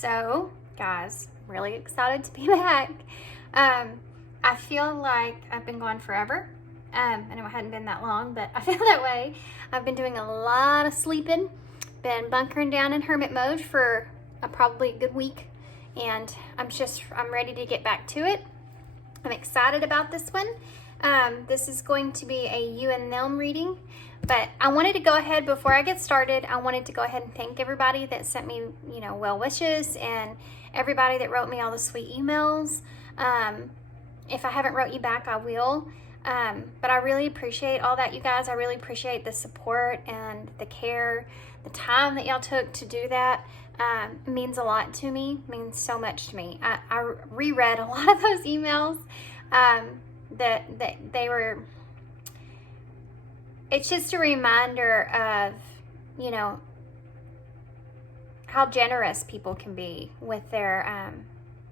So, guys, really excited to be back. I feel like I've been gone forever. I know it hadn't been that long, but I feel that way. I've been doing a lot of sleeping, been bunkering down in hermit mode for probably a good week, and I'm ready to get back to it. I'm excited about this one. This is going to be a you and them reading, but I wanted to go ahead, before I get started, I wanted to go ahead and thank everybody that sent me, well wishes, and everybody that wrote me all the sweet emails. If I haven't wrote you back, I will. But I really appreciate all that, you guys. I really appreciate the support and the care, the time that y'all took to do that. It means a lot to me, means so much to me. I reread a lot of those emails that they were, it's just a reminder of, how generous people can be with their,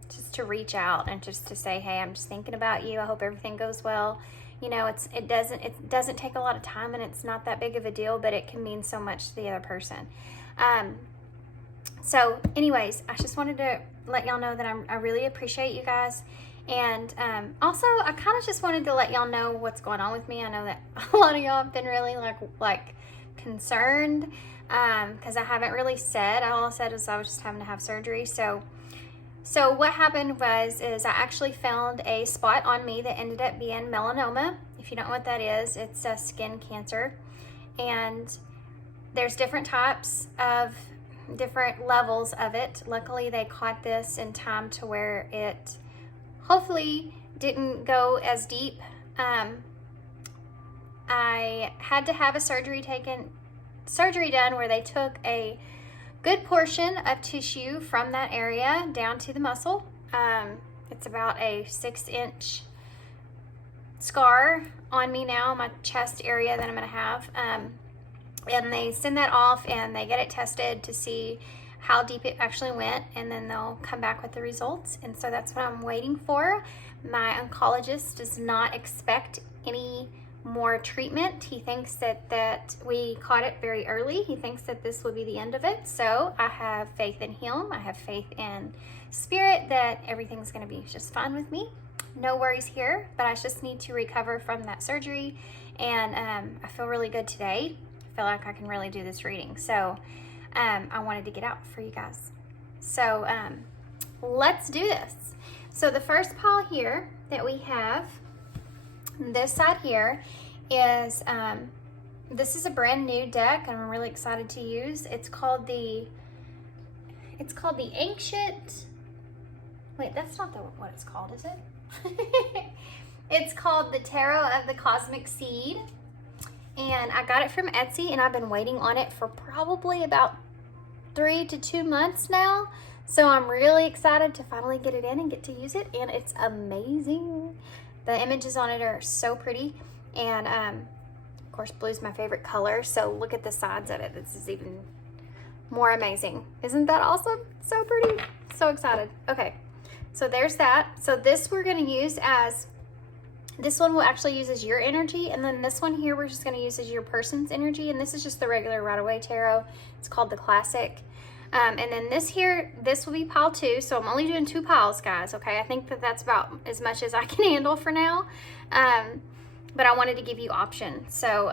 just to reach out and just to say, hey, I'm just thinking about you. I hope everything goes well. It doesn't take a lot of time, and it's not that big of a deal, but it can mean so much to the other person. So anyways, I just wanted to let y'all know that I really appreciate you guys. And also, I kind of just wanted to let y'all know what's going on with me. I know that a lot of y'all have been really like concerned because I haven't really said. All I said is I was just having to have surgery. So what happened is I actually found a spot on me that ended up being melanoma. If you don't know what that is, it's a skin cancer. And there's different types of different levels of it. Luckily, they caught this in time to where it hopefully didn't go as deep. I had to have a surgery done where they took a good portion of tissue from that area down to the muscle. It's about a 6-inch scar on me now, my chest area that I'm gonna have. And they send that off and they get it tested to see how deep it actually went, and then they'll come back with the results. And so that's what I'm waiting for. My oncologist does not expect any more treatment. He thinks that we caught it very early. He thinks that this will be the end of it. So I have faith in him. I have faith in spirit that everything's going to be just fine with me. No worries here, but I just need to recover from that surgery. And I feel really good today. I feel like I can really do this reading. So I wanted to get out for you guys. So let's do this. So the first pile here that we have, this side here, is this is a brand new deck, and I'm really excited to use. It's called the Ancient. Wait, that's not what it's called, is it? It's called the Tarot of the Cosmic Seed, and I got it from Etsy, and I've been waiting on it for probably about 3 to 2 months now. So I'm really excited to finally get it in and get to use it, and it's amazing. The images on it are so pretty, and of course, blue's my favorite color, so look at the sides of it. This is even more amazing. Isn't that awesome? So pretty. So excited. Okay, so there's that. So this we're going to use as, this one will actually use as your energy, and then this one here we're just going to use as your person's energy, and this is just the regular Rider-Waite tarot. It's called the Classic. And then this here, this will be pile 2. So I'm only doing 2 piles, guys. Okay, I think that's about as much as I can handle for now. But I wanted to give you options. So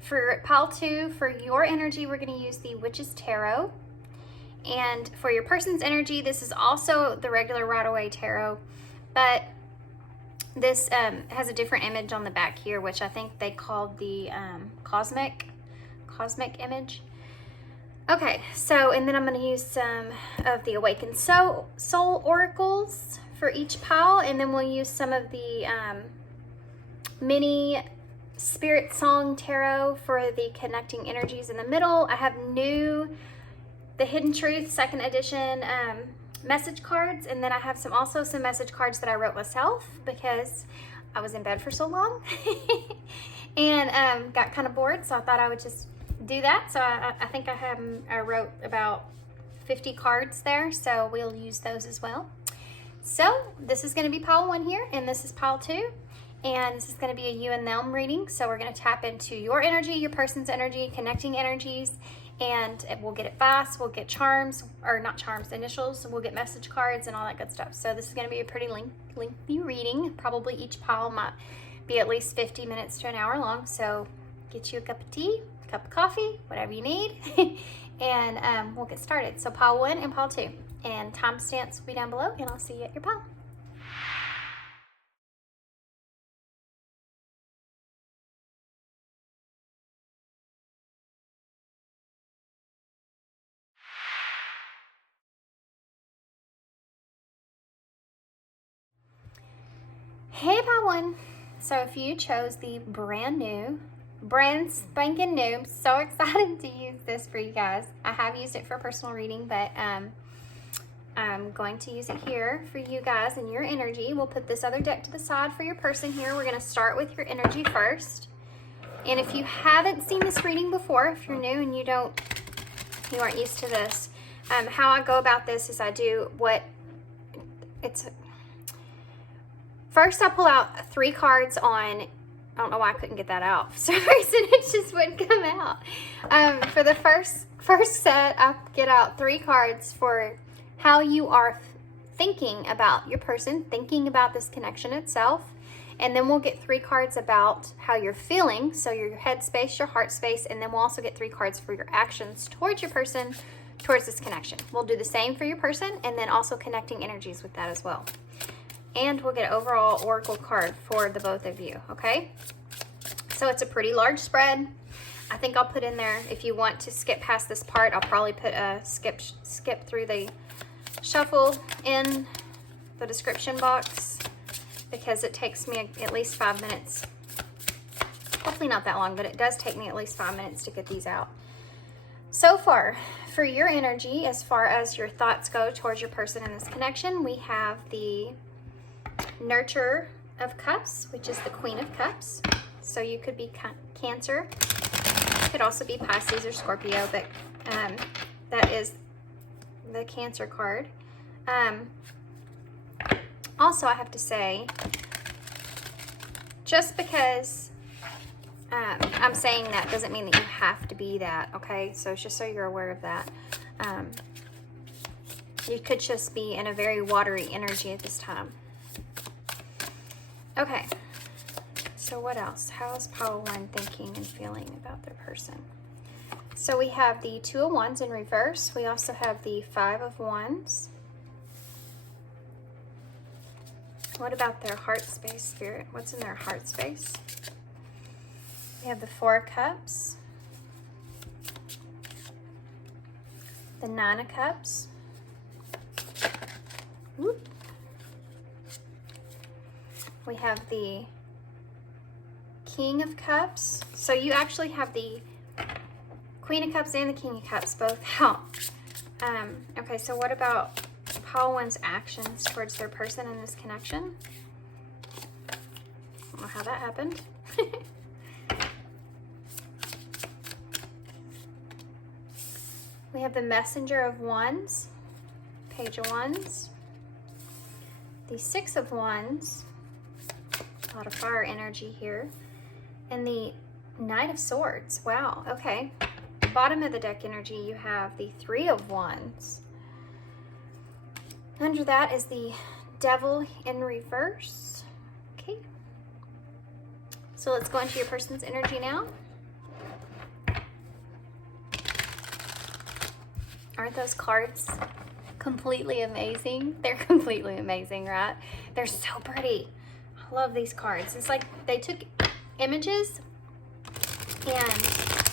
for pile 2, for your energy, we're going to use the Witch's Tarot. And for your person's energy, this is also the regular Rider-Waite tarot, but this has a different image on the back here, which I think they called the cosmic image. Okay, so, and then I'm going to use some of the Awakened Soul Oracles for each pile, and then we'll use some of the mini Spirit Song Tarot for the connecting energies in the middle. I have the Hidden Truth 2nd edition message cards, and then I have also some message cards that I wrote myself because I was in bed for so long and got kind of bored, so I thought I would just do that. So I think I wrote about 50 cards there, so we'll use those as well. So this is going to be pile 1 here, and this is pile 2, and this is going to be a you and them reading. So we're going to tap into your energy, your person's energy, connecting energies, and we'll get advice, we'll get charms, or not charms, initials, we'll get message cards and all that good stuff. So this is going to be a pretty lengthy reading. Probably each pile might be at least 50 minutes to an hour long. So get you a cup of tea, a cup of coffee, whatever you need, and we'll get started. So pile 1 and pile 2, and timestamps will be down below, and I'll see you at your pile. Hey pile 1. So if you chose the brand spanking new, I'm so excited to use this for you guys. I have used it for personal reading, but I'm going to use it here for you guys and your energy. We'll put this other deck to the side for your person here. We're going to start with your energy first. And if you haven't seen this reading before, if you're new and you aren't used to this, how I go about this is I do first I pull out 3 cards on, I don't know why I couldn't get that out. For some reason it just wouldn't come out. For the first set, I get out 3 cards for how you are thinking about your person, thinking about this connection itself. And then we'll get 3 cards about how you're feeling, so your head space, your heart space, and then we'll also get 3 cards for your actions towards your person, towards this connection. We'll do the same for your person, and then also connecting energies with that as well. And we'll get an overall oracle card for the both of you, okay? So it's a pretty large spread. I think I'll put in there, if you want to skip past this part, I'll probably put a skip through the shuffle in the description box, because it takes me at least 5 minutes. Hopefully not that long, but it does take me at least 5 minutes to get these out. So far, for your energy, as far as your thoughts go towards your person in this connection, we have the Nurturer of Cups, which is the Queen of Cups. So you could be Cancer, could also be Pisces or Scorpio, but that is the Cancer card. Also, I have to say, just because I'm saying that doesn't mean that you have to be that, okay? So just so you're aware of that. You could just be in a very watery energy at this time. Okay, so what else? How's pile 1 thinking and feeling about their person? So we have the 2 of Wands in reverse. We also have the 5 of Wands. What about their heart space, Spirit? What's in their heart space? We have the 4 of Cups, the 9 of Cups. Whoop. We have the King of Cups. So you actually have the Queen of Cups and the King of Cups both out. Okay, so what about pile 1's actions towards their person in this connection? I don't know how that happened. We have the Messenger of Wands, Page of Wands, the 6 of Wands, a lot of fire energy here, and the Knight of Swords. Wow, okay. Bottom of the deck energy, you have the 3 of Wands. Under that is the Devil in reverse. Okay. So let's go into your person's energy now. Aren't those cards completely amazing? They're completely amazing, right? They're so pretty. I love these cards. It's like they took images and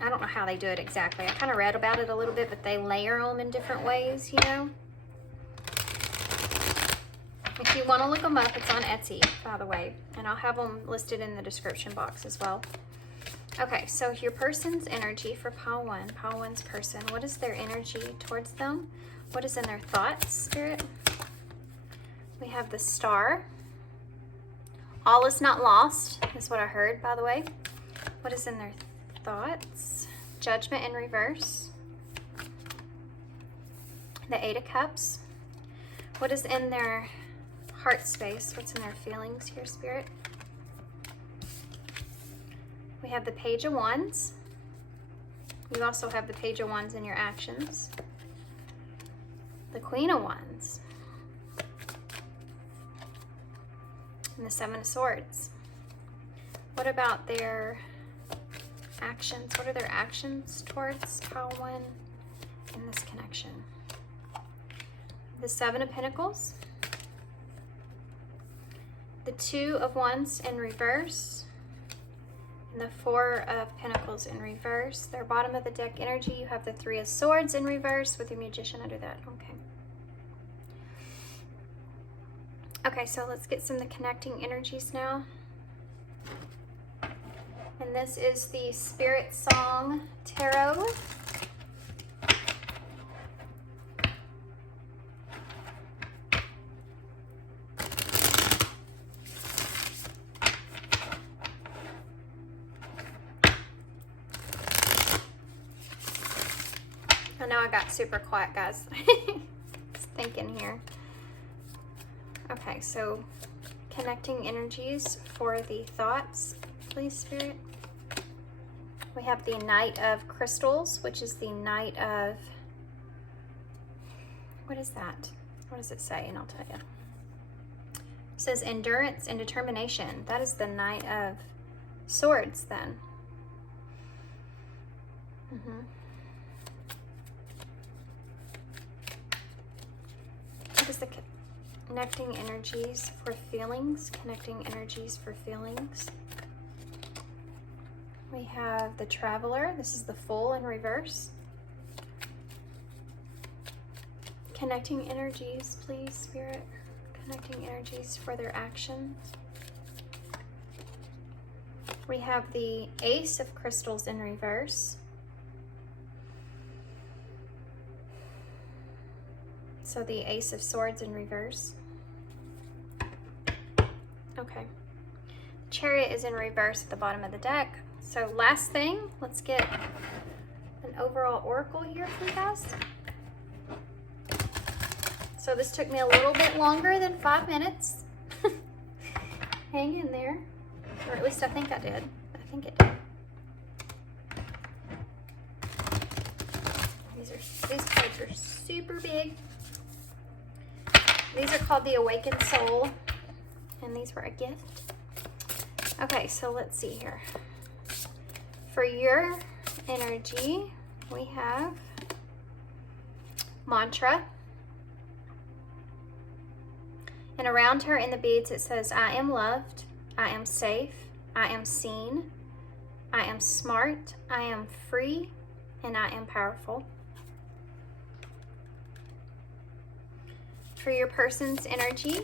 I don't know how they do it exactly. I kind of read about it a little bit, but they layer them in different ways, you know? If you want to look them up, it's on Etsy, by the way, and I'll have them listed in the description box as well. Okay, so your person's energy for pile 1, pile 1's person. What is their energy towards them? What is in their thoughts, Spirit? We have the Star. All is not lost, is what I heard, by the way. What is in their thoughts? Judgment in reverse. The 8 of Cups. What is in their heart space? What's in their feelings here, Spirit? We have the Page of Wands. You also have the Page of Wands in your actions. The Queen of Wands. And the Seven of Swords. What about their actions? What are their actions towards pile one in this connection? The Seven of Pentacles. The Two of Wands in reverse. And the Four of Pentacles in reverse. Their bottom of the deck energy, you have the Three of Swords in reverse with your Magician under that. Okay. Okay, so let's get some of the connecting energies now. And this is the Spirit Song Tarot. I know I got super quiet, guys. Just thinking here. Okay, so connecting energies for the thoughts, please, Spirit. We have the Knight of Crystals, which is the Knight of, what is that? What does it say? And I'll tell you. It says endurance and determination. That is the Knight of Swords then. What is the connecting energies for feelings? Connecting energies for feelings. We have the Traveler. This is the Fool in reverse. Connecting energies, please, Spirit. Connecting energies for their actions. We have the Ace of Crystals in reverse. So the Ace of Swords in reverse. Okay. Chariot is in reverse at the bottom of the deck. So last thing, let's get an overall oracle here for you guys. So this took me a little bit longer than 5 minutes. Hang in there. Or at least I think I did. I think it did. These cards are super big. These are called the Awakened Soul. And these were a gift. Okay, so let's see here. For your energy, we have mantra. And around her in the beads it says, I am loved, I am safe, I am seen, I am smart, I am free, and I am powerful. For your person's energy,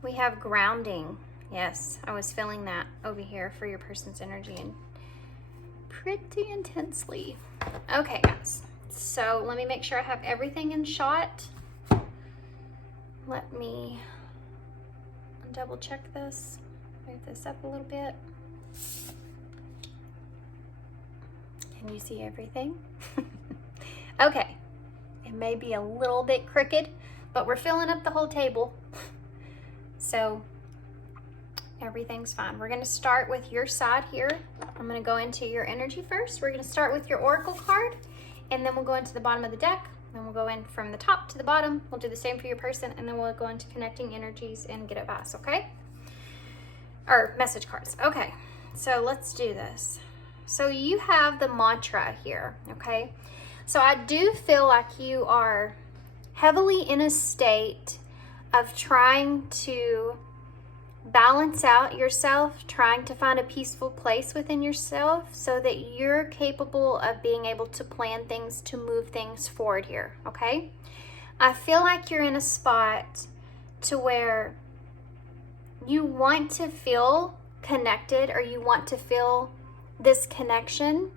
we have grounding. Yes, I was feeling that over here for your person's energy and pretty intensely. Okay, guys. So let me make sure I have everything in shot. Let me double check this. Move this up a little bit. Can you see everything? Okay. It may be a little bit crooked, but we're filling up the whole table. So everything's fine. We're going to start with your side here. I'm going to go into your energy first. We're going to start with your oracle card, and then we'll go into the bottom of the deck. Then we'll go in from the top to the bottom. We'll do the same for your person, and then we'll go into connecting energies and get advice, okay? Or message cards. Okay, so let's do this. So you have the mantra here, okay? So I do feel like you are heavily in a state of trying to balance out yourself, trying to find a peaceful place within yourself so that you're capable of being able to plan things, to move things forward here, okay? I feel like you're in a spot to where you want to feel connected, or you want to feel this connection,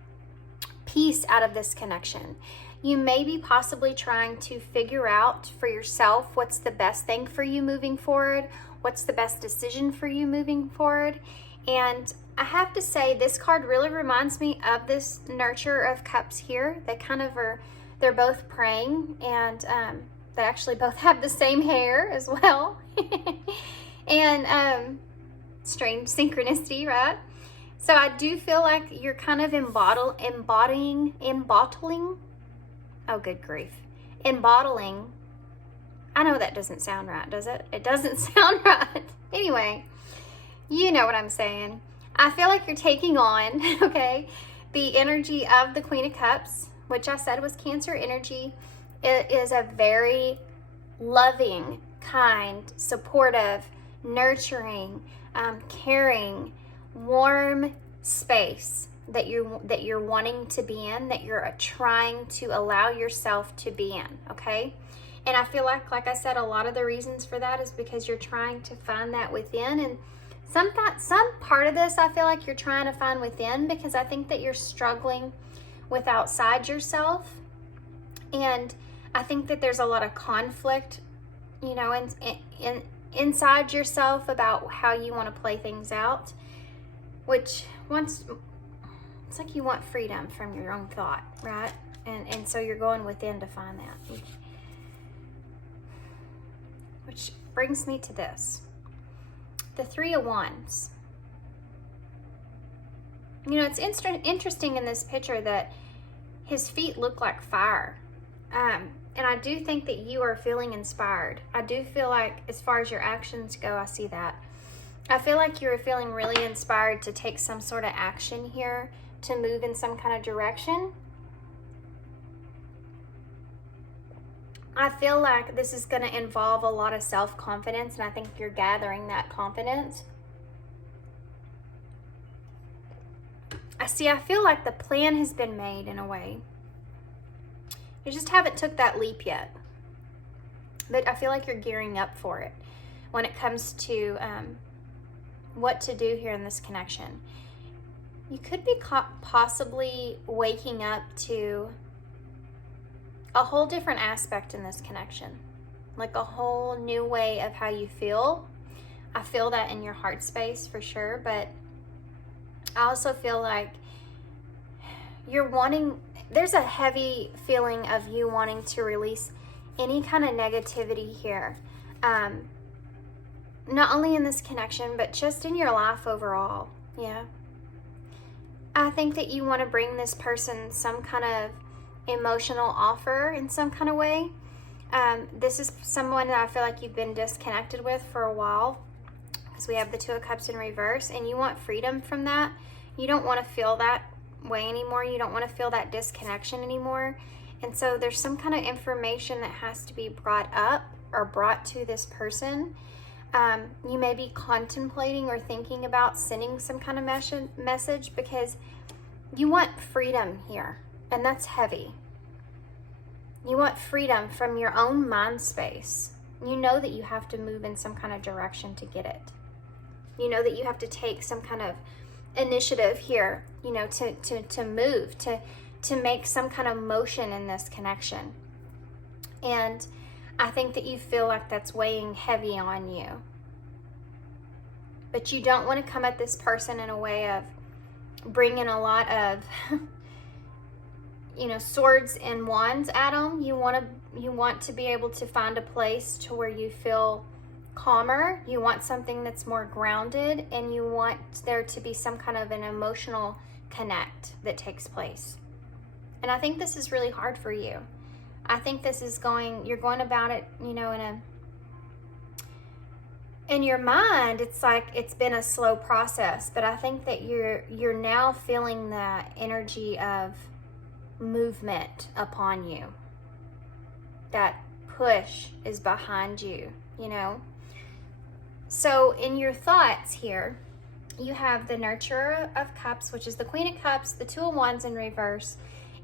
peace out of this connection. You may be possibly trying to figure out for yourself what's the best thing for you moving forward, what's the best decision for you moving forward. And I have to say, this card really reminds me of this Nurture of Cups here. They kind of are, they're both praying, and they actually both have the same hair as well. And strange synchronicity, right? So I do feel like you're kind of embottling, oh good grief, embottling. I know that doesn't sound right, does it? It doesn't sound right. Anyway, you know what I'm saying. I feel like you're taking on, okay, the energy of the Queen of Cups, which I said was Cancer energy. It is a very loving, kind, supportive, nurturing, caring, warm space that you're wanting to be in, that you're trying to allow yourself to be in, okay? And I feel like I said, a lot of the reasons for that is because you're trying to find that within. And some part of this I feel like you're trying to find within, because I think that you're struggling with outside yourself. And I think that there's a lot of conflict, you know, in inside yourself about how you want to play things out, which it's like you want freedom from your own thought, right? And so you're going within to find that. Which brings me to this. The Three of Wands. You know, it's interesting in this picture that his feet look like fire. And I do think that you are feeling inspired. I do feel like, as far as your actions go, I see that. I feel like you're feeling really inspired to take some sort of action here, to move in some kind of direction. I feel like this is going to involve a lot of self-confidence, and I think you're gathering that confidence. I feel like the plan has been made in a way. You just haven't took that leap yet. But I feel like you're gearing up for it when it comes to what to do here in this connection. You could be possibly waking up to a whole different aspect in this connection, like a whole new way of how you feel. I feel that in your heart space for sure, but I also feel like you're wanting, there's a heavy feeling of you wanting to release any kind of negativity here, not only in this connection, but just in your life overall. Yeah, I think that you want to bring this person some kind of emotional offer in some kind of way. This is someone that I feel like you've been disconnected with for a while, because we have the Two of Cups in reverse, and you want freedom from that. You don't want to feel that way anymore. You don't want to feel that disconnection anymore. And so there's some kind of information that has to be brought up or brought to this person. You may be contemplating or thinking about sending some kind of message, because you want freedom here. And that's heavy. You want freedom from your own mind space. You know that you have to move in some kind of direction to get it. You know that you have to take some kind of initiative here, you know, to move, to make some kind of motion in this connection. And I think that you feel like that's weighing heavy on you. But you don't want to come at this person in a way of bringing a lot of you know, swords and wands at them. You want to be able to find a place to where you feel calmer. You want something that's more grounded, and you want there to be some kind of an emotional connect that takes place. And I think this is really hard for you. I think this is you're going about it, you know, in your mind, it's like it's been a slow process, but I think that you're now feeling the energy of movement upon you. That push is behind you, you know. So in your thoughts here, you have the Nurturer of Cups, which is the Queen of Cups, the Two of Wands in reverse,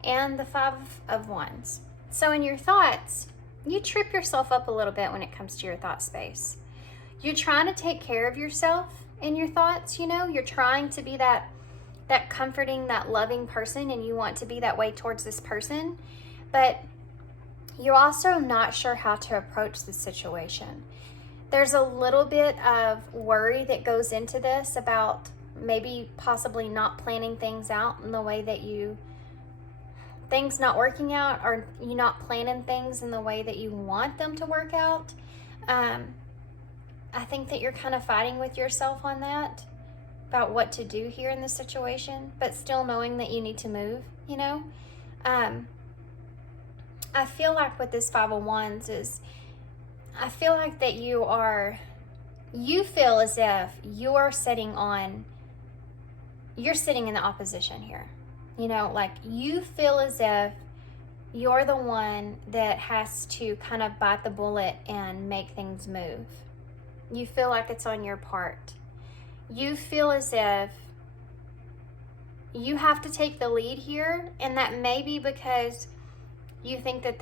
and the Five of Wands. So in your thoughts, you trip yourself up a little bit when it comes to your thought space. You're trying to take care of yourself in your thoughts, you know. You're trying to be that comforting, that loving person, and you want to be that way towards this person, but you're also not sure how to approach the situation. There's a little bit of worry that goes into this about maybe possibly not planning things out in the way that things not working out, or you not planning things in the way that you want them to work out. I think that you're kind of fighting with yourself on that, about what to do here in this situation, but still knowing that you need to move, you know? I feel like with this Five of Wands is, I feel like that you feel as if you're sitting in the opposition here. You know, like you feel as if you're the one that has to kind of bite the bullet and make things move. You feel like it's on your part. You feel as if you have to take the lead here, and that may be because you think that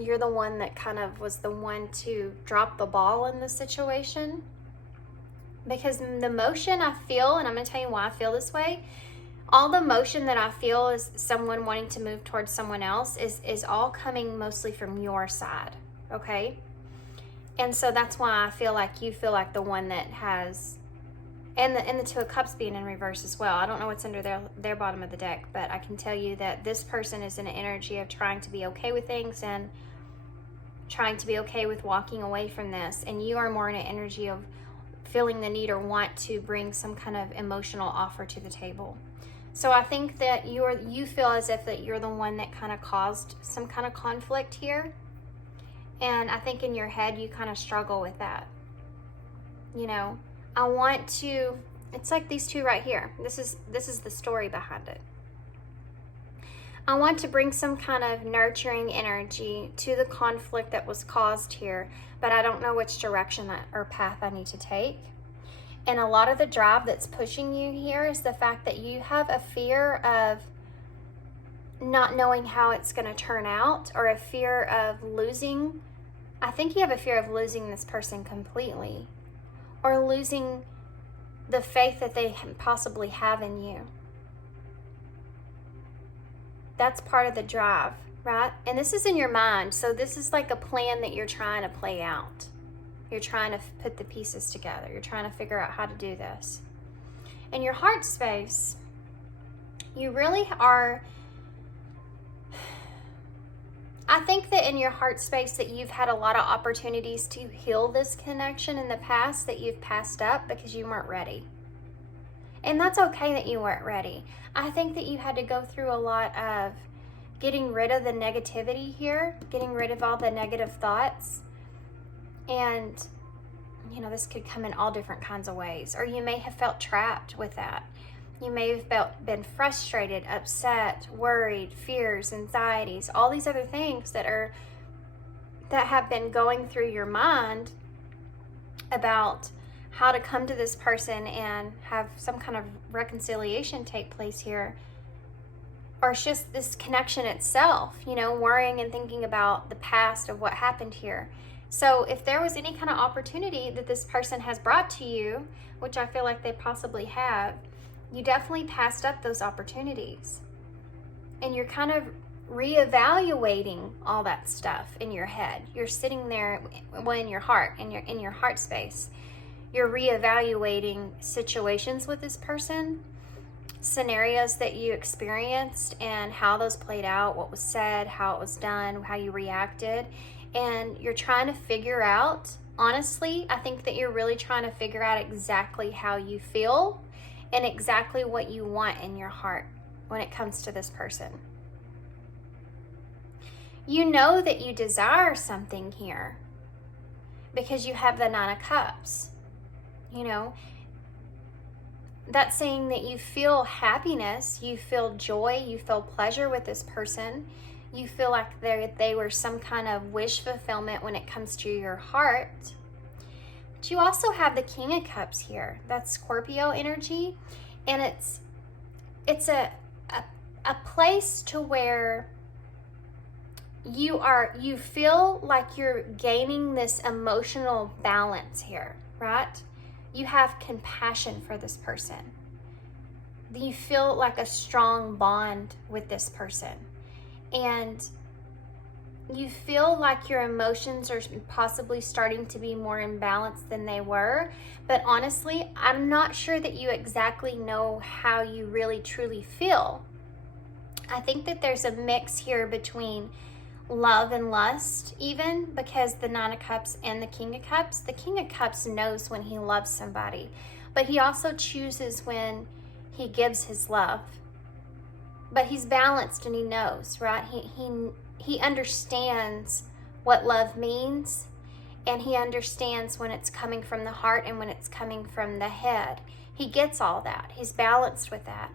you're the one that kind of was the one to drop the ball in the situation. Because the motion I feel, and I'm going to tell you why I feel this way, all the motion that I feel is someone wanting to move towards someone else is all coming mostly from your side, okay? And so that's why I feel like you feel like the one that has, and the Two of Cups being in reverse as well. I don't know what's under their bottom of the deck, but I can tell you that this person is in an energy of trying to be okay with things and trying to be okay with walking away from this. And you are more in an energy of feeling the need or want to bring some kind of emotional offer to the table. So I think that you feel as if that you're the one that kind of caused some kind of conflict here. And I think in your head you kind of struggle with that. You know, it's like these two right here. This is the story behind it. I want to bring some kind of nurturing energy to the conflict that was caused here, but I don't know which direction or path I need to take. And a lot of the drive that's pushing you here is the fact that you have a fear of not knowing how it's going to turn out, or a fear of losing. I think you have a fear of losing this person completely, or losing the faith that they possibly have in you. That's part of the drive, right? And this is in your mind, so this is like a plan that you're trying to play out. You're trying to put the pieces together. You're trying to figure out how to do this. In your heart space, you really are, I think that in your heart space that you've had a lot of opportunities to heal this connection in the past that you've passed up because you weren't ready. And that's okay that you weren't ready. I think that you had to go through a lot of getting rid of the negativity here, getting rid of all the negative thoughts. And, you know, this could come in all different kinds of ways. Or you may have felt trapped with that. You may have been frustrated, upset, worried, fears, anxieties, all these other things that have been going through your mind about how to come to this person and have some kind of reconciliation take place here. Or it's just this connection itself, you know, worrying and thinking about the past of what happened here. So if there was any kind of opportunity that this person has brought to you, which I feel like they possibly have, you definitely passed up those opportunities. And you're kind of reevaluating all that stuff in your head. You're sitting there, well, in your heart, in your heart space. You're reevaluating situations with this person, scenarios that you experienced and how those played out, what was said, how it was done, how you reacted. And you're trying to figure out, honestly, I think that you're really trying to figure out exactly how you feel and exactly what you want in your heart when it comes to this person. You know that you desire something here because you have the Nine of Cups. You know, that's saying that you feel happiness, you feel joy, you feel pleasure with this person. You feel like they were some kind of wish fulfillment when it comes to your heart. But you also have the King of Cups here. That's Scorpio energy. And it's a place to where you feel like you're gaining this emotional balance here, right? You have compassion for this person. You feel like a strong bond with this person. And you feel like your emotions are possibly starting to be more in balance than they were. But honestly, I'm not sure that you exactly know how you really truly feel. I think that there's a mix here between love and lust, even, because the Nine of Cups and the King of Cups. The King of Cups knows when he loves somebody, but he also chooses when he gives his love. But he's balanced and he knows, right? He understands what love means, and he understands when it's coming from the heart and when it's coming from the head. He gets all that. He's balanced with that.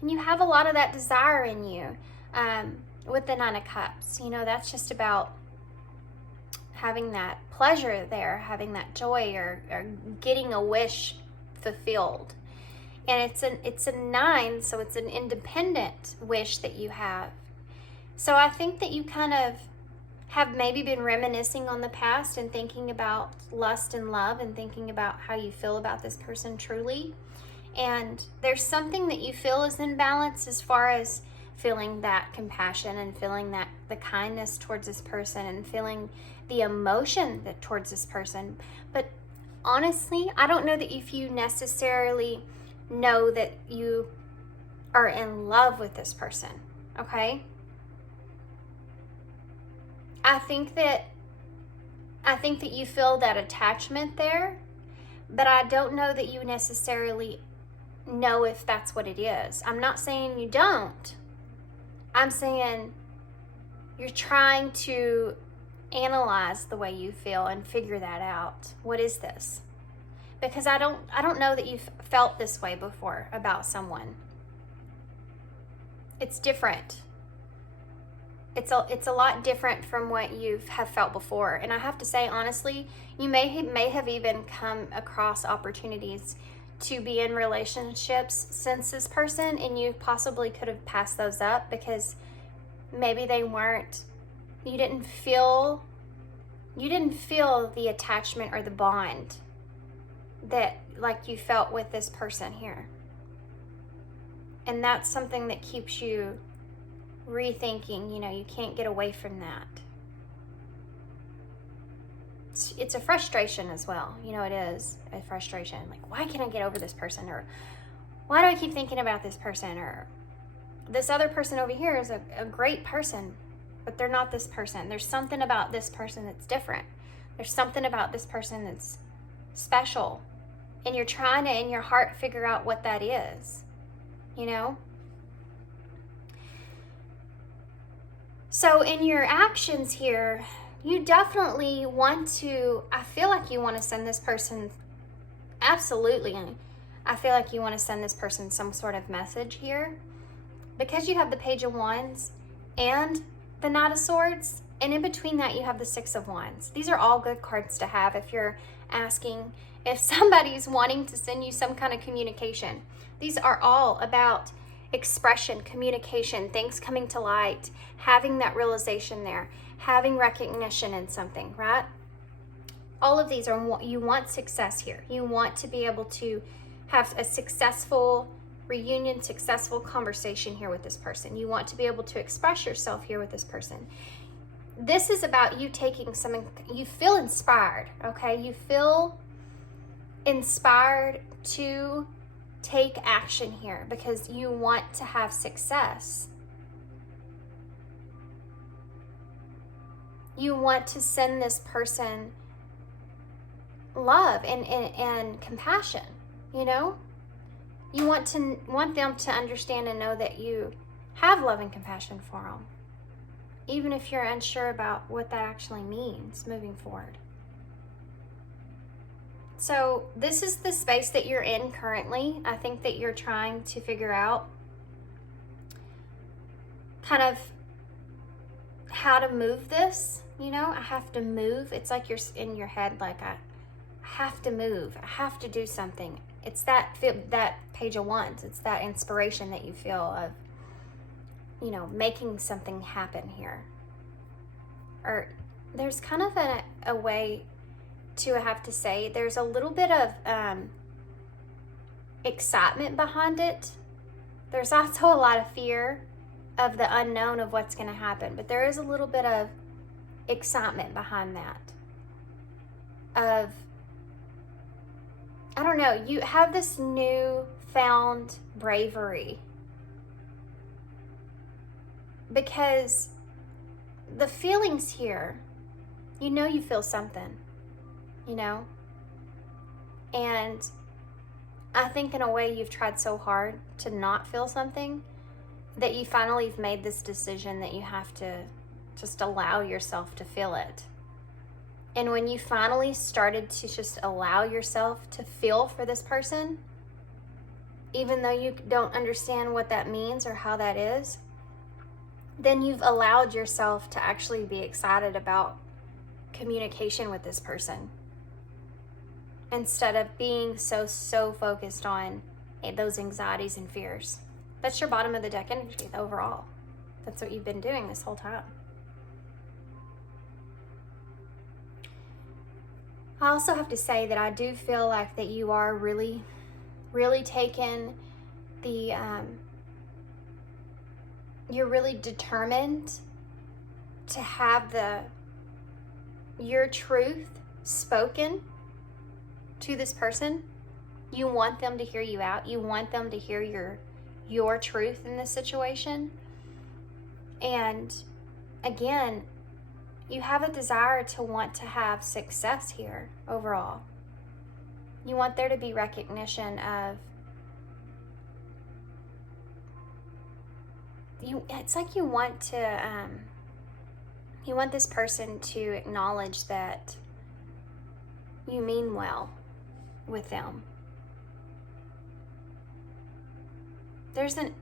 And you have a lot of that desire in you with the Nine of Cups. You know, that's just about having that pleasure there, having that joy, or getting a wish fulfilled. And it's a 9, so it's an independent wish that you have. So I think that you kind of have maybe been reminiscing on the past and thinking about lust and love and thinking about how you feel about this person truly. And there's something that you feel is in balance as far as feeling that compassion and feeling that the kindness towards this person and feeling the emotion that towards this person. But honestly, I don't know that if you necessarily know that you are in love with this person, okay? I think that you feel that attachment there, but I don't know that you necessarily know if that's what it is. I'm not saying you don't. I'm saying you're trying to analyze the way you feel and figure that out. What is this? Because I don't know that you've felt this way before about someone. It's different. It's a lot different from what you have felt before. And I have to say, honestly, you may have even come across opportunities to be in relationships since this person, and you possibly could have passed those up because maybe they weren't, you didn't feel the attachment or the bond that like you felt with this person here. And that's something that keeps you rethinking. You know, you can't get away from that. It's a frustration as well. You know, it is a frustration. Like, why can't I get over this person? Or why do I keep thinking about this person? Or this other person over here is a great person, but they're not this person. There's something about this person that's different. There's something about this person that's special. And you're trying to, in your heart, figure out what that is, you know? So in your actions here, you definitely want to, I feel like you want to send this person, absolutely, I feel like you want to send this person some sort of message here. Because you have the Page of Wands and the Knight of Swords, and in between that you have the Six of Wands. These are all good cards to have if you're asking if somebody's wanting to send you some kind of communication. These are all about expression, communication, things coming to light, having that realization there, having recognition in something, right? All of these are, you want success here. You want to be able to have a successful reunion, successful conversation here with this person. You want to be able to express yourself here with this person. This is about you taking some, you feel inspired, okay? You feel inspired to take action here because you want to have success. You want to send this person love and compassion, you know? You want them to understand and know that you have love and compassion for them, even if you're unsure about what that actually means moving forward. So this is the space that you're in currently. I think that you're trying to figure out kind of how to move this. You know, I have to move. It's like you're in your head, like I have to move. I have to do something. It's that Page of Wands. It's that inspiration that you feel of, you know, making something happen here. Or there's kind of a way to, I have to say, there's a little bit of excitement behind it. There's also a lot of fear of the unknown of what's going to happen, but there is a little bit of excitement behind that. Of, I don't know, you have this newfound bravery because the feelings here, you know, you feel something, you know, and I think in a way you've tried so hard to not feel something that you finally have made this decision that you have to just allow yourself to feel it. And when you finally started to just allow yourself to feel for this person, even though you don't understand what that means or how that is, then you've allowed yourself to actually be excited about communication with this person instead of being so focused on those anxieties and fears. That's your bottom of the deck energy overall. That's what you've been doing this whole time. I also have to say that I do feel like that you are really taking the, you're really determined to have your truth spoken to this person. You want them to hear you out. You want them to hear your truth in this situation. And again, you have a desire to want to have success here overall. You want there to be recognition of you. It's like you want this person to acknowledge that you mean well with them. There's an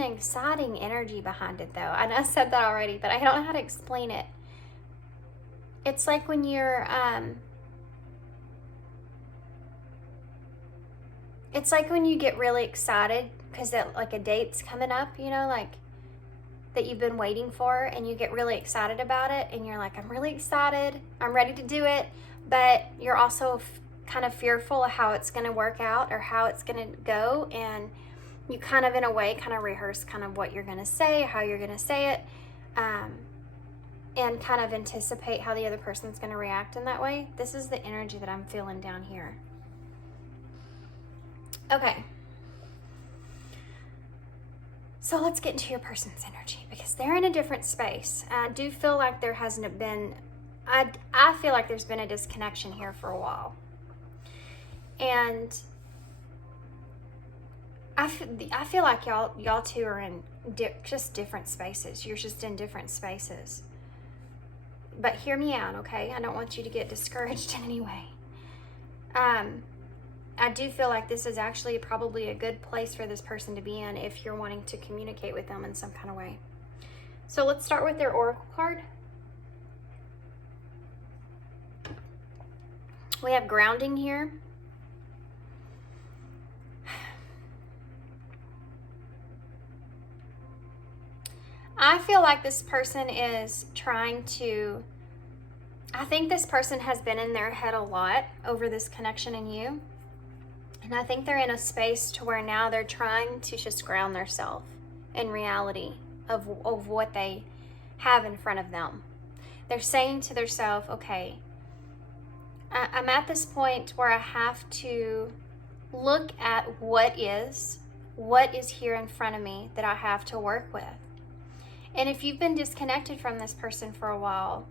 exciting energy behind it, though. And I said that already, but I don't know how to explain it. It's like when you're, it's like when you get really excited because like a date's coming up, you know, like that you've been waiting for, and you get really excited about it, and you're like, I'm really excited, I'm ready to do it, but you're also kind of fearful of how it's going to work out or how it's going to go, and you kind of, in a way, kind of rehearse kind of what you're going to say, how you're going to say it, and kind of anticipate how the other person's going to react in that way. This is the energy that I'm feeling down here. Okay. So let's get into your person's energy, because they're in a different space. I do feel like there hasn't been, I feel like there's been a disconnection here for a while. And I feel like y'all two are in just different spaces. You're just in different spaces. But hear me out, okay? I don't want you to get discouraged in any way. I do feel like this is actually probably a good place for this person to be in if you're wanting to communicate with them in some kind of way. So let's start with their oracle card. We have grounding here. I feel like this person is trying to, I think this person has been in their head a lot over this connection in you. And I think they're in a space to where now they're trying to just ground themselves in reality of what they have in front of them. They're saying to themselves, okay, I'm at this point where I have to look at what is here in front of me that I have to work with. And if you've been disconnected from this person for a while,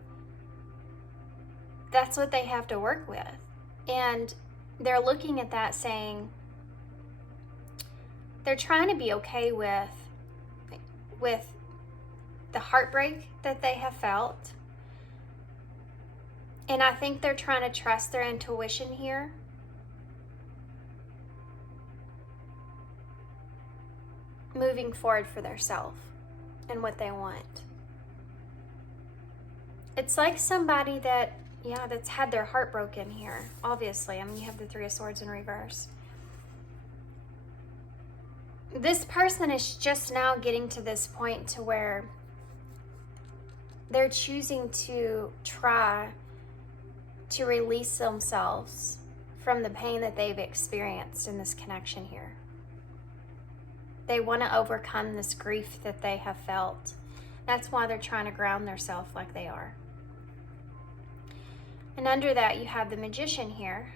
that's what they have to work with. And they're looking at that saying, they're trying to be okay with the heartbreak that they have felt. And I think they're trying to trust their intuition here. Moving forward for themselves and what they want. It's like somebody that, that's had their heart broken here, obviously. I mean, you have the Three of Swords in reverse. This person is just now getting to this point to where they're choosing to try to release themselves from the pain that they've experienced in this connection here. They want to overcome this grief that they have felt. That's why they're trying to ground themselves like they are. And under that, you have the Magician here.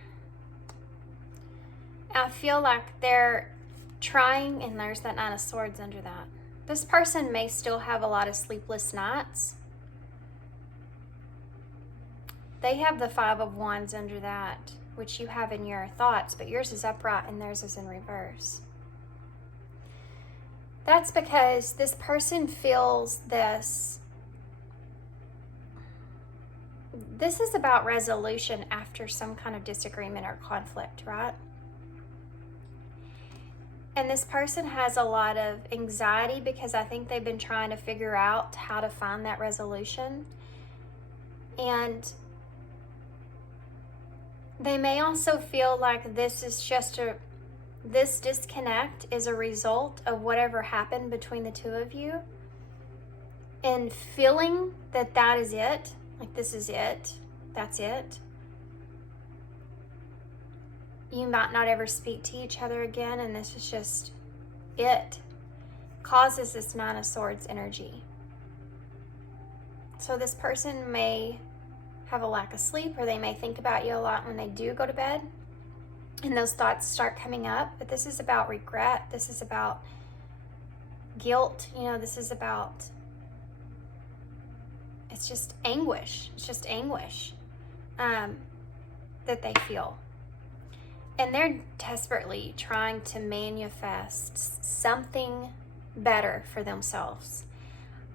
I feel like they're trying, and there's that Nine of Swords under that. This person may still have a lot of sleepless nights. They have the Five of Wands under that, which you have in your thoughts, but yours is upright and theirs is in reverse. That's because this person feels this. This is about resolution after some kind of disagreement or conflict, right? And this person has a lot of anxiety because I think they've been trying to figure out how to find that resolution. And they may also feel like this disconnect is a result of whatever happened between the two of you. And feeling that that is it, like this is it, that's it. You might not ever speak to each other again, and this is just it. Causes this Nine of Swords energy. So this person may have a lack of sleep, or they may think about you a lot when they do go to bed, and those thoughts start coming up. But this is about regret. This is about guilt. You know, this is about, it's just anguish. It's just anguish that they feel. And they're desperately trying to manifest something better for themselves.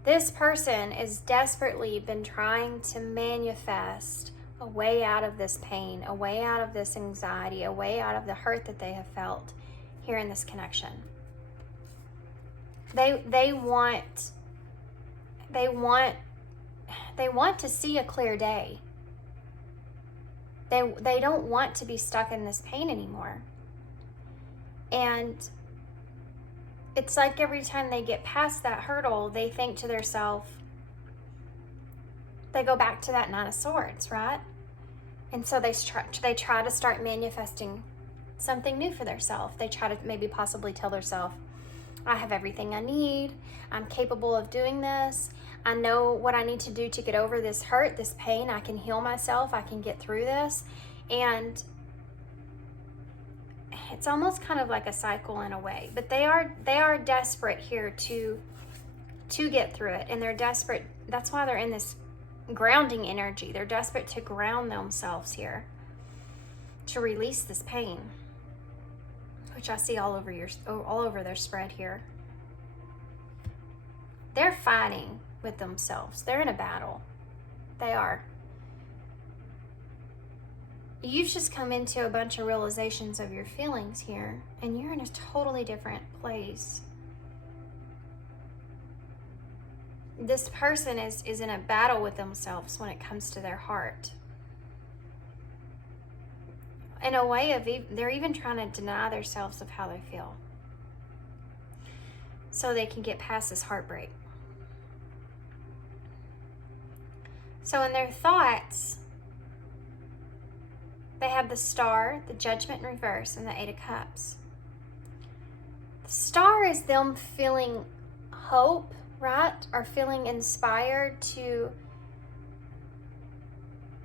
This person has desperately been trying to manifest a way out of this pain, a way out of this anxiety, a way out of the hurt that they have felt here in this connection. They want to see a clear day. They don't want to be stuck in this pain anymore. And it's like every time they get past that hurdle, they think to themselves, they go back to that Nine of Swords, right? And so they try to start manifesting something new for themselves. They try to maybe possibly tell themselves, I have everything I need. I'm capable of doing this. I know what I need to do to get over this hurt, this pain. I can heal myself. I can get through this. And it's almost kind of like a cycle in a way. But they are desperate here to get through it. And they're desperate. That's why they're in this grounding energy. They're desperate to ground themselves here, to release this pain, which I see all over their spread here. They're fighting with themselves. They're in a battle. They are. You've just come into a bunch of realizations of your feelings here, and you're in a totally different place. This person is in a battle with themselves when it comes to their heart. In a way of, they're even trying to deny themselves of how they feel, so they can get past this heartbreak. So in their thoughts, they have the Star, the Judgment in reverse, and the Eight of Cups. The Star is them feeling hope, right? Or feeling inspired to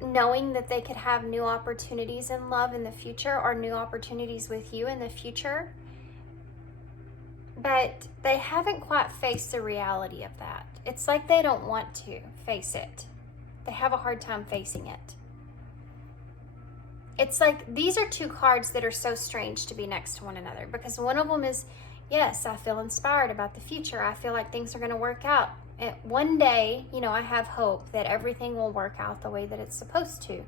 knowing that they could have new opportunities in love in the future, or new opportunities with you in the future. But they haven't quite faced the reality of that. It's like they don't want to face it. They have a hard time facing it. It's like these are two cards that are so strange to be next to one another, because one of them is, yes, I feel inspired about the future. I feel like things are going to work out. And one day, you know, I have hope that everything will work out the way that it's supposed to.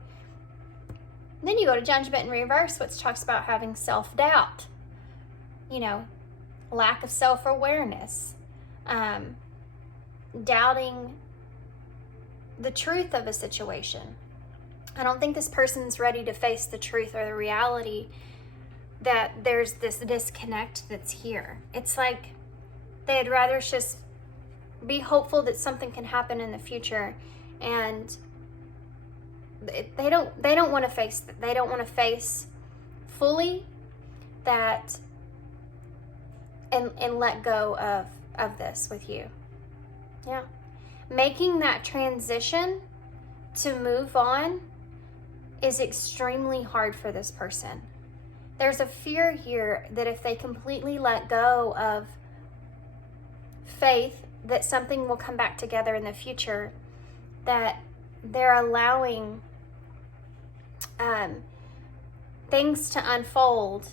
Then you go to Judgment in reverse, which talks about having self-doubt, you know, lack of self-awareness, doubting the truth of a situation. I don't think this person's ready to face the truth or the reality that there's this disconnect that's here. It's like they'd rather just be hopeful that something can happen in the future, and they don't want to face fully that and let go of this with you. Yeah. Making that transition to move on is extremely hard for this person. There's a fear here that if they completely let go of faith that something will come back together in the future, that they're allowing things to unfold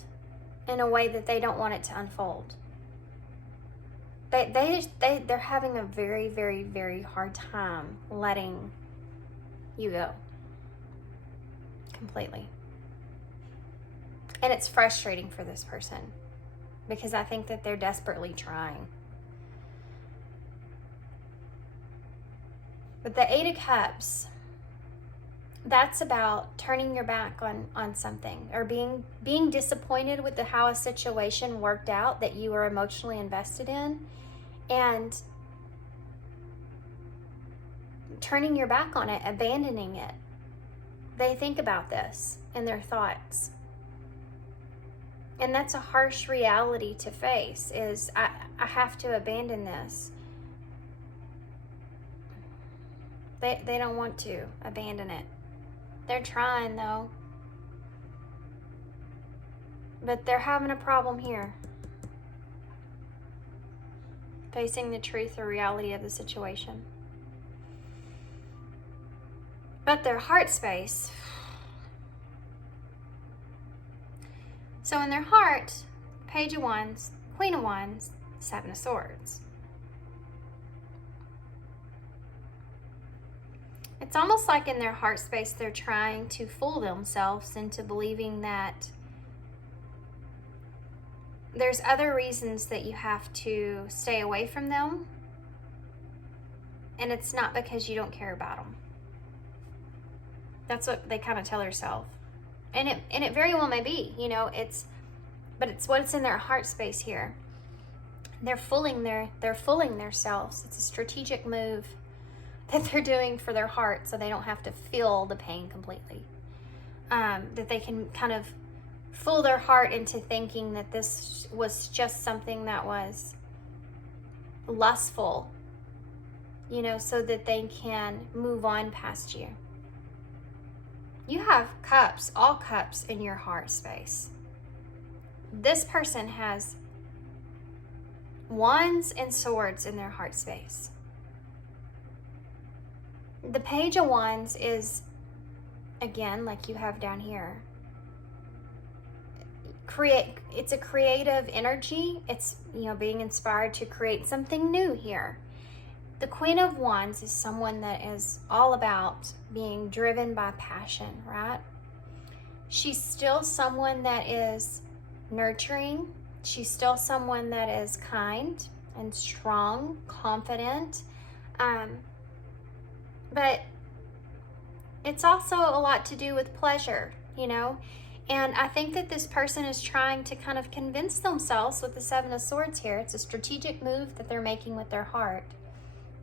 in a way that they don't want it to unfold. They're having a very, very, very hard time letting you go completely. And it's frustrating for this person because I think that they're desperately trying. But the 8 of Cups, that's about turning your back on something, or being disappointed with how a situation worked out that you were emotionally invested in, and turning your back on it, abandoning it. They think about this in their thoughts. And that's a harsh reality to face, is I have to abandon this. They don't want to abandon it. They're trying though. But they're having a problem here. Facing the truth or reality of the situation. But their heart space. So in their heart, Page of Wands, Queen of Wands, 7 of Swords. It's almost like in their heart space, they're trying to fool themselves into believing that there's other reasons that you have to stay away from them. And it's not because you don't care about them. That's what they kind of tell themselves. And it very well may be, you know, but it's what's in their heart space here. They're fooling themselves. It's a strategic move that they're doing for their heart, so they don't have to feel the pain completely. That they can kind of fool their heart into thinking that this was just something that was lustful, you know, so that they can move on past you. You have cups, all cups in your heart space. This person has wands and swords in their heart space. The Page of Wands is, again, like you have down here, it's a creative energy. It's, you know, being inspired to create something new here. The Queen of Wands is someone that is all about being driven by passion, right? She's still someone that is nurturing. She's still someone that is kind and strong, confident. But it's also a lot to do with pleasure, you know? And I think that this person is trying to kind of convince themselves with the 7 of Swords here. It's a strategic move that they're making with their heart.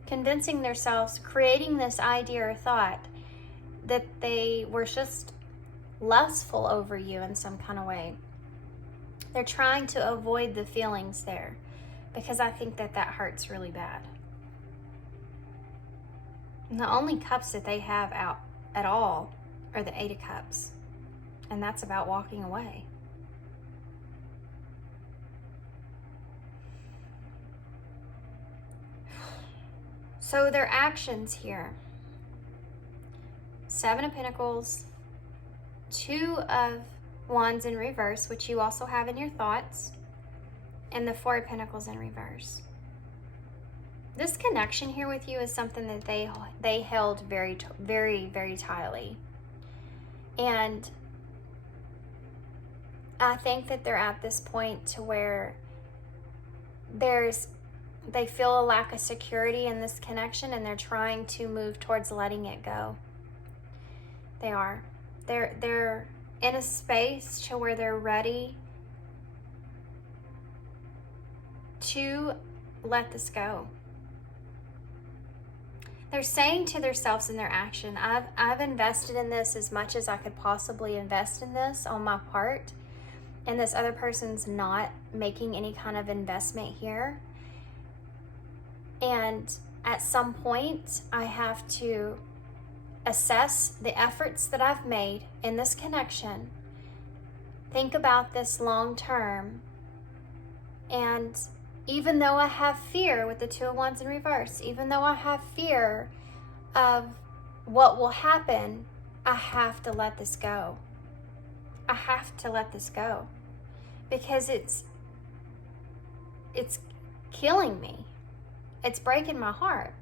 Convincing themselves, creating this idea or thought that they were just lustful over you in some kind of way. They're trying to avoid the feelings there because I think that hurts really bad. And the only cups that they have out at all are the 8 of Cups. And that's about walking away. So their actions here. 7 of Pentacles, 2 of Wands in reverse, which you also have in your thoughts, and the 4 of Pentacles in reverse. This connection here with you is something that they held very, very, very tightly. And I think that they're at this point to where they feel a lack of security in this connection, and they're trying to move towards letting it go. They are. They're in a space to where they're ready to let this go. They're saying to themselves in their action, I've invested in this as much as I could possibly invest in this on my part, and this other person's not making any kind of investment here. And at some point, I have to assess the efforts that I've made in this connection, think about this long term, and even though I have fear with the 2 of Wands in reverse, even though I have fear of what will happen, I have to let this go. I have to let this go because it's killing me. It's breaking my heart.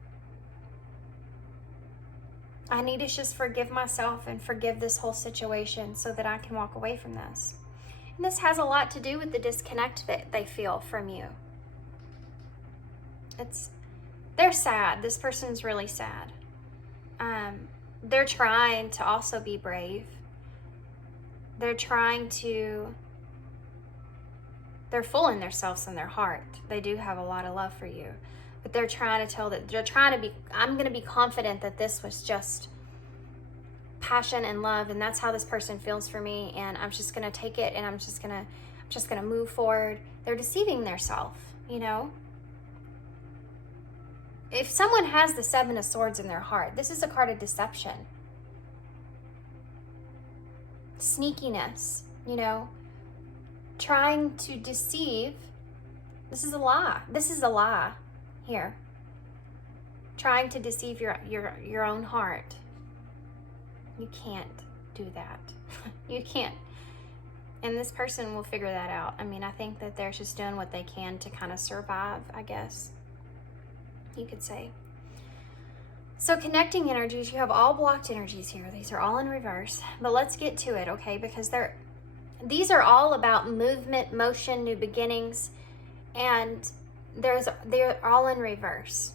I need to just forgive myself and forgive this whole situation so that I can walk away from this. And this has a lot to do with the disconnect that they feel from you. They're sad. This person's really sad. They're trying to also be brave. They're fooling themselves in their heart. They do have a lot of love for you, but they're trying to be, I'm going to be confident that this was just passion and love, and that's how this person feels for me, and I'm just going to take it, and I'm just going to move forward. They're deceiving themselves, you know? If someone has the Seven of Swords in their heart, this is a card of deception. Sneakiness, you know? Trying to deceive. This is a lie. This is a lie here. Trying to deceive your own heart. You can't do that. You can't. And this person will figure that out. I mean, I think that they're just doing what they can to kind of survive, I guess you could say. So connecting energies, you have all blocked energies here. These are all in reverse. But let's get to it, okay? Because these are all about movement, motion, new beginnings, and they're all in reverse.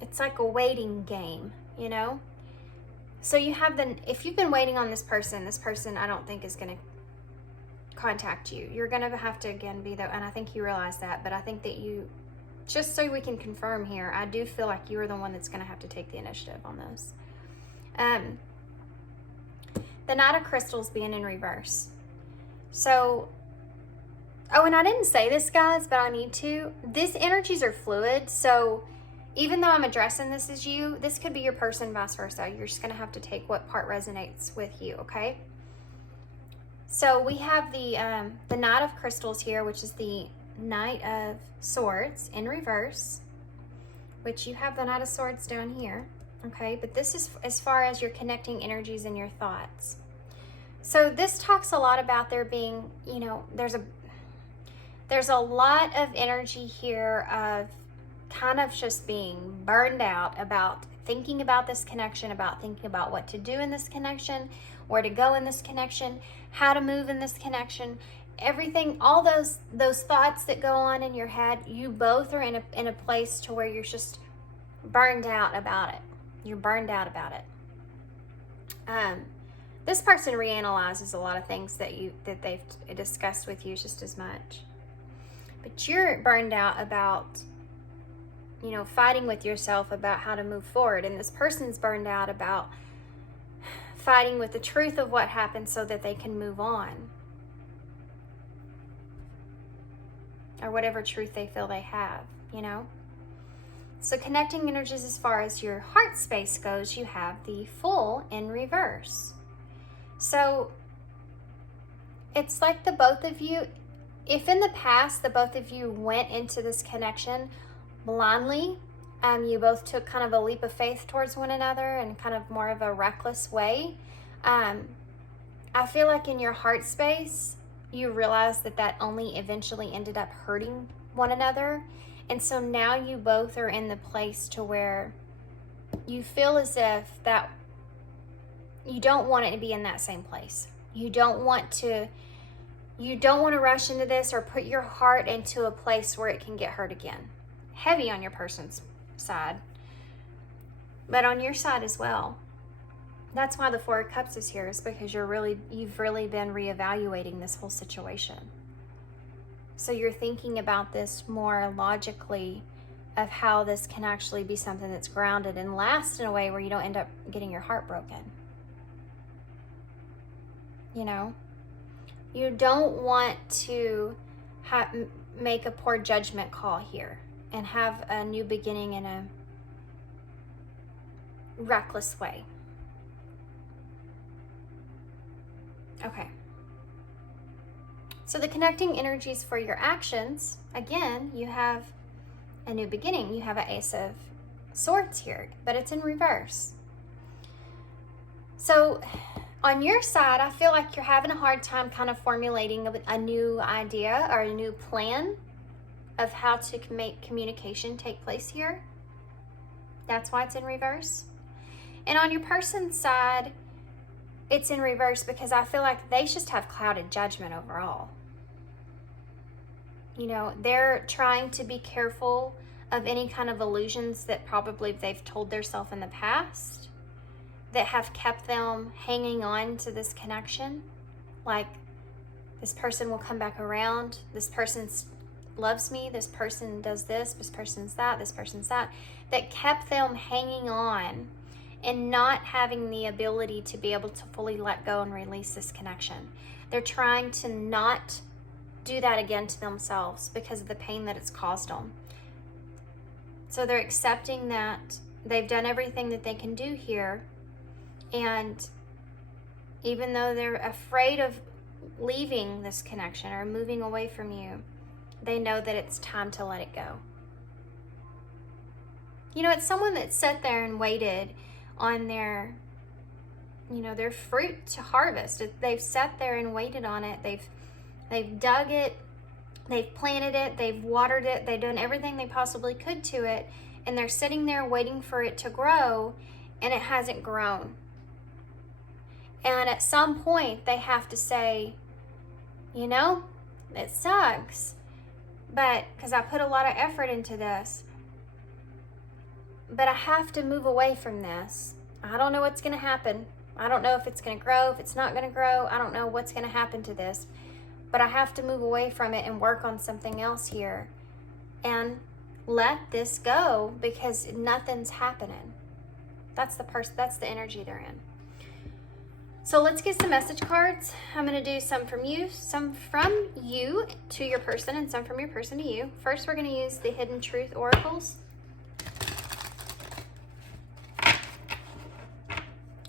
It's like a waiting game, you know? So you have if you've been waiting on this person I don't think is going to contact you. You're going to have to again be and I think you realize that, but I think that just so we can confirm here, I do feel like you are the one that's going to have to take the initiative on this. The Knight of Crystals being in reverse. So, oh, and I didn't say this, guys, but I need to. These energies are fluid, so even though I'm addressing this as you, this could be your person, vice versa. You're just going to have to take what part resonates with you, okay? So we have the Knight of Crystals here, which is the Knight of Swords in reverse, which you have the Knight of Swords down here, okay? But this is as far as your connecting energies and your thoughts. So this talks a lot about there being, you know, there's a lot of energy here of kind of just being burned out about thinking about this connection, about thinking about what to do in this connection, where to go in this connection, how to move in this connection, everything, all those thoughts that go on in your head. You both are in a place to where you're just burned out about it. You're burned out about it. This person reanalyzes a lot of things that they've discussed with you just as much. But you're burned out about, you know, fighting with yourself about how to move forward. And this person's burned out about fighting with the truth of what happened so that they can move on. Or whatever truth they feel they have, you know? So connecting energies as far as your heart space goes, you have the Fool in reverse. So it's like the both of you, if in the past the both of you went into this connection blindly, you both took kind of a leap of faith towards one another in kind of more of a reckless way, I feel like in your heart space, you realize that only eventually ended up hurting one another. And so now you both are in the place to where you feel as if that you don't want it to be in that same place. You don't want to rush into this or put your heart into a place where it can get hurt again. Heavy on your person's side, but on your side as well. That's why the Four of Cups is here, is because you've really been reevaluating this whole situation. So you're thinking about this more logically of how this can actually be something that's grounded and last in a way where you don't end up getting your heart broken. You know, you don't want to make a poor judgment call here and have a new beginning in a reckless way. Okay. So the connecting energies for your actions, again, you have a new beginning. You have an Ace of Swords here, but it's in reverse. So On your side, I feel like you're having a hard time kind of formulating a new idea or a new plan of how to make communication take place here. That's why it's in reverse. And on your person's side, it's in reverse because I feel like they just have clouded judgment overall. You know, they're trying to be careful of any kind of illusions that probably they've told themselves in the past that have kept them hanging on to this connection. Like, this person will come back around, this person loves me, this person does this person's that, that kept them hanging on and not having the ability to be able to fully let go and release this connection. They're trying to not do that again to themselves because of the pain that it's caused them. So they're accepting that they've done everything that they can do here, and even though they're afraid of leaving this connection or moving away from you, they know that it's time to let it go. You know, it's someone that sat there and waited on their, you know, their fruit to harvest. They've sat there and waited on it. They've dug it, they've planted it, they've watered it, they've done everything they possibly could to it, and they're sitting there waiting for it to grow, and it hasn't grown. And at some point, they have to say, you know, it sucks, but because I put a lot of effort into this, but I have to move away from this. I don't know what's going to happen. I don't know if it's going to grow, if it's not going to grow. I don't know what's going to happen to this, but I have to move away from it and work on something else here and let this go because nothing's happening. That's the energy they're in. So let's get some message cards. I'm going to do some from you to your person, and some from your person to you. First, we're going to use the Hidden Truth Oracles.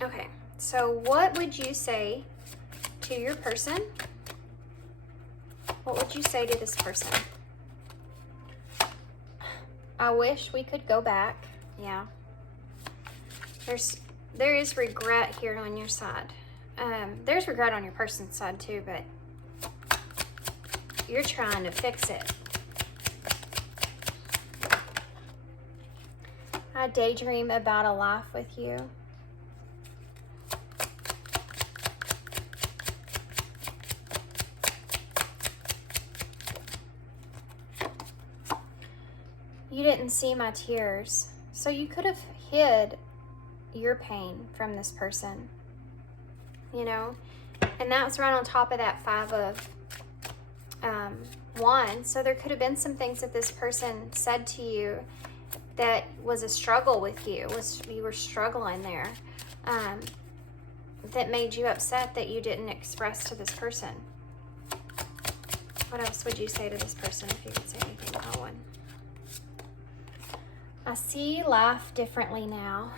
Okay, so what would you say to your person? What would you say to this person? I wish we could go back. Yeah. There is regret here on your side. There's regret on your person's side too, but you're trying to fix it. I daydream about a life with you. You didn't see my tears, so you could have hid your pain from this person, you know, and that was right on top of that 5 of Wands. So there could have been some things that this person said to you that was a struggle with you, you were struggling there, that made you upset that you didn't express to this person. What else would you say to this person if you could say anything about one? I see life differently now.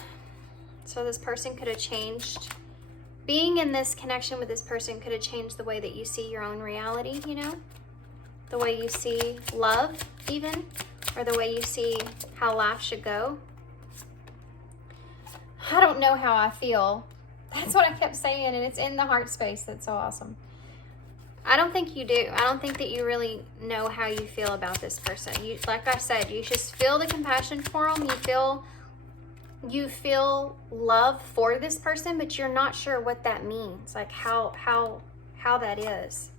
So this person could have changed. Being in this connection with this person could have changed the way that you see your own reality, you know? The way you see love, even, or the way you see how life should go. I don't know how I feel. That's what I kept saying, and it's in the heart space. That's so awesome. I don't think you do. I don't think that you really know how you feel about this person. You, like I said, you just feel the compassion for them. You feel love for this person, but you're not sure what that means. Like how that is.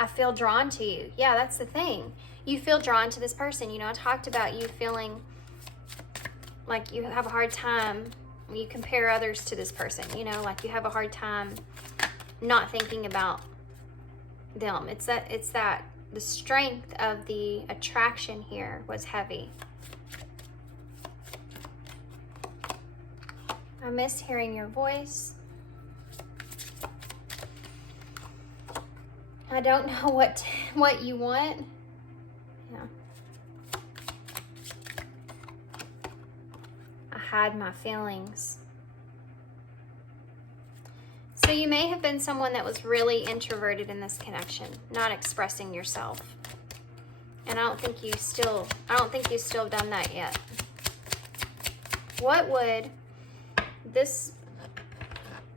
I feel drawn to you. Yeah, that's the thing. You feel drawn to this person. You know, I talked about you feeling like you have a hard time when you compare others to this person. You know, like you have a hard time not thinking about them. It's that the strength of the attraction here was heavy. I miss hearing your voice. I don't know what you want. Yeah. I hide my feelings. So you may have been someone that was really introverted in this connection, not expressing yourself. And I don't think you still have done that yet. What would this,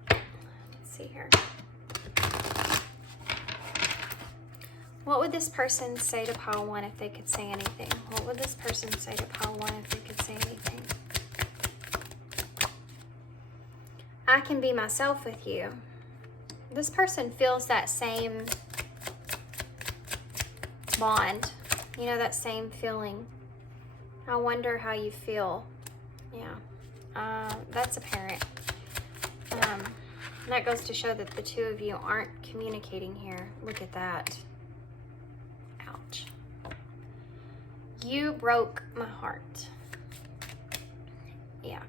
let's see here. What would this person say to pile 1 if they could say anything? What would this person say to pile 1 if they could say anything? I can be myself with you. This person feels that same bond, you know, that same feeling. I wonder how you feel. Yeah, that's apparent. That goes to show that the two of you aren't communicating here. Look at that. Ouch. You broke my heart. Yeah.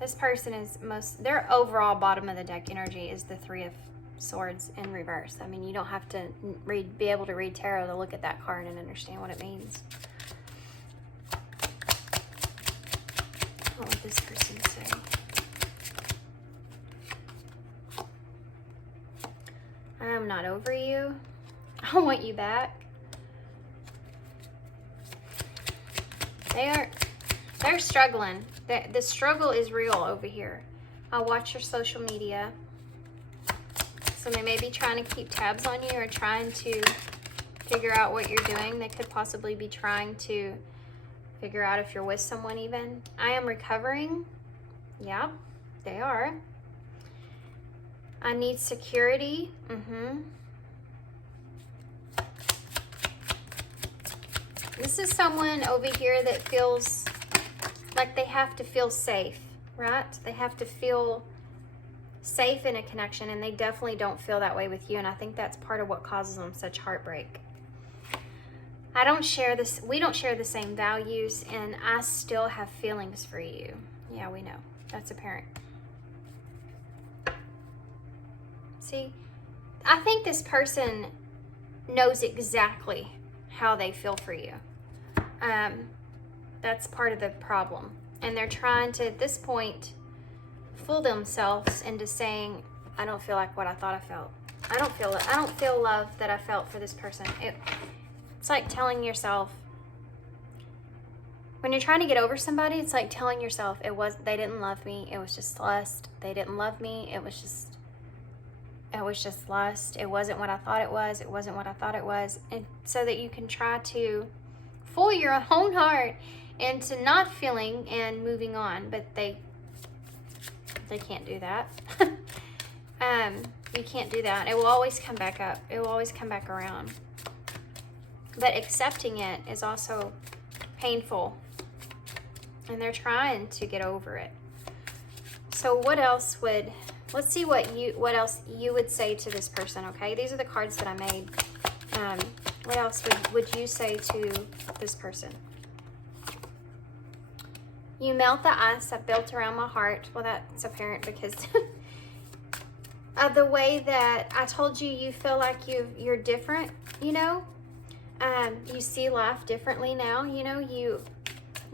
This person is their overall bottom of the deck energy is the 3 of Swords in reverse. I mean, you don't have to be able to read tarot to look at that card and understand what it means. What would this person say? I am not over you. I want you back. They're struggling. The struggle is real over here. I'll watch your social media. So they may be trying to keep tabs on you or trying to figure out what you're doing. They could possibly be trying to figure out if you're with someone even. I am recovering. Yeah, they are. I need security. This is someone over here that feels like they have to feel safe, right? They have to feel safe in a connection, and they definitely don't feel that way with you, and I think that's part of what causes them such heartbreak. I don't share this, we don't share the same values, and I still have feelings for you. Yeah, we know. That's apparent. See, I think this person knows exactly how they feel for you. That's part of the problem. And they're trying to, at this point, fool themselves into saying, I don't feel like what I thought I felt. I don't feel love that I felt for this person. It's like telling yourself, when you're trying to get over somebody, it's like telling yourself they didn't love me, it was just lust. They didn't love me, it was just lust. It wasn't what I thought it was. It wasn't what I thought it was. And so that you can try to fool your own heart into not feeling and moving on, but they can't do that. You can't do that. It will always come back up. It will always come back around. But accepting it is also painful. And they're trying to get over it. So what else let's see what else you would say to this person, okay? These are the cards that I made. What else would you say to this person? You melt the ice I've built around my heart. Well, that's apparent because of the way that I told you, you feel like you're different, you know? You see life differently now, you know? You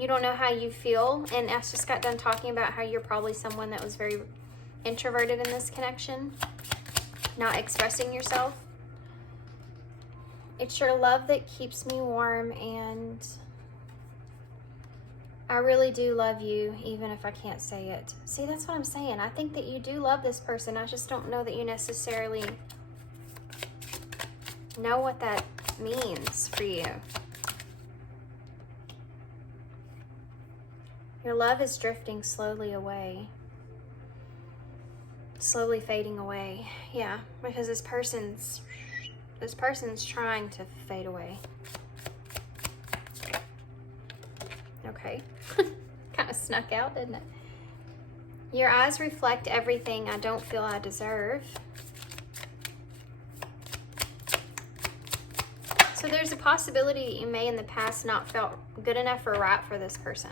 don't know how you feel. And I just got done talking about how you're probably someone that was very introverted in this connection, not expressing yourself. It's your love that keeps me warm, and I really do love you, even if I can't say it. See, that's what I'm saying. I think that you do love this person. I just don't know that you necessarily know what that means for you. Your love is drifting slowly away. Slowly fading away. Yeah, because this person's trying to fade away. Okay. Kind of snuck out, didn't it? Your eyes reflect everything I don't feel I deserve. So there's a possibility you may in the past not felt good enough or right for this person.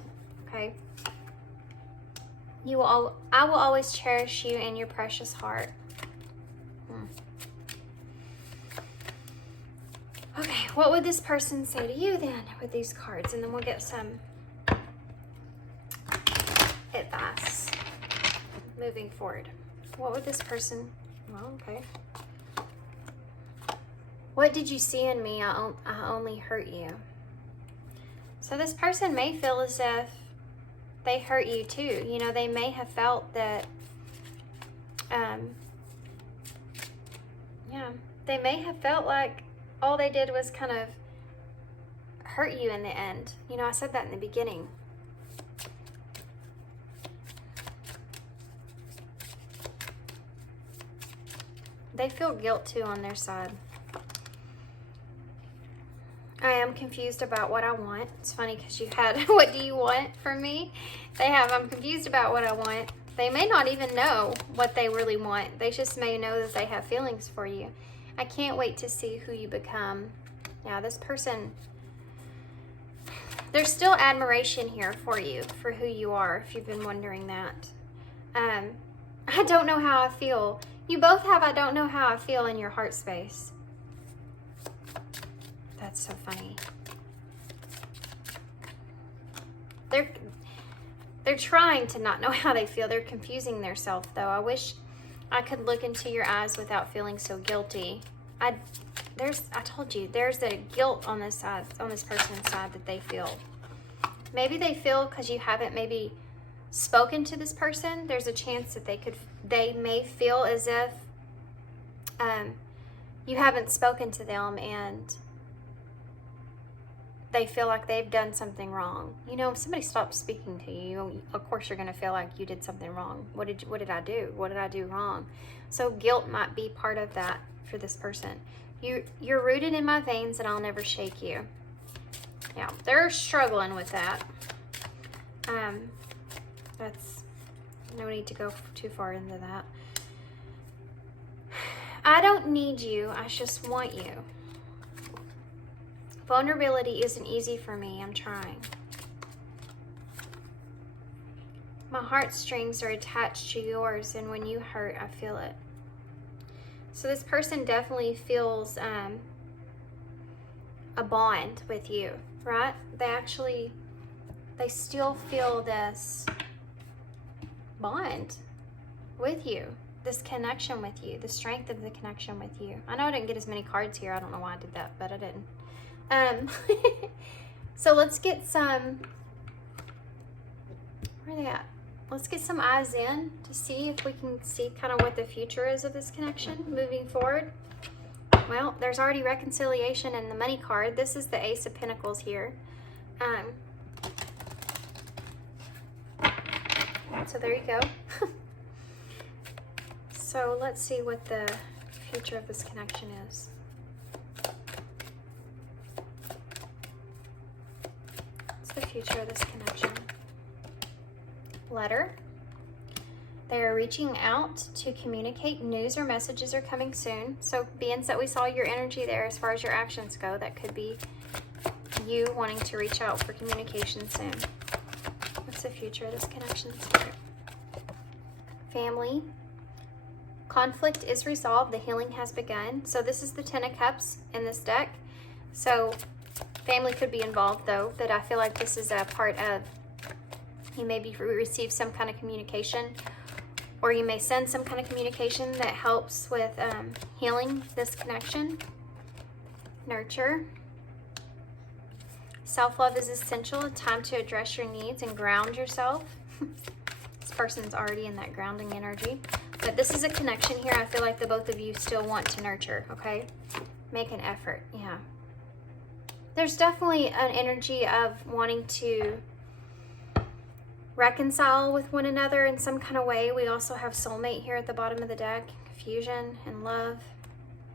Okay? I will always cherish you in your precious heart. Okay, what would this person say to you then with these cards? And then we'll get some advice moving forward. What would this person, well, okay. What did you see in me? I only hurt you. So this person may feel as if they hurt you too. You know, they may have felt that Yeah, they may have felt like all they did was kind of hurt you in the end. You know, I said that in the beginning. They feel guilt too on their side. I am confused about what I want. It's funny because you had, what do you want from me? They have, I'm confused about what I want. They may not even know what they really want. They just may know that they have feelings for you. I can't wait to see who you become. Yeah, this person, there's still admiration here for you, for who you are, if you've been wondering that. I don't know how I feel. You both have I don't know how I feel in your heart space. That's so funny. They're trying to not know how they feel. They're confusing themselves, though. I wish I could look into your eyes without feeling so guilty. I told you, there's a guilt on this side, on this person's side that they feel. Maybe they feel because you haven't maybe spoken to this person. There's a chance that they may feel as if you haven't spoken to them and they feel like they've done something wrong. You know, if somebody stops speaking to you, of course you're going to feel like you did something wrong. What did I do? What did I do wrong? So guilt might be part of that for this person. You're rooted in my veins and I'll never shake you. Yeah, they're struggling with that. That's no need to go too far into that. I don't need you, I just want you. Vulnerability isn't easy for me, I'm trying. My heartstrings are attached to yours, and when you hurt, I feel it. So this person definitely feels a bond with you, right? They still feel this bond with you, this connection with you, the strength of the connection with you. I know I didn't get as many cards here. I don't know why I did that, but I didn't. So let's get some, where are they at? Let's get some eyes in to see if we can see kind of what the future is of this connection moving forward. Well, there's already reconciliation in the money card. This is the Ace of Pentacles here. So there you go. So let's see what the future of this connection is. The future of this connection. Letter. They are reaching out to communicate. News or messages are coming soon. So being that we saw your energy there as far as your actions go, that could be you wanting to reach out for communication soon. What's the future of this connection, Spirit? Family. Conflict is resolved. The healing has begun. So this is the Ten of Cups in this deck. So family could be involved though, but I feel like this is a part of, you maybe receive some kind of communication, or you may send some kind of communication that helps with healing this connection. Nurture. Self-love is essential. Time to address your needs and ground yourself. This person's already in that grounding energy. But this is a connection here. I feel like the both of you still want to nurture, okay? Make an effort, yeah. There's definitely an energy of wanting to reconcile with one another in some kind of way. We also have soulmate here at the bottom of the deck. Confusion and love.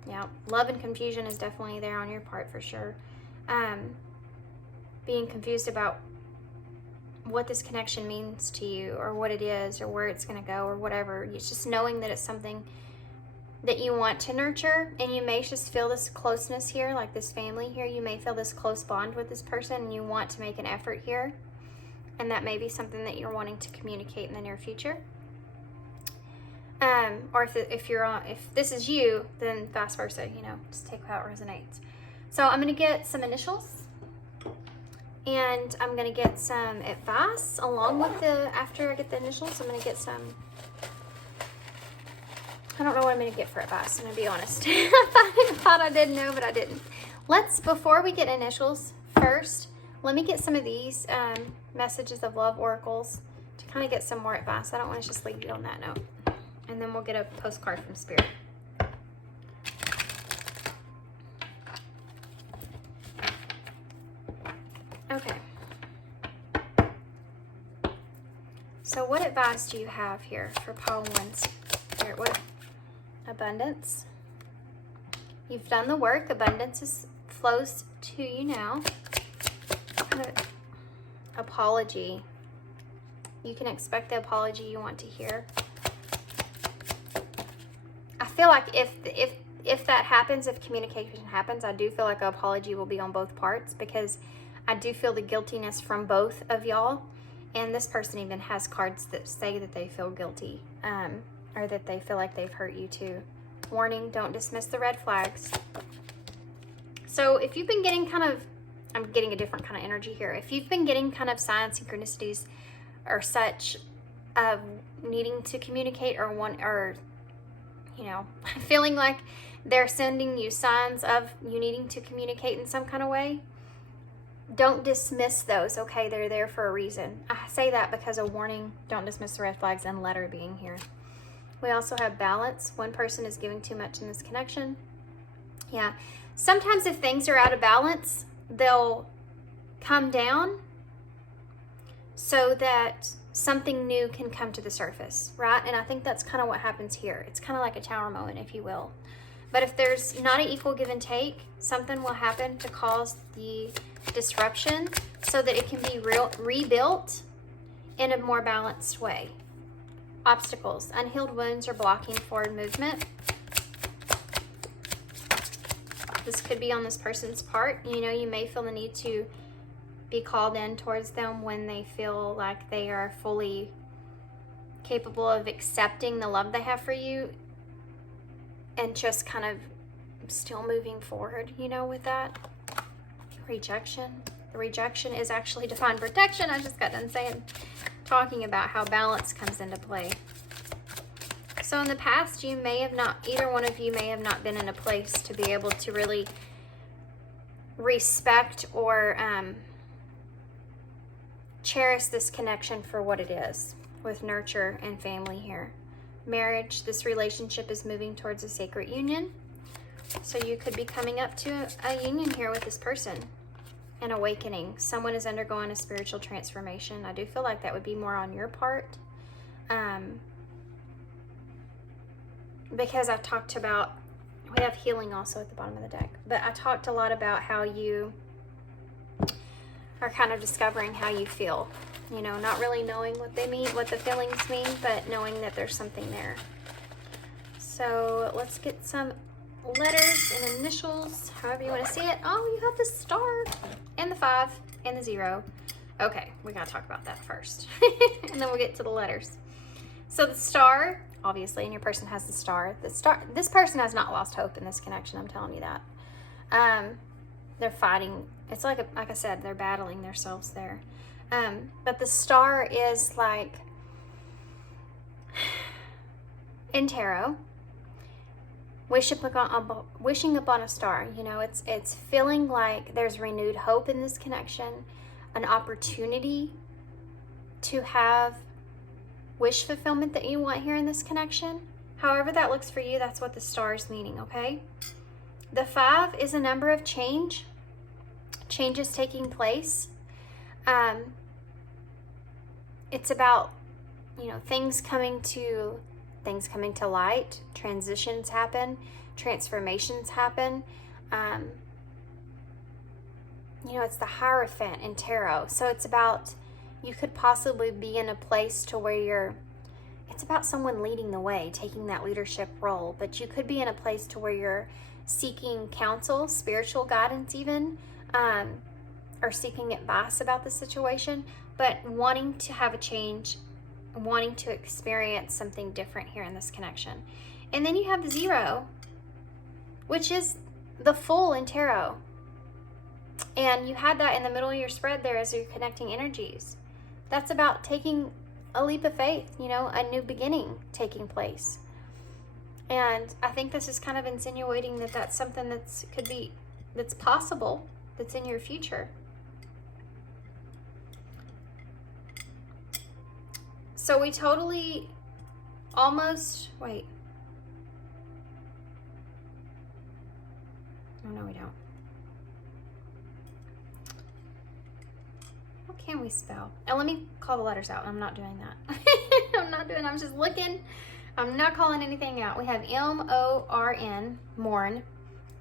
Yeah, love and confusion is definitely there on your part for sure. Being confused about what this connection means to you, or what it is, or where it's going to go, or whatever. It's just knowing that it's something that you want to nurture, and you may just feel this closeness here, like this family here. You may feel this close bond with this person, and you want to make an effort here, and that may be something that you're wanting to communicate in the near future. Or if this is you, then vice versa. You know, just take how it resonates. So I'm going to get some initials, and I'm going to get some advice along with after I get the initials. I'm going to get some. I don't know what I'm going to get for advice, I'm going to be honest. I thought I did know, but I didn't. Before we get initials, first, let me get some of these messages of love oracles to kind of get some more advice. I don't want to just leave you on that note. And then we'll get a postcard from Spirit. Okay. So what advice do you have here for pile 1's Spirit? What? Abundance. You've done the work. Abundance flows to you now. Kind of apology. You can expect the apology you want to hear. I feel like if that happens, if communication happens, I do feel like an apology will be on both parts, because I do feel the guiltiness from both of y'all. And this person even has cards that say that they feel guilty, or that they feel like they've hurt you too. Warning, don't dismiss the red flags. So if you've been getting kind of, I'm getting a different kind of energy here. If you've been getting kind of signs, synchronicities, or such of needing to communicate, or you know, feeling like they're sending you signs of you needing to communicate in some kind of way, don't dismiss those, okay? They're there for a reason. I say that because a warning, don't dismiss the red flags, and letter being here. We also have balance. One person is giving too much in this connection. Yeah. Sometimes if things are out of balance, they'll come down so that something new can come to the surface, right? And I think that's kind of what happens here. It's kind of like a tower moment, if you will. But if there's not an equal give and take, something will happen to cause the disruption so that it can be rebuilt in a more balanced way. Obstacles. Unhealed wounds are blocking forward movement. This could be on this person's part. You know, you may feel the need to be called in towards them when they feel like they are fully capable of accepting the love they have for you and just kind of still moving forward, you know, with that. Rejection. The rejection is actually divine protection. I just got done talking about how balance comes into play. So in the past, you may have not, either one of you may have not been in a place to be able to really respect or cherish this connection for what it is, with nurture and family here. Marriage, this relationship is moving towards a sacred union. So you could be coming up to a union here with this person. An awakening. Someone is undergoing a spiritual transformation. I do feel like that would be more on your part. Because I talked about, we have healing also at the bottom of the deck, but I talked a lot about how you are kind of discovering how you feel, you know, not really knowing what they mean, what the feelings mean, but knowing that there's something there. So let's get some letters and initials, however you want to see it. Oh, you have the star and the 5 and the 0. Okay, we gotta talk about that first. And then we'll get to the letters. So the star, obviously, and your person has the star. This person has not lost hope in this connection, I'm telling you that. They're fighting. It's like I said, they're battling themselves there. But the star is like, in tarot, wishing upon a star. You know, it's feeling like there's renewed hope in this connection, an opportunity to have wish fulfillment that you want here in this connection. However that looks for you, that's what the star is meaning, okay? The 5 is a number of change. Change is taking place. It's about, you know, things coming to light, transitions happen, transformations happen. You know, it's the Hierophant in tarot. So it's about, you could possibly be in a place to where it's about someone leading the way, taking that leadership role, but you could be in a place to where you're seeking counsel, spiritual guidance even, or seeking advice about the situation, but wanting to have a change, wanting to experience something different here in this connection. And then you have the 0, which is the Fool in tarot. And you had that in the middle of your spread there as you're connecting energies. That's about taking a leap of faith, you know, a new beginning taking place. And I think this is kind of insinuating that that's something that's possible, that's in your future. So we totally almost, wait. Oh, no, we don't. What can we spell? Oh, let me call the letters out. I'm not doing that. I'm just looking. I'm not calling anything out. We have M-O-R-N, mourn.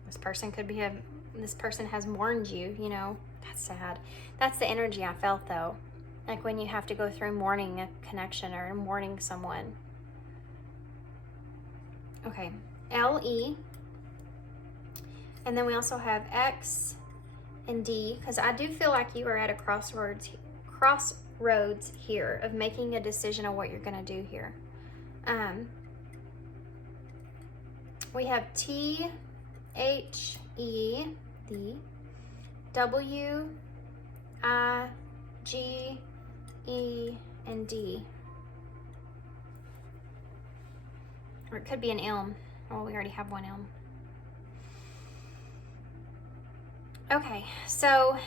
This person could be this person has mourned you, you know. That's sad. That's the energy I felt though. Like when you have to go through mourning a connection or mourning someone. Okay, L-E. And then we also have X and D, because I do feel like you are at a crossroads here of making a decision on what you're going to do here. We have T, H, E, D, W, I, G, E, and D. Or it could be an M. Oh, we already have one M. Okay, so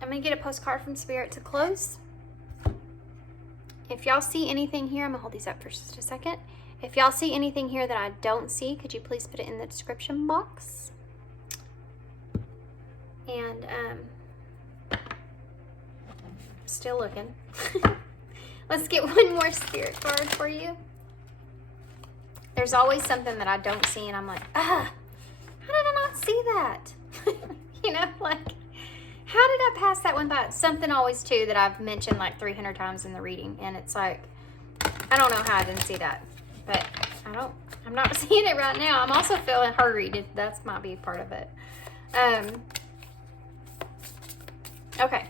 I'm going to get a postcard from Spirit to close. If y'all see anything here, I'm going to hold these up for just a second. If y'all see anything here that I don't see, could you please put it in the description box? And still looking. Let's get one more Spirit card for you. There's always something that I don't see and I'm like, how did I not see that? You know, like, how did I pass that one by? Something always too that I've mentioned like 300 times in the reading, and it's like, I don't know how I didn't see that, but I'm not seeing it right now. I'm also feeling hurried. That might be part of it. Okay.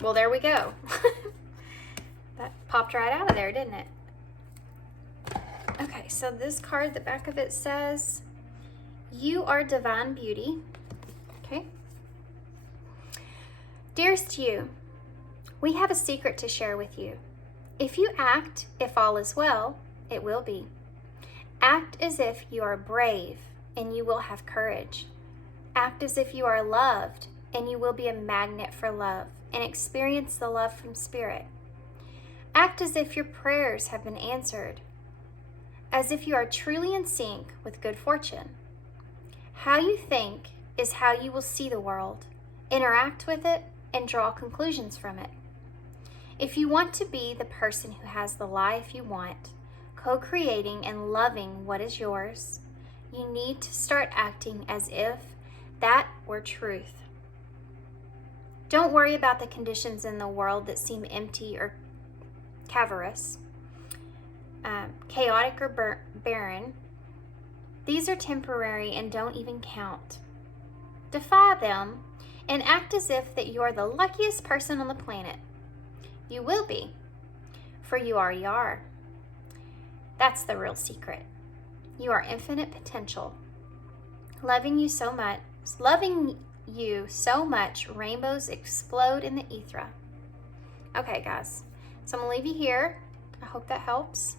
Well, there we go. That popped right out of there, didn't it? Okay, so this card, the back of it says, you are divine beauty. Okay. Dearest you, we have a secret to share with you. If you act, if all is well, it will be. Act as if you are brave and you will have courage. Act as if you are loved and you will be a magnet for love and experience the love from Spirit. Act as if your prayers have been answered, as if you are truly in sync with good fortune. How you think is how you will see the world, interact with it, and draw conclusions from it. If you want to be the person who has the life you want, co-creating and loving what is yours, you need to start acting as if that were truth. Don't worry about the conditions in the world that seem empty or cavernous, chaotic or barren. These are temporary and don't even count. Defy them and act as if that you are the luckiest person on the planet. You will be, for you already are. That's the real secret. You are infinite potential. Loving you so much, rainbows explode in the ether. Okay, guys, so I'm gonna leave you here. I hope that helps.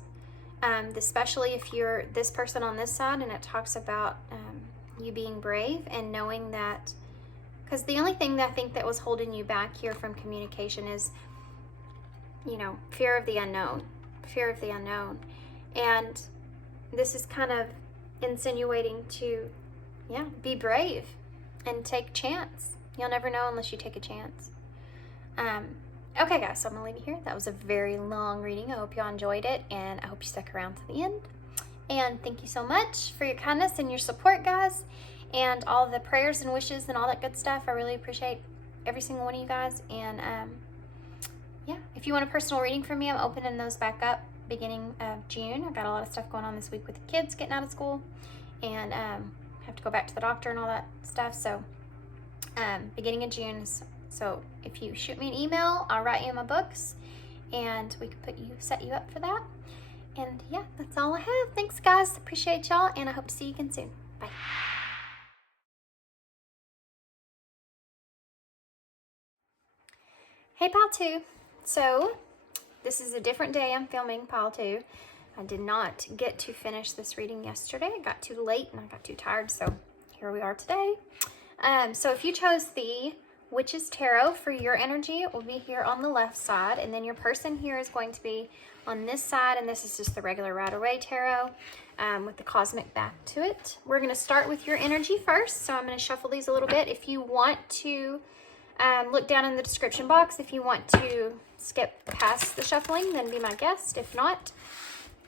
Especially if you're this person on this side and it talks about you being brave and knowing that, because the only thing that I think that was holding you back here from communication is, you know, fear of the unknown. And this is kind of insinuating to, yeah, be brave and take a chance. You'll never know unless you take a chance. Okay, guys, so I'm going to leave you here. That was a very long reading. I hope y'all enjoyed it, and I hope you stuck around to the end. And thank you so much for your kindness and your support, guys, and all the prayers and wishes and all that good stuff. I really appreciate every single one of you guys. And, yeah, if you want a personal reading from me, I'm opening those back up beginning of June. I've got a lot of stuff going on this week with the kids getting out of school, and have to go back to the doctor and all that stuff. So, beginning of June. So if you shoot me an email, I'll write you in my books and we can set you up for that. And yeah, that's all I have. Thanks, guys. Appreciate y'all, and I hope to see you again soon. Bye. Hey, Pile 2. So this is a different day I'm filming Pile 2. I did not get to finish this reading yesterday. I got too late and I got too tired, so here we are today. So if you chose the Witch's Tarot for your energy. It will be here on the left side, and then your person here is going to be on this side, and this is just the regular 𝓨𝓸𝓾 Tarot with the cosmic back to it. We're going to start with your energy first, so I'm going to shuffle these a little bit. If you want to look down in the description box, if you want to skip past the shuffling, then be my guest. If not,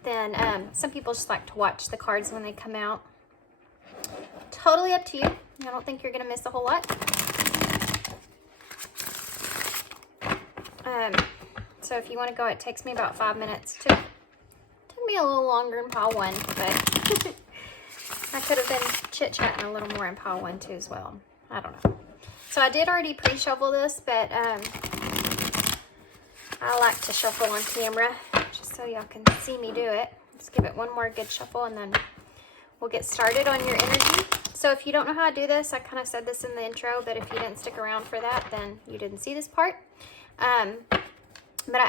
then some people just like to watch the cards when they come out. Totally up to you. I don't think you're going to miss a whole lot. So if you want to go, it takes me about 5 minutes. Took me a little longer in pile 1, but I could have been chit-chatting a little more in pile 1 too as well. I don't know. So I did already pre-shuffle this, but I like to shuffle on camera just so y'all can see me do it. Let's give it one more good shuffle and then we'll get started on your energy. So if you don't know how I do this, I kind of said this in the intro, but if you didn't stick around for that, then you didn't see this part. But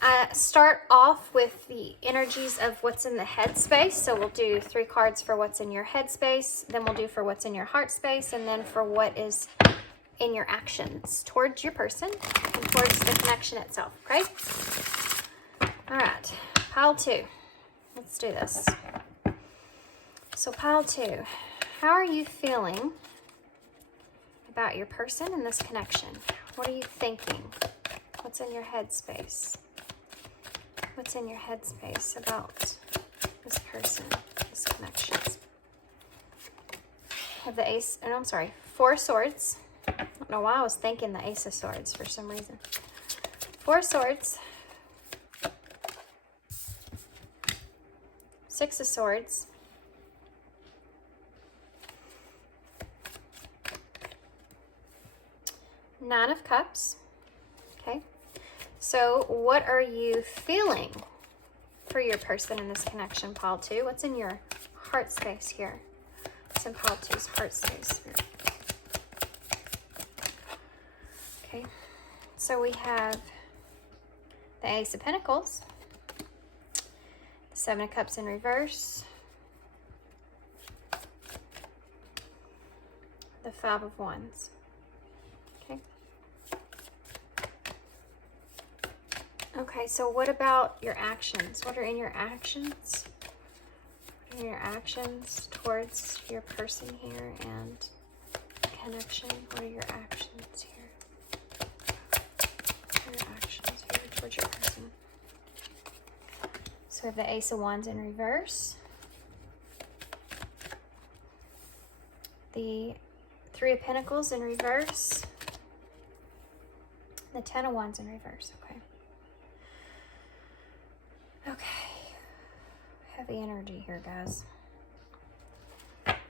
I start off with the energies of what's in the head space. So we'll do 3 cards for what's in your head space, then we'll do for what's in your heart space, and then for what is in your actions towards your person and towards the connection itself, okay? All right, pile 2. Let's do this. So pile 2, how are you feeling about your person and this connection? What are you thinking? What's in your head space? What's in your head space about this person, this connection? I have the Ace, and I'm sorry, 4 Swords. I don't know why I was thinking the Ace of Swords for some reason. 4 Swords. 6 of Swords. 9 of Cups. Okay. So what are you feeling for your person in this connection, pile 2? What's in your heart space here? What's in pile 2's heart space here? Okay. So we have the Ace of Pentacles, the 7 of Cups in reverse, the 5 of Wands. Okay. Okay, so what about your actions? What are in your actions? What are your actions towards your person here and connection? What are your actions here? What are your actions here towards your person? So we have the Ace of Wands in reverse, the 3 of Pentacles in reverse, the 10 of Wands in reverse. Okay. Okay. Heavy energy here, guys.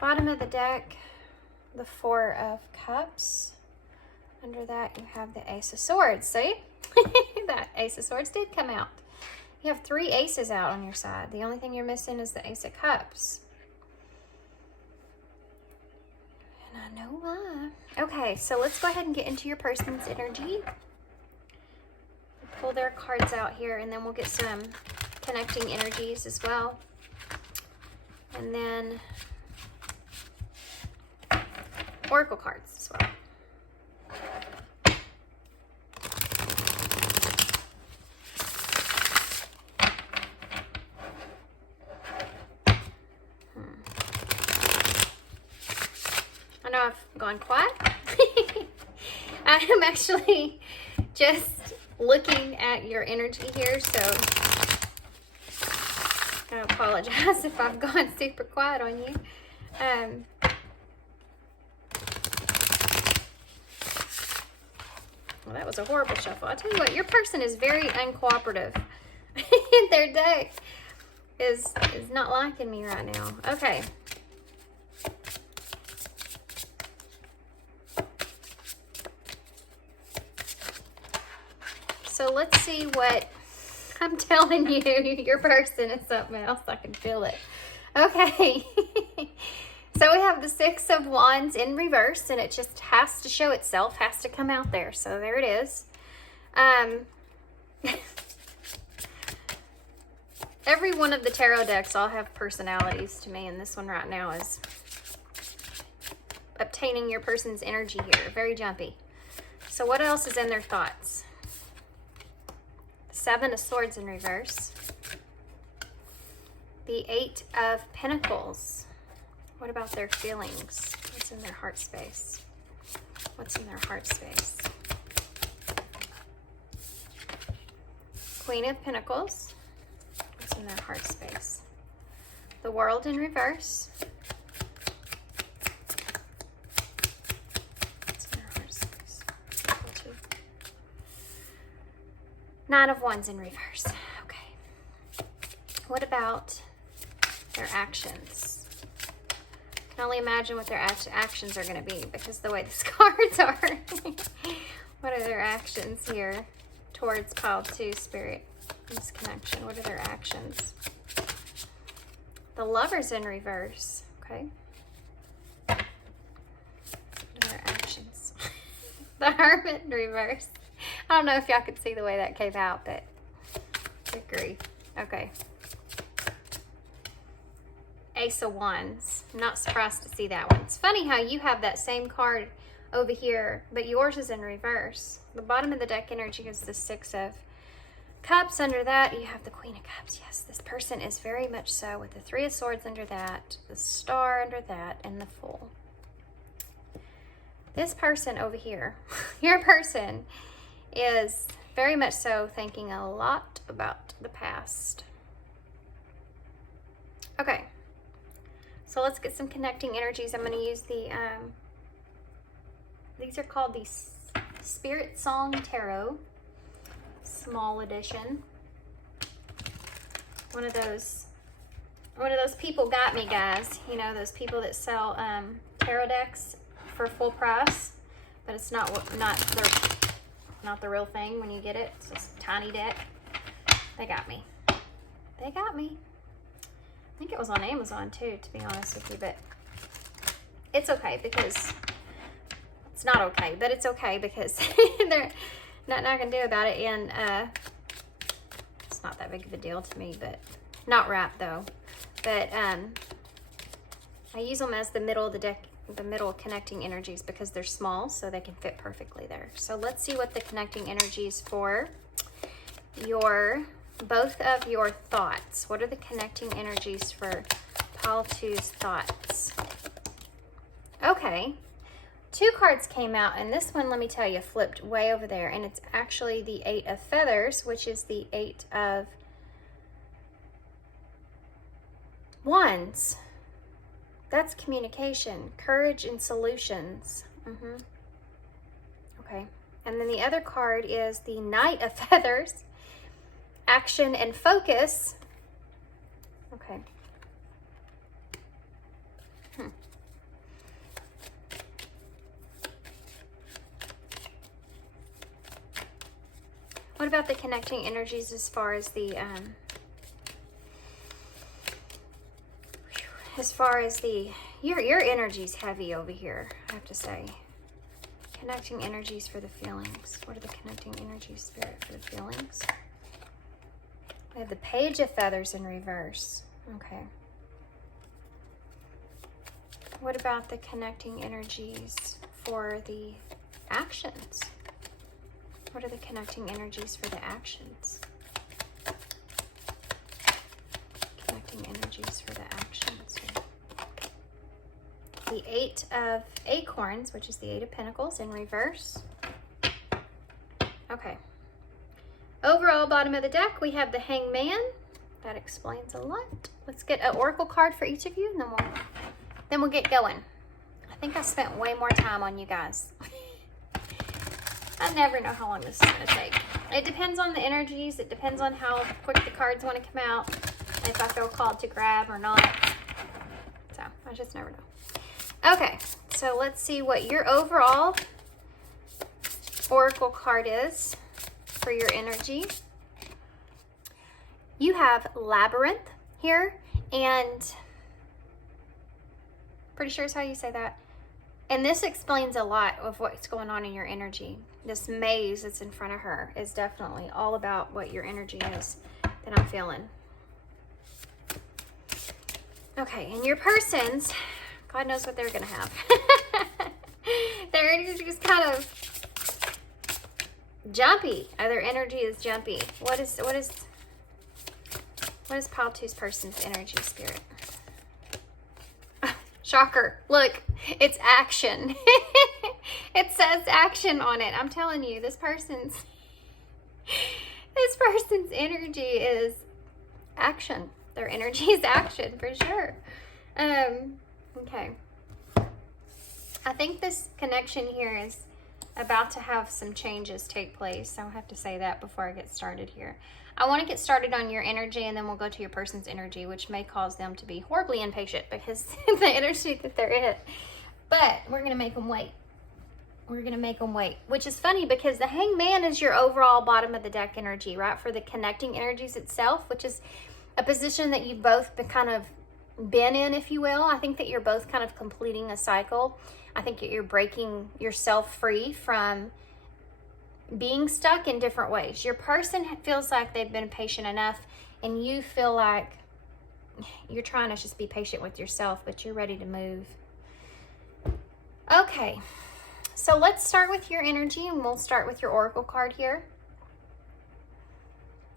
Bottom of the deck, the 4 of Cups. Under that, you have the Ace of Swords. See? That Ace of Swords did come out. You have 3 aces out on your side. The only thing you're missing is the Ace of Cups. And I know why. Okay, so let's go ahead and get into your person's energy. Pull their cards out here, and then we'll get some connecting energies as well. And then oracle cards as well. I know I've gone quiet. I am actually just looking at your energy here, so I apologize if I've gone super quiet on you. Well, that was a horrible shuffle. I tell you what, your person is very uncooperative. Their deck is not liking me right now. Okay. So let's see what I'm telling you. Your person is something else. I can feel it. Okay. So we have the 6 of Wands in reverse, and it just has to show itself, has to come out there. So there it is. Every one of the tarot decks all have personalities to me, and this one right now is obtaining your person's energy here. Very jumpy. So what else is in their thoughts? Seven of Swords in reverse. The Eight of Pentacles. What about their feelings? What's in their heart space? What's in their heart space? Queen of Pentacles. What's in their heart space? The World in reverse. What's in their heart space? Nine of Wands in reverse. Okay. What about their actions? I can only imagine what their actions are going to be because the way these cards are. What are their actions here towards pile 2 spirit? This connection. What are their actions? The Lovers in reverse. Okay. What are their actions? The Hermit in reverse. I don't know if y'all could see the way that came out, but good grief. Okay. Ace of Wands. I'm not surprised to see that one. It's funny how you have that same card over here, but yours is in reverse. The bottom of the deck energy is the Six of Cups. Under that, you have the Queen of Cups. Yes, this person is very much so, with the Three of Swords under that, the Star under that, and the Fool. This person over here, your person, is very much so thinking a lot about the past. Okay. So let's get some connecting energies. I'm going to use the, these are called the Spirit Song Tarot, small edition. One of those people got me, guys. You know, those people that sell tarot decks for full price, but it's not the real thing when you get it. It's just a tiny deck. They got me. They got me. I think it was on Amazon too, to be honest with you, but it's okay because it's not okay, but it's okay because they're nothing I can do about it, and it's not that big of a deal to me, but not wrapped though. But I use them as the middle of the deck, the middle connecting energies, because they're small, so they can fit perfectly there. So let's see what the connecting energies for both of your thoughts. What are the connecting energies for pile 2's thoughts? Okay, 2 cards came out, and this one, let me tell you, flipped way over there, and it's actually the Eight of Feathers, which is the Eight of Wands. That's communication, courage, and solutions. Okay, and then the other card is the Knight of Feathers, action and focus. Okay. What about the connecting energies as far as the your energy's heavy over here, I have to say. Connecting energies for the feelings. What are the connecting energies, Spirit, for the feelings? We have the Page of Feathers in reverse. Okay. What about the connecting energies for the actions? What are the connecting energies for the actions? Connecting energies for the actions. The Eight of Acorns, which is the Eight of Pentacles in reverse. Okay. Overall, bottom of the deck, we have the Hangman. That explains a lot. Let's get an oracle card for each of you, and then we'll get going. I think I spent way more time on you guys. I never know how long this is going to take. It depends on the energies. It depends on how quick the cards want to come out, and if I feel called to grab or not. So, I just never know. Okay, so let's see what your overall oracle card is for your energy. You have Labyrinth here, and pretty sure is how you say that. And this explains a lot of what's going on in your energy. This maze that's in front of her is definitely all about what your energy is that I'm feeling. Okay, and your person's God knows what they're going to have. Their energy is kind of jumpy. Their energy is jumpy. What is 𝚊𝚘𝚘𝚘's person's energy, Spirit? Shocker. Look, it's action. It says action on it. I'm telling you, this person's energy is action. Their energy is action for sure. Okay. I think this connection here is about to have some changes take place. So I'll have to say that before I get started here. I want to get started on your energy, and then we'll go to your person's energy, which may cause them to be horribly impatient because of the energy that they're in. But we're going to make them wait. We're going to make them wait, which is funny because the Hangman is your overall bottom of the deck energy, right? For the connecting energies itself, which is a position that you've both been in, if you will. I think that you're both kind of completing a cycle. I think you're breaking yourself free from being stuck in different ways. Your person feels like they've been patient enough, and you feel like you're trying to just be patient with yourself, but you're ready to move. Okay, so let's start with your energy, and we'll start with your oracle card here.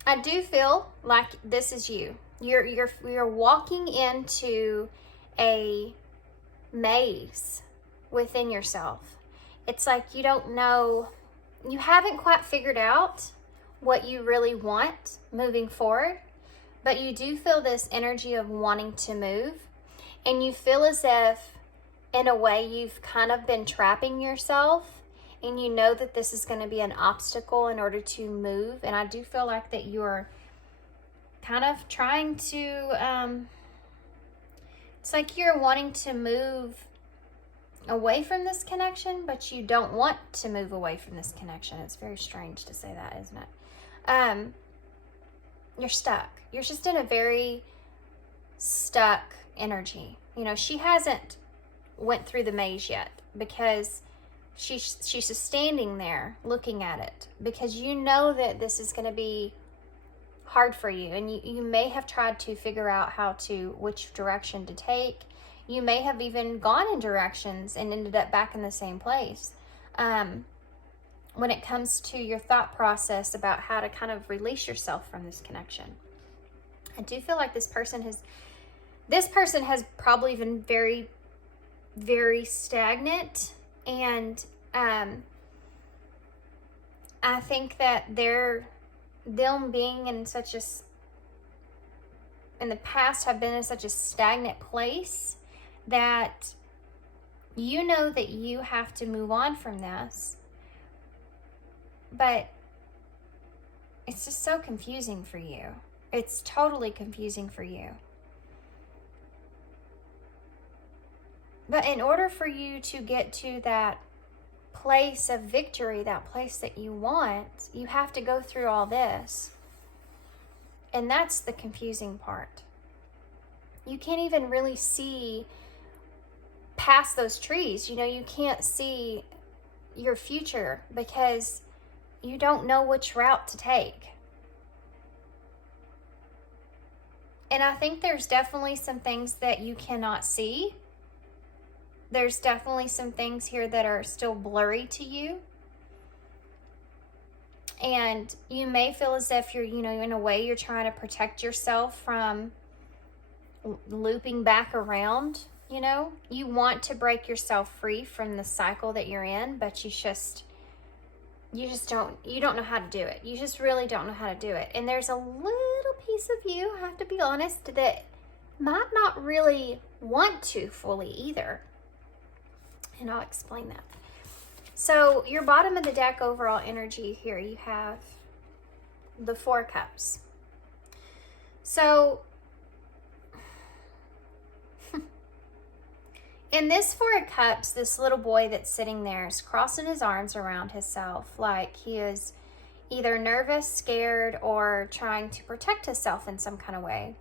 I do feel like this is you. You're walking into a maze within yourself. It's like you don't know, you haven't quite figured out what you really want moving forward, but you do feel this energy of wanting to move, and you feel as if in a way you've kind of been trapping yourself, and you know that this is going to be an obstacle in order to move. And I do feel like that you're kind of trying to, it's like you're wanting to move away from this connection, but you don't want to move away from this connection. It's very strange to say that, isn't it? You're stuck. You're just in a very stuck energy. You know, she hasn't went through the maze yet because she's just standing there looking at it, because you know that this is going to be hard for you, and you may have tried to figure out which direction to take. You may have even gone in directions and ended up back in the same place. When it comes to your thought process about how to kind of release yourself from this connection, I do feel like this person has probably been very, very stagnant, and I think that them being in the past have been in such a stagnant place that you know that you have to move on from this, but it's just so confusing for you. It's totally confusing for you. But in order for you to get to that place of victory, that place that you want, you have to go through all this. And that's the confusing part. You can't even really see past those trees. You know, you can't see your future because you don't know which route to take. And I think there's definitely some things that you cannot see. There's definitely some things here that are still blurry to you. And you may feel as if you're, in a way you're trying to protect yourself from looping back around, You want to break yourself free from the cycle that you're in, but you don't know how to do it. You just really don't know how to do it. And there's a little piece of you, I have to be honest, that might not really want to fully either. And I'll explain that. So your bottom of the deck overall energy here, you have the 4 cups. So in this 4 cups, this little boy that's sitting there is crossing his arms around himself like he is either nervous, scared, or trying to protect himself in some kind of way.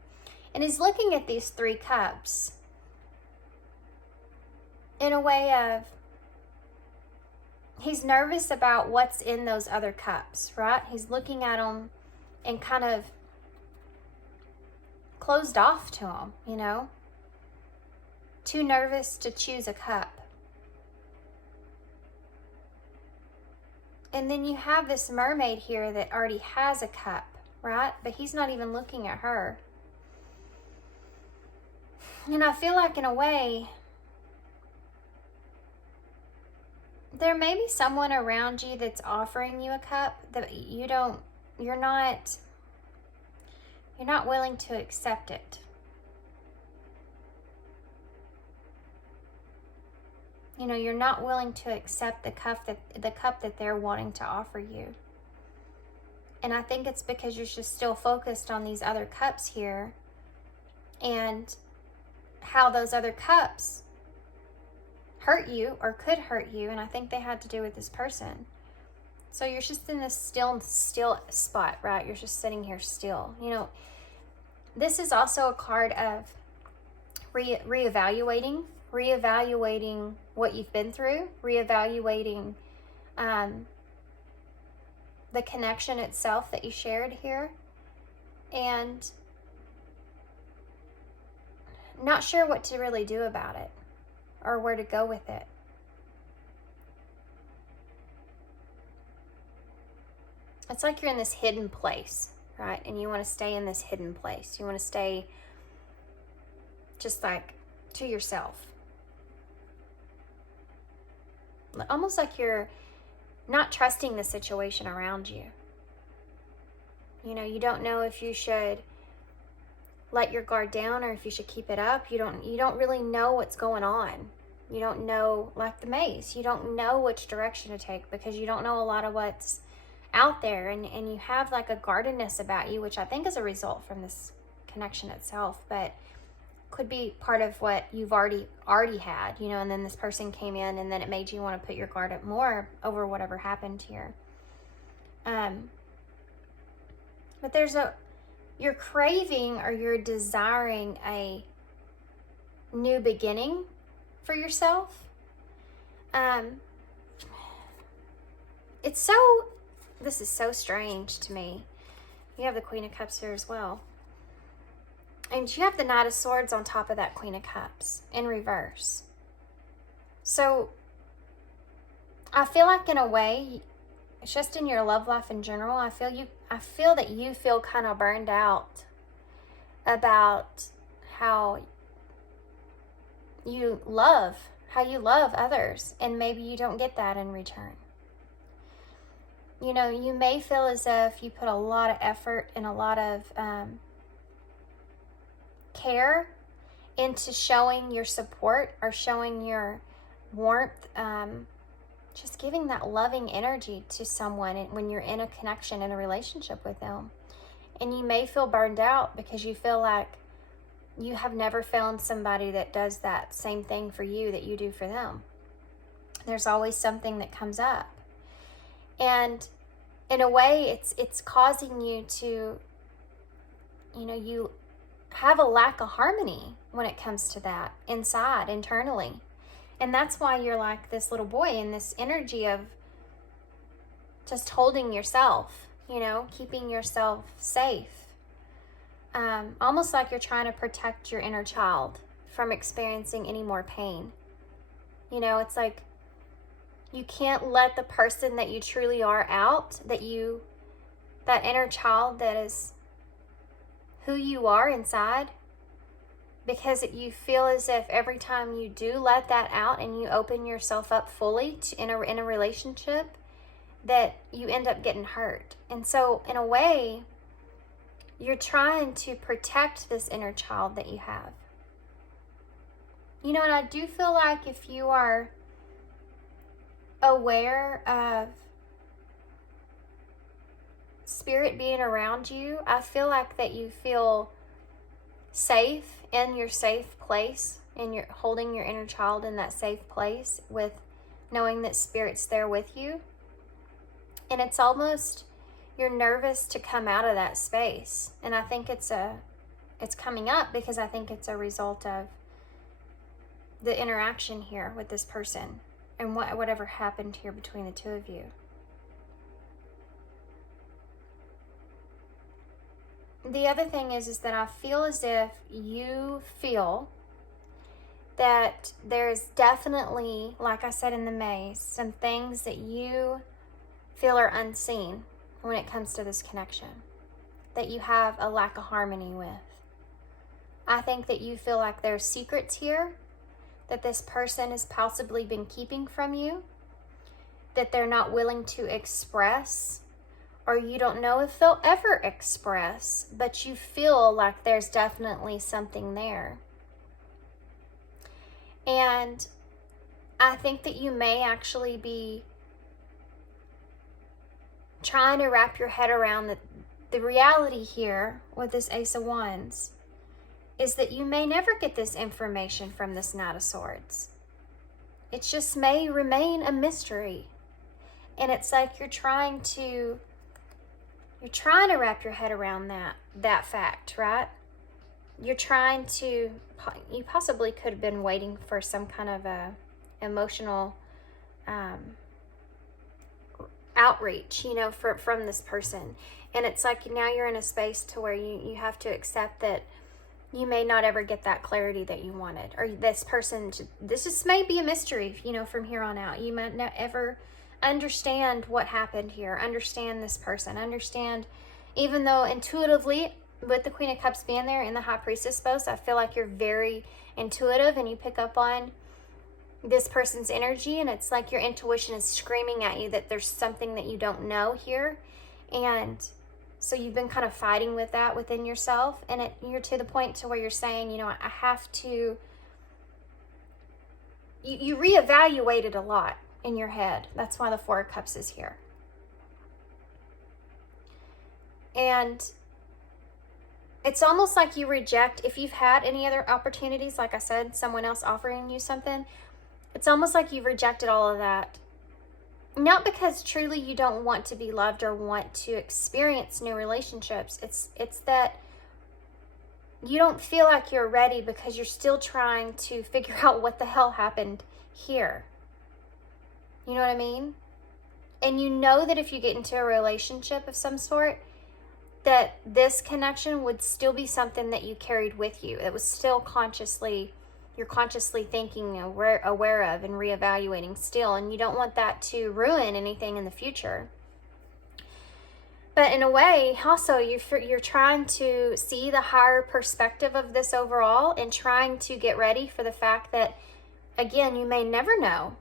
And he's looking at these 3 cups in a way of, he's nervous about what's in those other cups, right? He's looking at them and kind of closed off to them, too nervous to choose a cup. And then you have this mermaid here that already has a cup, right? But he's not even looking at her. And I feel like in a way, there may be someone around you that's offering you a cup that you're not willing to accept it. You know, you're not willing to accept the cup that they're wanting to offer you. And I think it's because you're just still focused on these other cups here and how those other cups hurt you or could hurt you. And I think they had to do with this person. So you're just in this still spot, right? You're just sitting here still. You know, this is also a card of reevaluating what you've been through, reevaluating the connection itself that you shared here, and not sure what to really do about it or where to go with it. It's like you're in this hidden place, right? And you want to stay in this hidden place. You want to stay just like to yourself. Almost like you're not trusting the situation around you. You know, you don't know if you should let your guard down or if you should keep it up. You don't really know what's going on. You don't know, like the maze, you don't know which direction to take because you don't know a lot of what's out there, and you have like a guardedness about you, which I think is a result from this connection itself, but could be part of what you've already had, you know, and then this person came in and then it made you want to put your guard up more over whatever happened here. But you're craving or you're desiring a new beginning for yourself. This is so strange to me. You have the Queen of Cups here as well. And you have the Knight of Swords on top of that Queen of Cups in reverse. So I feel like in a way, it's just in your love life in general, I feel that you feel kind of burned out about how you love others, and maybe you don't get that in return. You know, you may feel as if you put a lot of effort and a lot of care into showing your support or showing your warmth, just giving that loving energy to someone when you're in a connection, in a relationship with them. And you may feel burned out because you feel like you have never found somebody that does that same thing for you that you do for them. There's always something that comes up. And in a way, it's causing you to, you know, you have a lack of harmony when it comes to that inside, internally. And that's why you're like this little boy in this energy of just holding yourself, you know, keeping yourself safe. Almost like you're trying to protect your inner child from experiencing any more pain. You know, it's like you can't let the person that you truly are out, that inner child that is who you are inside, because you feel as if every time you do let that out and you open yourself up fully in a relationship, that you end up getting hurt. And so in a way, you're trying to protect this inner child that you have. You know, and I do feel like if you are aware of spirit being around you, I feel like that you feel safe in your safe place, and you're holding your inner child in that safe place with knowing that spirit's there with you. And it's almost, you're nervous to come out of that space. And I think it's coming up because I think it's a result of the interaction here with this person and whatever happened here between the two of you. The other thing is that I feel as if you feel that there's definitely, like I said in the maze, some things that you feel are unseen when it comes to this connection, that you have a lack of harmony with. I think that you feel like there's secrets here that this person has possibly been keeping from you, that they're not willing to express, or you don't know if they'll ever express, but you feel like there's definitely something there. And I think that you may actually be trying to wrap your head around the reality here with this Ace of Wands is that you may never get this information from this Knight of Swords. It just may remain a mystery. And it's like you're trying to wrap your head around that fact, right? You possibly could have been waiting for some kind of a emotional outreach, from this person. And it's like now you're in a space to where you have to accept that you may not ever get that clarity that you wanted, or this just may be a mystery, from here on out. You might not ever understand what happened here, understand this person, understand, even though intuitively, with the Queen of Cups being there in the High Priestess pose, I feel like you're very intuitive and you pick up on this person's energy, and it's like your intuition is screaming at you that there's something that you don't know here. And so you've been kind of fighting with that within yourself, and you're to the point to where you're saying, I have to, you reevaluated a lot in your head. That's why the Four of Cups is here. And it's almost like you reject, if you've had any other opportunities, like I said, someone else offering you something, it's almost like you've rejected all of that. Not because truly you don't want to be loved or want to experience new relationships. It's that you don't feel like you're ready because you're still trying to figure out what the hell happened here. You know what I mean? And you know that if you get into a relationship of some sort, that this connection would still be something that you carried with you. It was still you're consciously thinking, aware of and reevaluating still. And you don't want that to ruin anything in the future. But in a way, also, you're trying to see the higher perspective of this overall and trying to get ready for the fact that, again, you may never know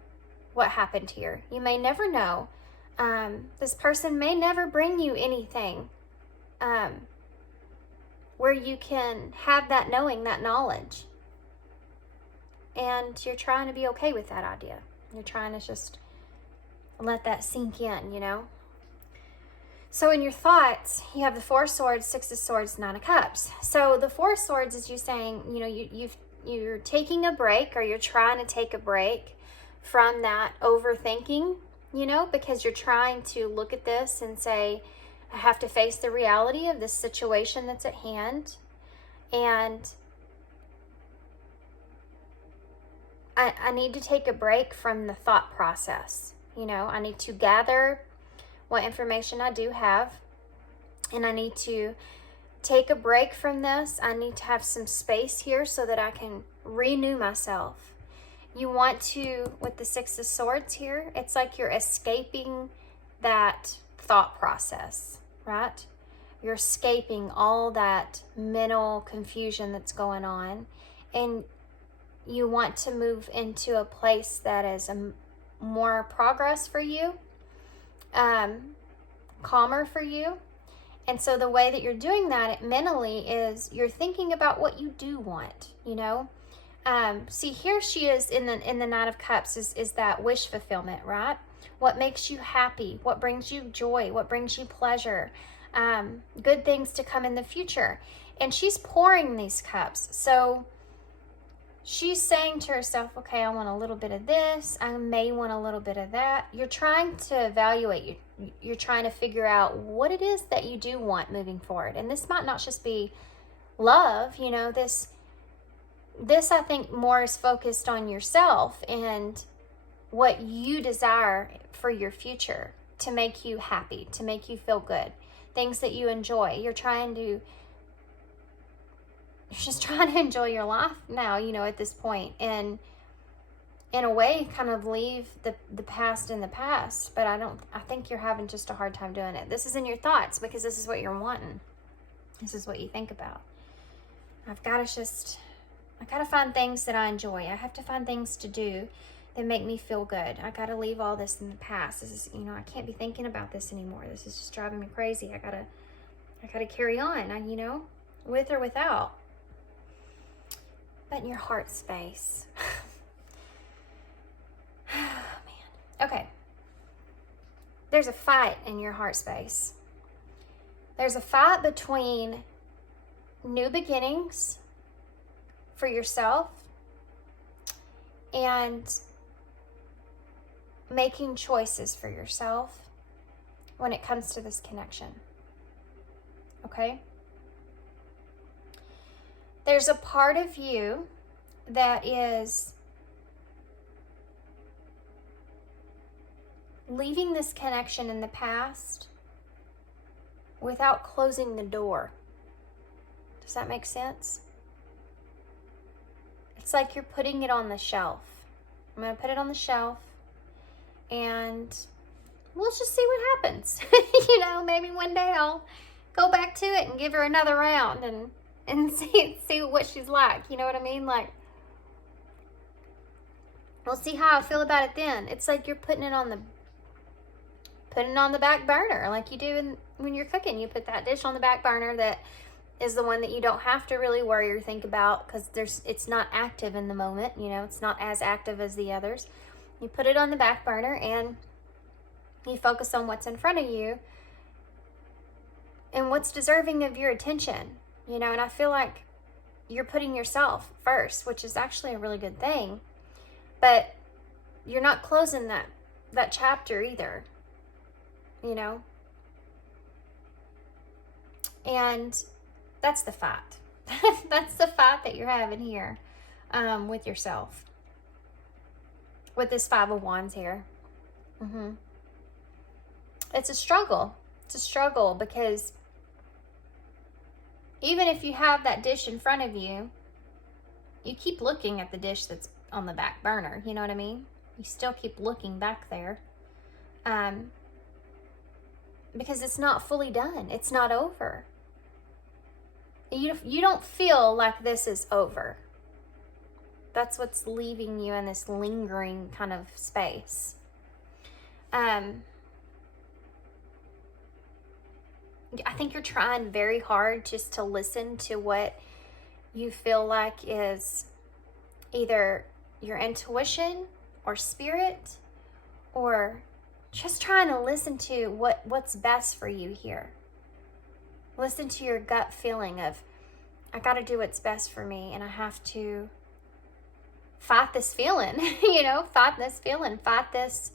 what happened here. You may never know. This person may never bring you anything where you can have that knowing, that knowledge. And you're trying to be okay with that idea. You're trying to just let that sink in, So in your thoughts, you have the Four of Swords, Six of Swords, Nine of Cups. So the Four of Swords is you saying, you're taking a break, or you're trying to take a break from that overthinking, because you're trying to look at this and say, I have to face the reality of this situation that's at hand. And I need to take a break from the thought process. I need to gather what information I do have, and I need to take a break from this. I need to have some space here so that I can renew myself. You want to, with the Six of Swords here, it's like you're escaping that thought process, right? You're escaping all that mental confusion that's going on, and you want to move into a place that is more progress for you, calmer for you. And so the way that you're doing that mentally is you're thinking about what you do want, see, here she is in the Knight of Cups is that wish fulfillment, right? What makes you happy? What brings you joy? What brings you pleasure? Good things to come in the future. And she's pouring these cups. So she's saying to herself, okay, I want a little bit of this. I may want a little bit of that. You're trying to evaluate. You're trying to figure out what it is that you do want moving forward. And this might not just be love, this I think more is focused on yourself and what you desire for your future to make you happy, to make you feel good, things that you enjoy. You're trying to you're just trying to enjoy your life now, you know, at this point, and in a way kind of leave the past in the past. But I think you're having just a hard time doing it. This is in your thoughts because this is what you're wanting. This is what you think about. I gotta find things that I enjoy. I have to find things to do that make me feel good. I gotta leave all this in the past. This is, you know, I can't be thinking about this anymore. This is just driving me crazy. I gotta carry on, you know, with or without. But in your heart space. Oh, man. Okay. There's a fight in your heart space. There's a fight between new beginnings for yourself and making choices for yourself when it comes to this connection. Okay? There's a part of you that is leaving this connection in the past without closing the door. Does that make sense? It's like you're putting it on the shelf. I'm going to put it on the shelf and we'll just see what happens. You know, maybe one day I'll go back to it and give her another round and see what she's like. You know what I mean? Like, we'll see how I feel about it then. It's like you're putting it on the back burner, like you do when you're cooking. You put that dish on the back burner that is the one that you don't have to really worry or think about because it's not active in the moment. You know, it's not as active as the others. You put it on the back burner and you focus on what's in front of you and what's deserving of your attention. You know, and I feel like you're putting yourself first, which is actually a really good thing. But you're not closing that chapter either. You know? And that's the fight. That's the fight that you're having here with yourself. With this Five of Wands here. It's a struggle. It's a struggle because even if you have that dish in front of you, you keep looking at the dish that's on the back burner. You know what I mean? You still keep looking back there. Because it's not fully done. It's not over. You don't feel like this is over. That's what's leaving you in this lingering kind of space. I think you're trying very hard just to listen to what you feel like is either your intuition or spirit, or just trying to listen to what's best for you here. Listen to your gut feeling of, I got to do what's best for me, and I have to fight this feeling, you know, fight this feeling, fight this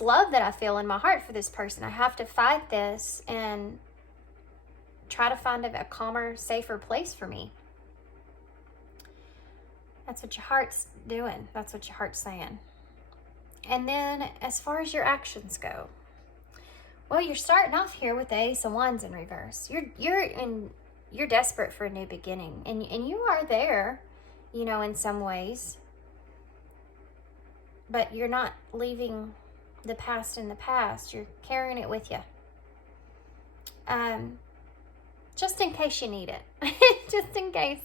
love that I feel in my heart for this person. I have to fight this and try to find a calmer, safer place for me. That's what your heart's doing. That's what your heart's saying. And then as far as your actions go, well, you're starting off here with the Ace of Wands in reverse. You're desperate for a new beginning, and you are there, you know, in some ways. But you're not leaving the past in the past. You're carrying it with you. Just in case you need it. Just in case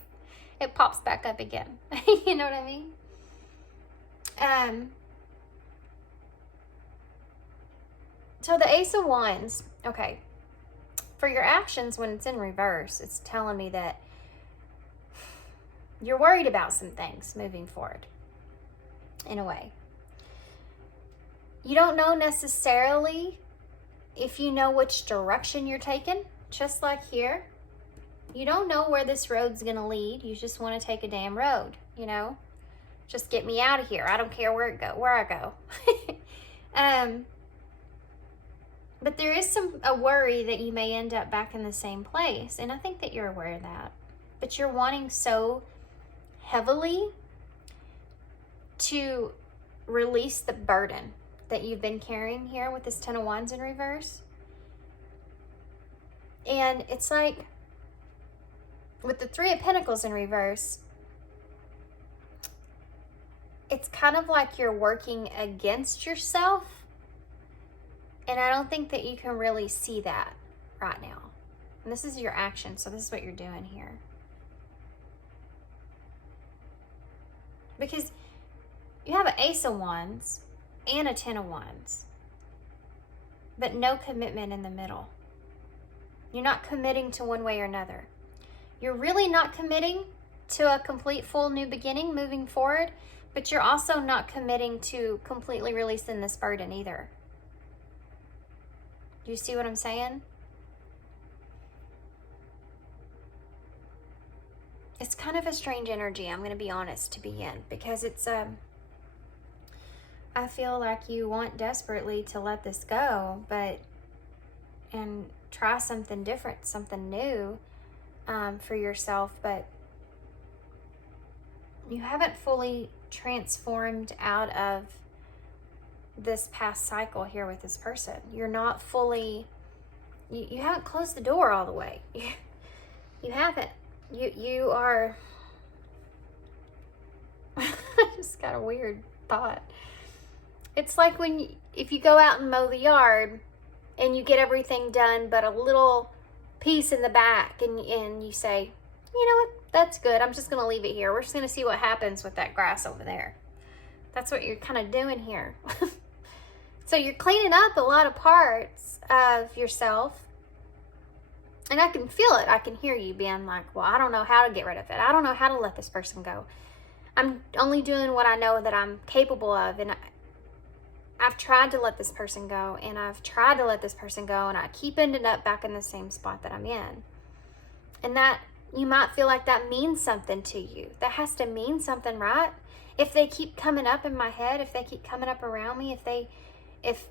it pops back up again. You know what I mean? So the Ace of Wands, okay. For your actions, when it's in reverse, it's telling me that you're worried about some things moving forward, in a way. You don't know necessarily if you know which direction you're taking, just like here. You don't know where this road's going to lead. You just want to take a damn road, you know? Just get me out of here. I don't care where I go. But there is a worry that you may end up back in the same place. And I think that you're aware of that. But you're wanting so heavily to release the burden that you've been carrying here with this Ten of Wands in reverse. And it's like with the Three of Pentacles in reverse, it's kind of like you're working against yourself. And I don't think that you can really see that right now. And this is your action, so this is what you're doing here. Because you have an Ace of Wands and a Ten of Wands, but no commitment in the middle. You're not committing to one way or another. You're really not committing to a complete full new beginning moving forward, but you're also not committing to completely releasing this burden either. Do you see what I'm saying? It's kind of a strange energy, I'm going to be honest, to be in, because it's, I feel like you want desperately to let this go, and try something different, something new for yourself, but you haven't fully transformed out of this past cycle here with this person. You're not fully, you haven't closed the door all the way. You haven't. You are, I just got a weird thought. It's like if you go out and mow the yard and you get everything done but a little piece in the back, and you say, you know what, that's good, I'm just going to leave it here. We're just going to see what happens with that grass over there. That's what you're kind of doing here. So you're cleaning up a lot of parts of yourself. And I can feel it. I can hear you being like, well, I don't know how to get rid of it. I don't know how to let this person go. I'm only doing what I know that I'm capable of. And I've tried to let this person go. And I've tried to let this person go. And I keep ending up back in the same spot that I'm in. And that, you might feel like that means something to you. That has to mean something, right? If they keep coming up in my head, if they keep coming up around me, if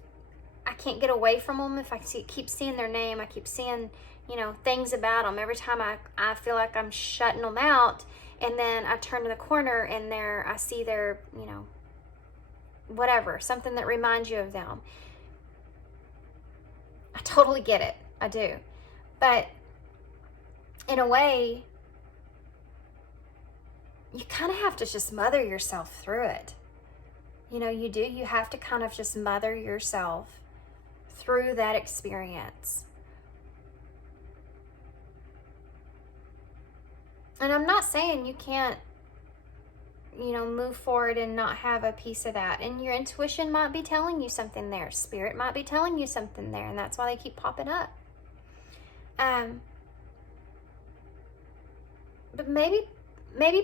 I can't get away from them, if I keep seeing their name, I keep seeing, things about them. Every time I feel like I'm shutting them out, and then I turn to the corner and I see their, whatever, something that reminds you of them. I totally get it. I do. But in a way, you kind of have to just mother yourself through it. You do. You have to kind of just mother yourself through that experience. And I'm not saying you can't, move forward and not have a piece of that. And your intuition might be telling you something there. Spirit might be telling you something there. And that's why they keep popping up. But maybe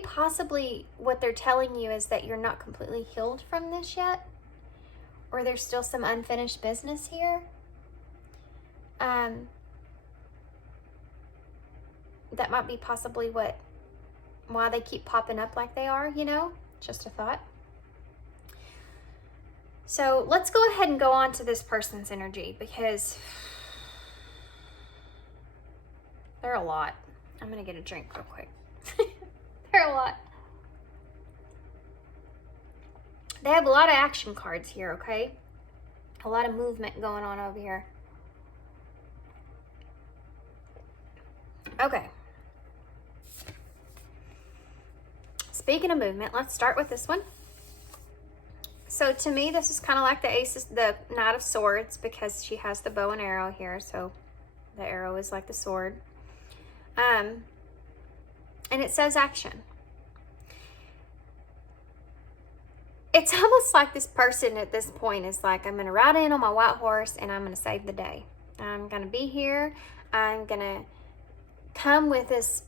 possibly what they're telling you is that you're not completely healed from this yet. Or there's still some unfinished business here. That might be possibly why they keep popping up like they are, just a thought. So let's go ahead and go on to this person's energy, because they're a lot. I'm going to get a drink real quick. They're a lot. They have a lot of action cards here, okay? A lot of movement going on over here. Okay. Speaking of movement, let's start with this one. So to me, this is kind of like the Knight of Swords, because she has the bow and arrow here. So the arrow is like the sword. And it says action. It's almost like this person at this point is like, I'm going to ride in on my white horse and I'm going to save the day. I'm going to be here. I'm going to come with this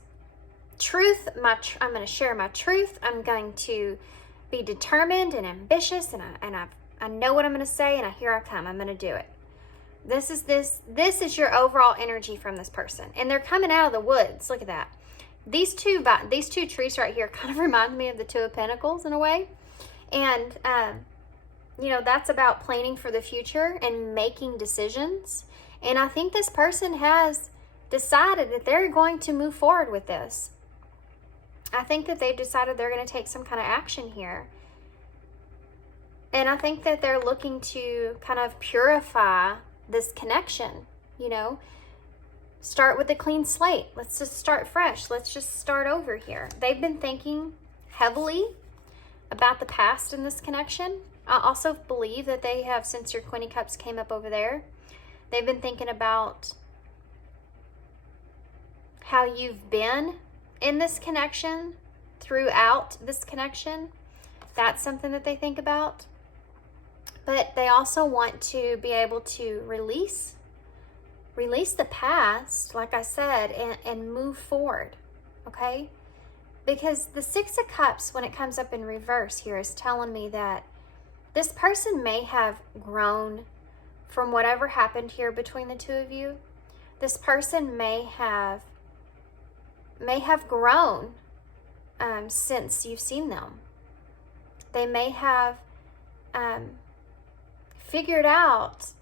truth. I'm going to share my truth. I'm going to be determined and ambitious, and I know what I'm going to say, and here I come. I'm going to do it. This is your overall energy from this person, and they're coming out of the woods. Look at that. These two trees right here kind of remind me of the Two of Pentacles in a way, and that's about planning for the future and making decisions. And I think this person has decided that they're going to move forward with this. I think that they've decided they're going to take some kind of action here. And I think that they're looking to kind of purify this connection, start with a clean slate. Let's just start fresh. Let's just start over here. They've been thinking heavily about the past in this connection. I also believe that they have, since your Queen of Cups came up over there, they've been thinking about how you've been in this connection throughout this connection. That's something that they think about. But they also want to be able to release the past, like I said, and move forward, okay? Because the Six of Cups, when it comes up in reverse here, is telling me that this person may have grown from whatever happened here between the two of you. This person may have grown since you've seen them. They may have figured out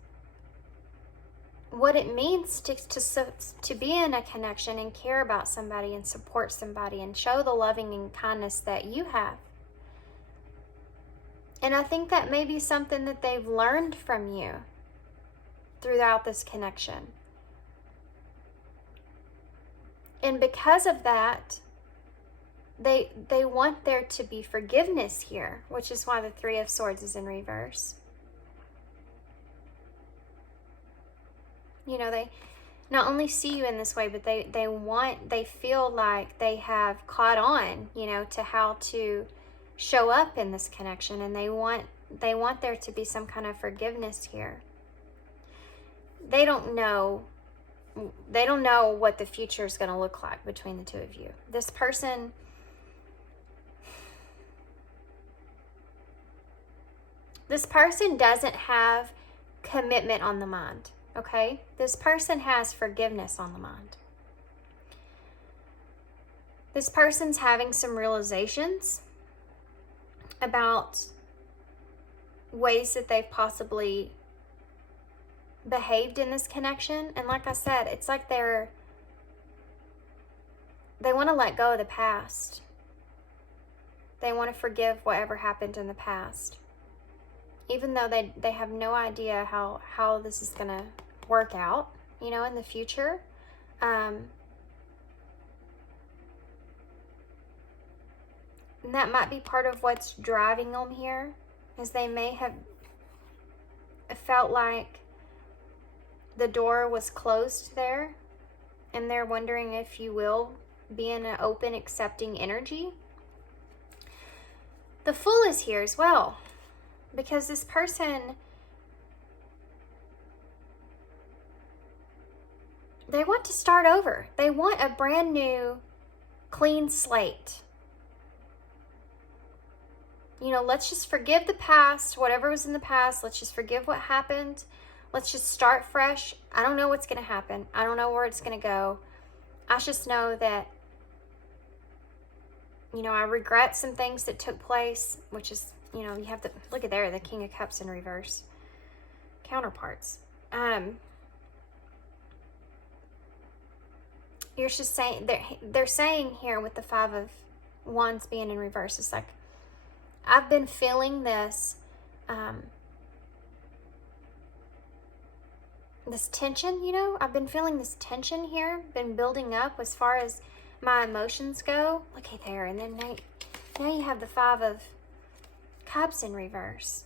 what it means to be in a connection and care about somebody and support somebody and show the loving and kindness that you have. And I think that may be something that they've learned from you throughout this connection. And because of that, they want there to be forgiveness here, which is why the Three of Swords is in reverse. You know, they not only see you in this way, but they feel like they have caught on, you know, to how to show up in this connection, and they want there to be some kind of forgiveness here. They don't know what the future is going to look like between the two of you. This person doesn't have commitment on the mind, okay? This person has forgiveness on the mind. This person's having some realizations about ways that they've possibly behaved in this connection. And like I said, it's like they want to let go of the past. They want to forgive whatever happened in the past, even though they have no idea how this is going to work out, you know, in the future. And that might be part of what's driving them here, is they may have felt like the door was closed there, and they're wondering if you will be in an open, accepting energy. The Fool is here as well, because this person, they want to start over. They want a brand new, clean slate. You know, let's just forgive the past, whatever was in the past. Let's just forgive what happened. Let's just start fresh. I don't know what's going to happen. I don't know where it's going to go. I just know that, you know, I regret some things that took place, which is, you know, you have to look at there, the King of Cups in reverse. Counterparts. You're just saying, they're saying here with the Five of Wands being in reverse, it's like, I've been feeling this, this tension, you know, I've been feeling this tension here, been building up as far as my emotions go. Look at there. And then now you have the Five of Cups in reverse.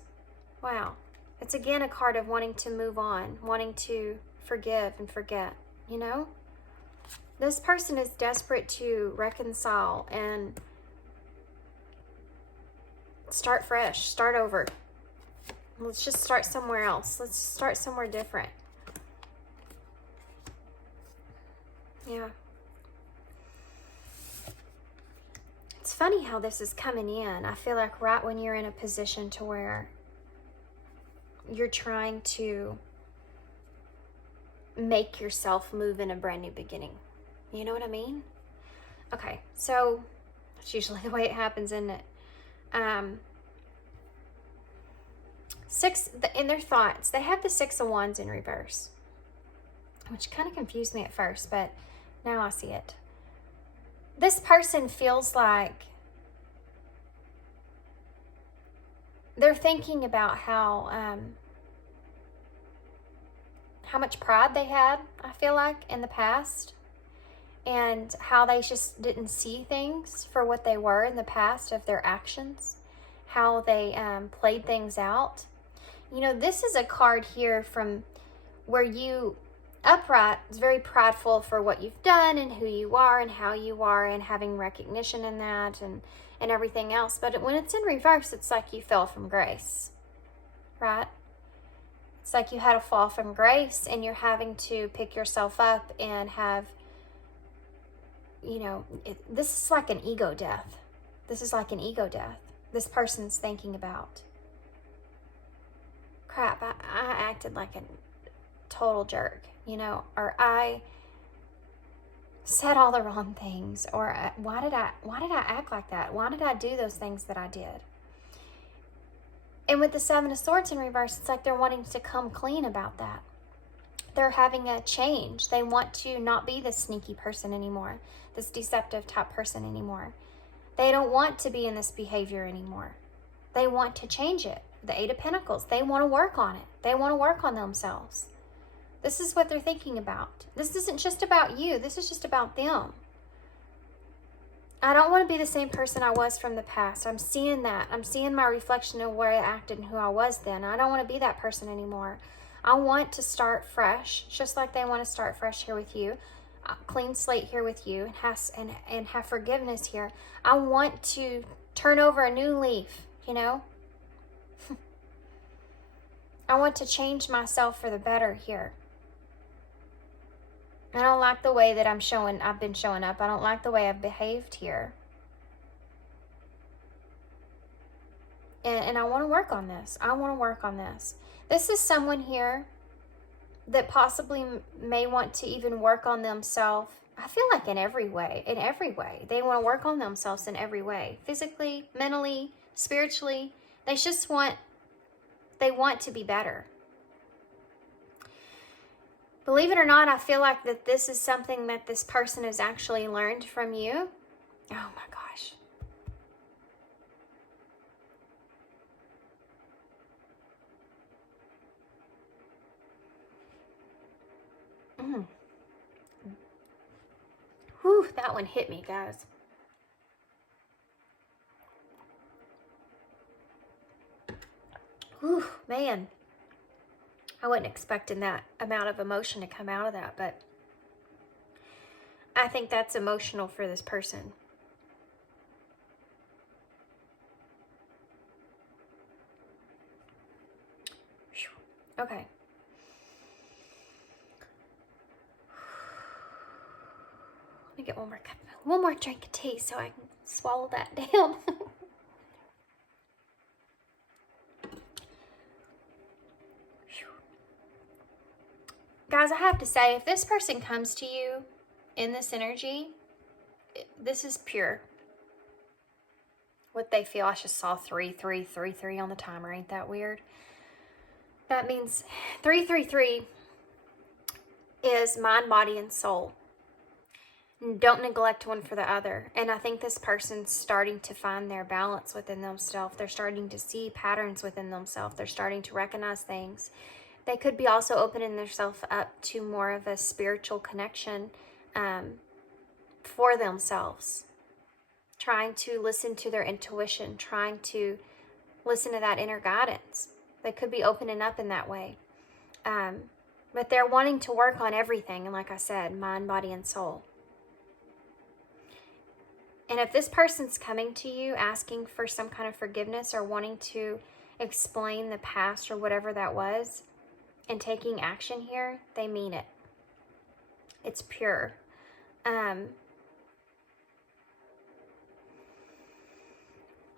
Wow. It's again a card of wanting to move on, wanting to forgive and forget, you know? This person is desperate to reconcile and start fresh, start over. Let's just start somewhere else. Let's start somewhere different. Yeah. It's funny how this is coming in. I feel like right when you're in a position to where you're trying to make yourself move in a brand new beginning. You know what I mean? Okay, so that's usually the way it happens, isn't it? In their thoughts, they have the Six of Wands in reverse, which kind of confused me at first, but now I see it. This person feels like they're thinking about how how much pride they had, I feel like, in the past, and how they just didn't see things for what they were in the past of their actions, how they played things out. You know, this is a card here from where you, upright, is very prideful for what you've done and who you are and how you are and having recognition in that and everything else. But when it's in reverse, it's like you fell from grace, right? It's like you had a fall from grace and you're having to pick yourself up and have, you know, this is like an ego death. This is like an ego death. This person's thinking about, crap, I acted like a total jerk, you know, or I said all the wrong things, or why did I act like that? Why did I do those things that I did? And with the Seven of Swords in reverse, it's like they're wanting to come clean about that. They're having a change. They want to not be this sneaky person anymore, this deceptive type person anymore. They don't want to be in this behavior anymore. They want to change it. The Eight of Pentacles, they want to work on it. They want to work on themselves. This is what they're thinking about. This isn't just about you. This is just about them. I don't want to be the same person I was from the past. I'm seeing that. I'm seeing my reflection of where I acted and who I was then. I don't want to be that person anymore. I want to start fresh, just like they want to start fresh here with you. Clean slate here with you, and have forgiveness here. I want to turn over a new leaf, you know? I want to change myself for the better here. I don't like the way that I've been showing up. I don't like the way I've behaved here. And I want to work on this. I want to work on this. This is someone here that possibly may want to even work on themselves. I feel like in every way. They want to work on themselves in every way. Physically, mentally, spiritually. They want to be better. Believe it or not, I feel like that this is something that this person has actually learned from you. Oh my gosh. Whew, that one hit me, guys. Whew, man. I wasn't expecting that amount of emotion to come out of that, but I think that's emotional for this person. Okay. Let me get one more drink of tea so I can swallow that down. Guys, I have to say, if this person comes to you in this energy, this is pure. What they feel. I just saw 3333 on the timer. Ain't that weird? That means 333 is mind, body, and soul. Don't neglect one for the other. And I think this person's starting to find their balance within themselves. They're starting to see patterns within themselves. They're starting to recognize things. They could be also opening themselves up to more of a spiritual connection for themselves. Trying to listen to their intuition. Trying to listen to that inner guidance. They could be opening up in that way. But they're wanting to work on everything. And like I said, mind, body, and soul. And if this person's coming to you asking for some kind of forgiveness or wanting to explain the past or whatever that was and taking action here, they mean it. It's pure.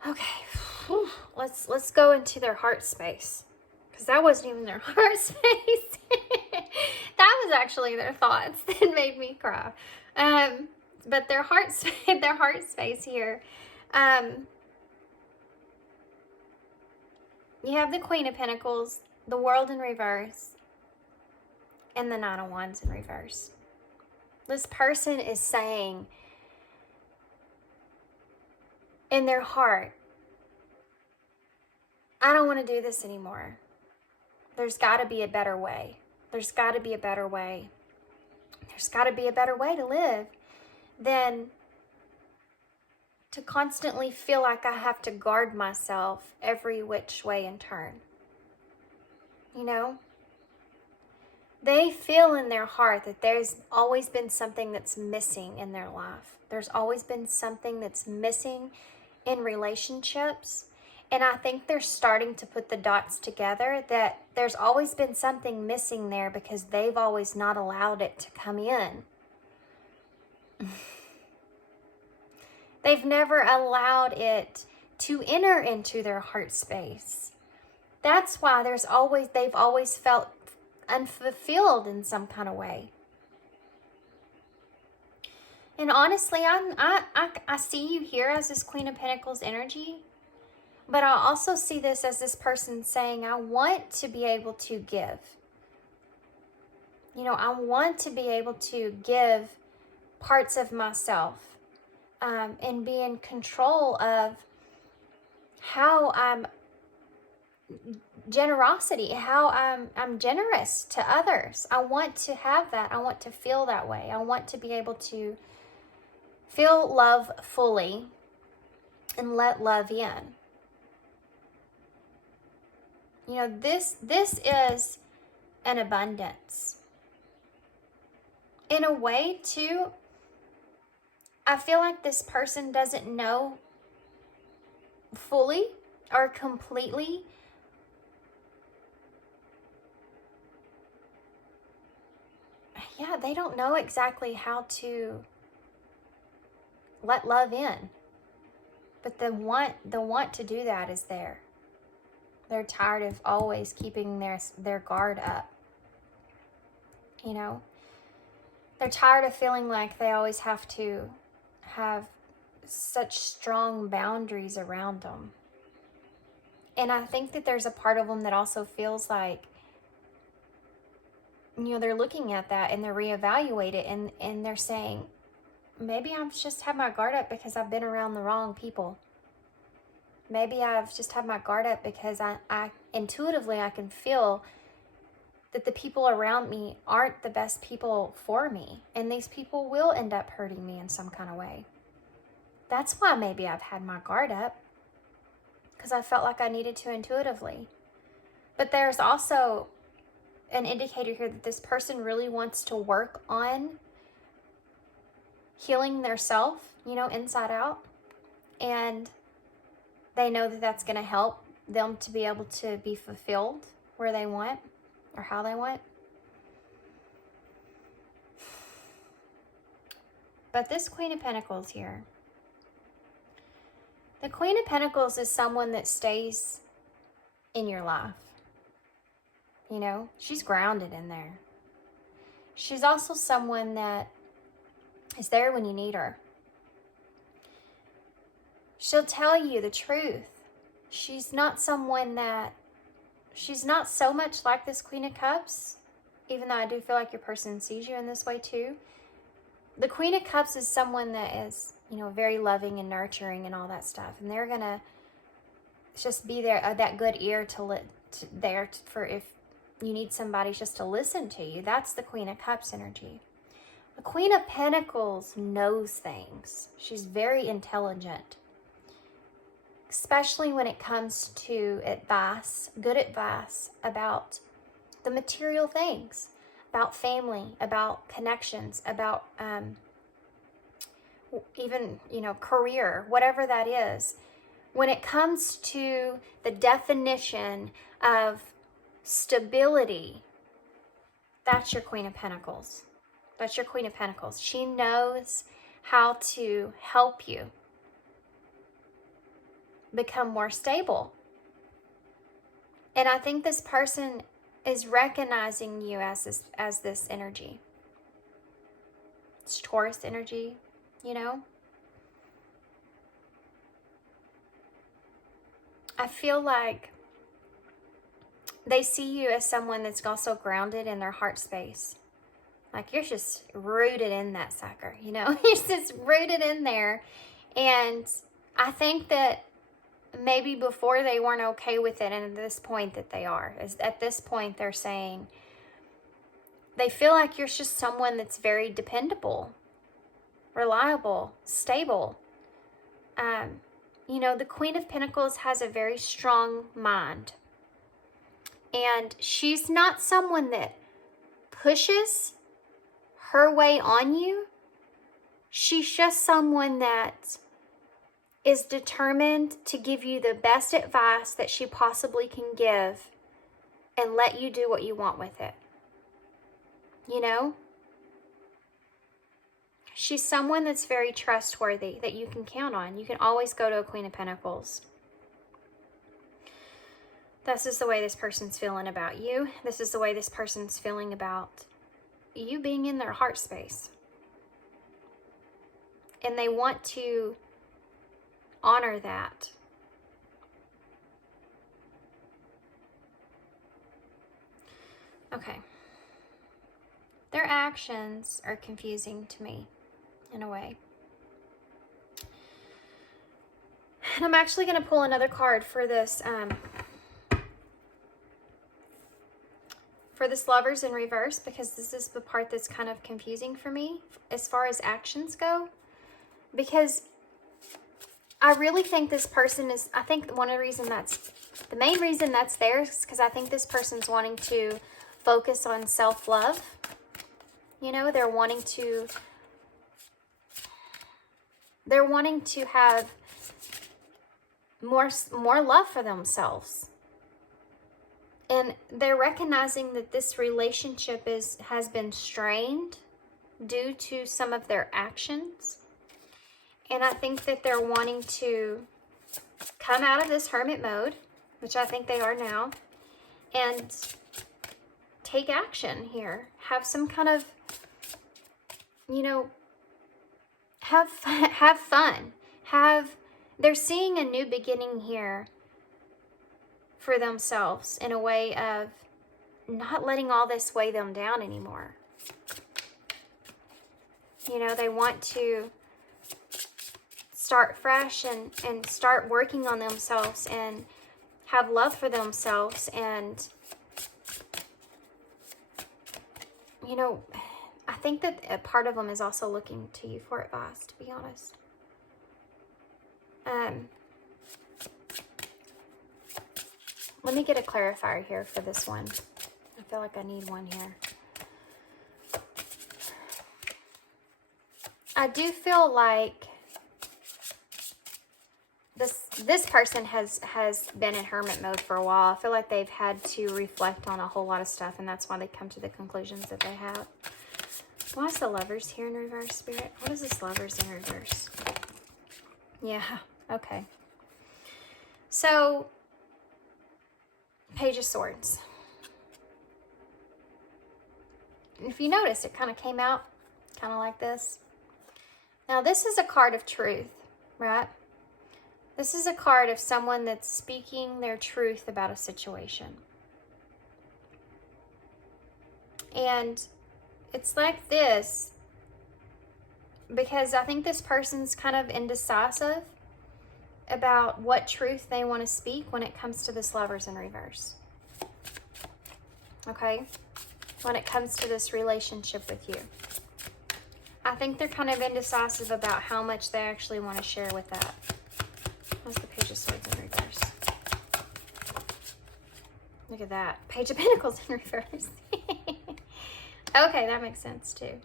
Okay. Whew. Let's go into their heart space. Because that wasn't even their heart space. That was actually their thoughts that made me cry. But their heart space here. You have the Queen of Pentacles, the World in reverse, and the Nine of Wands in reverse. This person is saying in their heart, I don't want to do this anymore. There's got to be a better way. There's got to be a better way. There's got to be a better way to live than to constantly feel like I have to guard myself every which way and turn. You know? They feel in their heart that there's always been something that's missing in their life. There's always been something that's missing in relationships. And I think they're starting to put the dots together, that there's always been something missing there because they've always not allowed it to come in. They've never allowed it to enter into their heart space. That's why they've always felt unfulfilled in some kind of way. And honestly, I see you here as this Queen of Pentacles energy, but I also see this as this person saying, I want to be able to give. You know, I want to be able to give parts of myself and be in control of how I'm generosity, how I'm generous to others. I want to have that. I want to feel that way. I want to be able to feel love fully and let love in. You know, this is an abundance. In a way, too, I feel like this person doesn't know fully or completely they don't know exactly how to let love in. But the want to do that is there. They're tired of always keeping their guard up. You know? They're tired of feeling like they always have to have such strong boundaries around them. And I think that there's a part of them that also feels like, you know, they're looking at that and they're reevaluating and they're saying, maybe I've just had my guard up because I've been around the wrong people. Maybe I've just had my guard up because I intuitively I can feel that the people around me aren't the best people for me. And these people will end up hurting me in some kind of way. That's why maybe I've had my guard up. Because I felt like I needed to intuitively. But there's also an indicator here that this person really wants to work on healing their self, you know, inside out. And they know that that's going to help them to be able to be fulfilled where they want or how they want. But this Queen of Pentacles here, the Queen of Pentacles is someone that stays in your life. You know, she's grounded in there. She's also someone that is there when you need her. She'll tell you the truth. She's not so much like this Queen of Cups, even though I do feel like your person sees you in this way too. The Queen of Cups is someone that is, you know, very loving and nurturing and all that stuff. And they're going to just be there, that good ear for if you need somebody just to listen to you. That's the Queen of Cups energy. The Queen of Pentacles knows things. She's very intelligent, especially when it comes to advice, good advice about the material things, about family, about connections, about even, you know, career, whatever that is. When it comes to the definition of stability, that's your Queen of Pentacles. That's your Queen of Pentacles. She knows how to help you become more stable. And I think this person is recognizing you as this energy. It's Taurus energy, you know? I feel like they see you as someone that's also grounded in their heart space. Like you're just rooted in that sucker, you know? You're just rooted in there. And I think that maybe before they weren't okay with it, and at this point that they are. At this point they're saying, they feel like you're just someone that's very dependable, reliable, stable. You know, the Queen of Pentacles has a very strong mind. And she's not someone that pushes her way on you. She's just someone that is determined to give you the best advice that she possibly can give and let you do what you want with it. You know? She's someone that's very trustworthy, that you can count on. You can always go to a Queen of Pentacles. This is the way this person's feeling about you. This is the way this person's feeling about you being in their heart space. And they want to honor that. Okay. Their actions are confusing to me in a way. And I'm actually going to pull another card for this Lovers in reverse, because this is the part that's kind of confusing for me as far as actions go. Because I really think this person is, I think one of the main reason that's there is because I think this person's wanting to focus on self-love. You know, they're wanting to have more love for themselves. And they're recognizing that this relationship has been strained due to some of their actions. And I think that they're wanting to come out of this hermit mode, which I think they are now, and take action here. Have some kind of, you know, have fun. They're seeing a new beginning here for themselves in a way of not letting all this weigh them down anymore. You know, they want to start fresh and start working on themselves and have love for themselves. And, you know, I think that a part of them is also looking to you for advice, to be honest. Let me get a clarifier here for this one. I feel like I need one here. I do feel like this person has been in hermit mode for a while. I feel like they've had to reflect on a whole lot of stuff, and that's why they come to the conclusions that they have. Why is the Lovers here in reverse, Spirit? What is this Lovers in reverse? Yeah, okay. So, Page of Swords. If you notice, it kind of came out kind of like this. Now, this is a card of truth, right? This is a card of someone that's speaking their truth about a situation. And it's like this because I think this person's kind of indecisive about what truth they want to speak when it comes to this Lovers in reverse. Okay? When it comes to this relationship with you. I think they're kind of indecisive about how much they actually want to share with that. What's the Page of Swords in reverse? Look at that. Page of Pentacles in reverse. Okay, that makes sense too.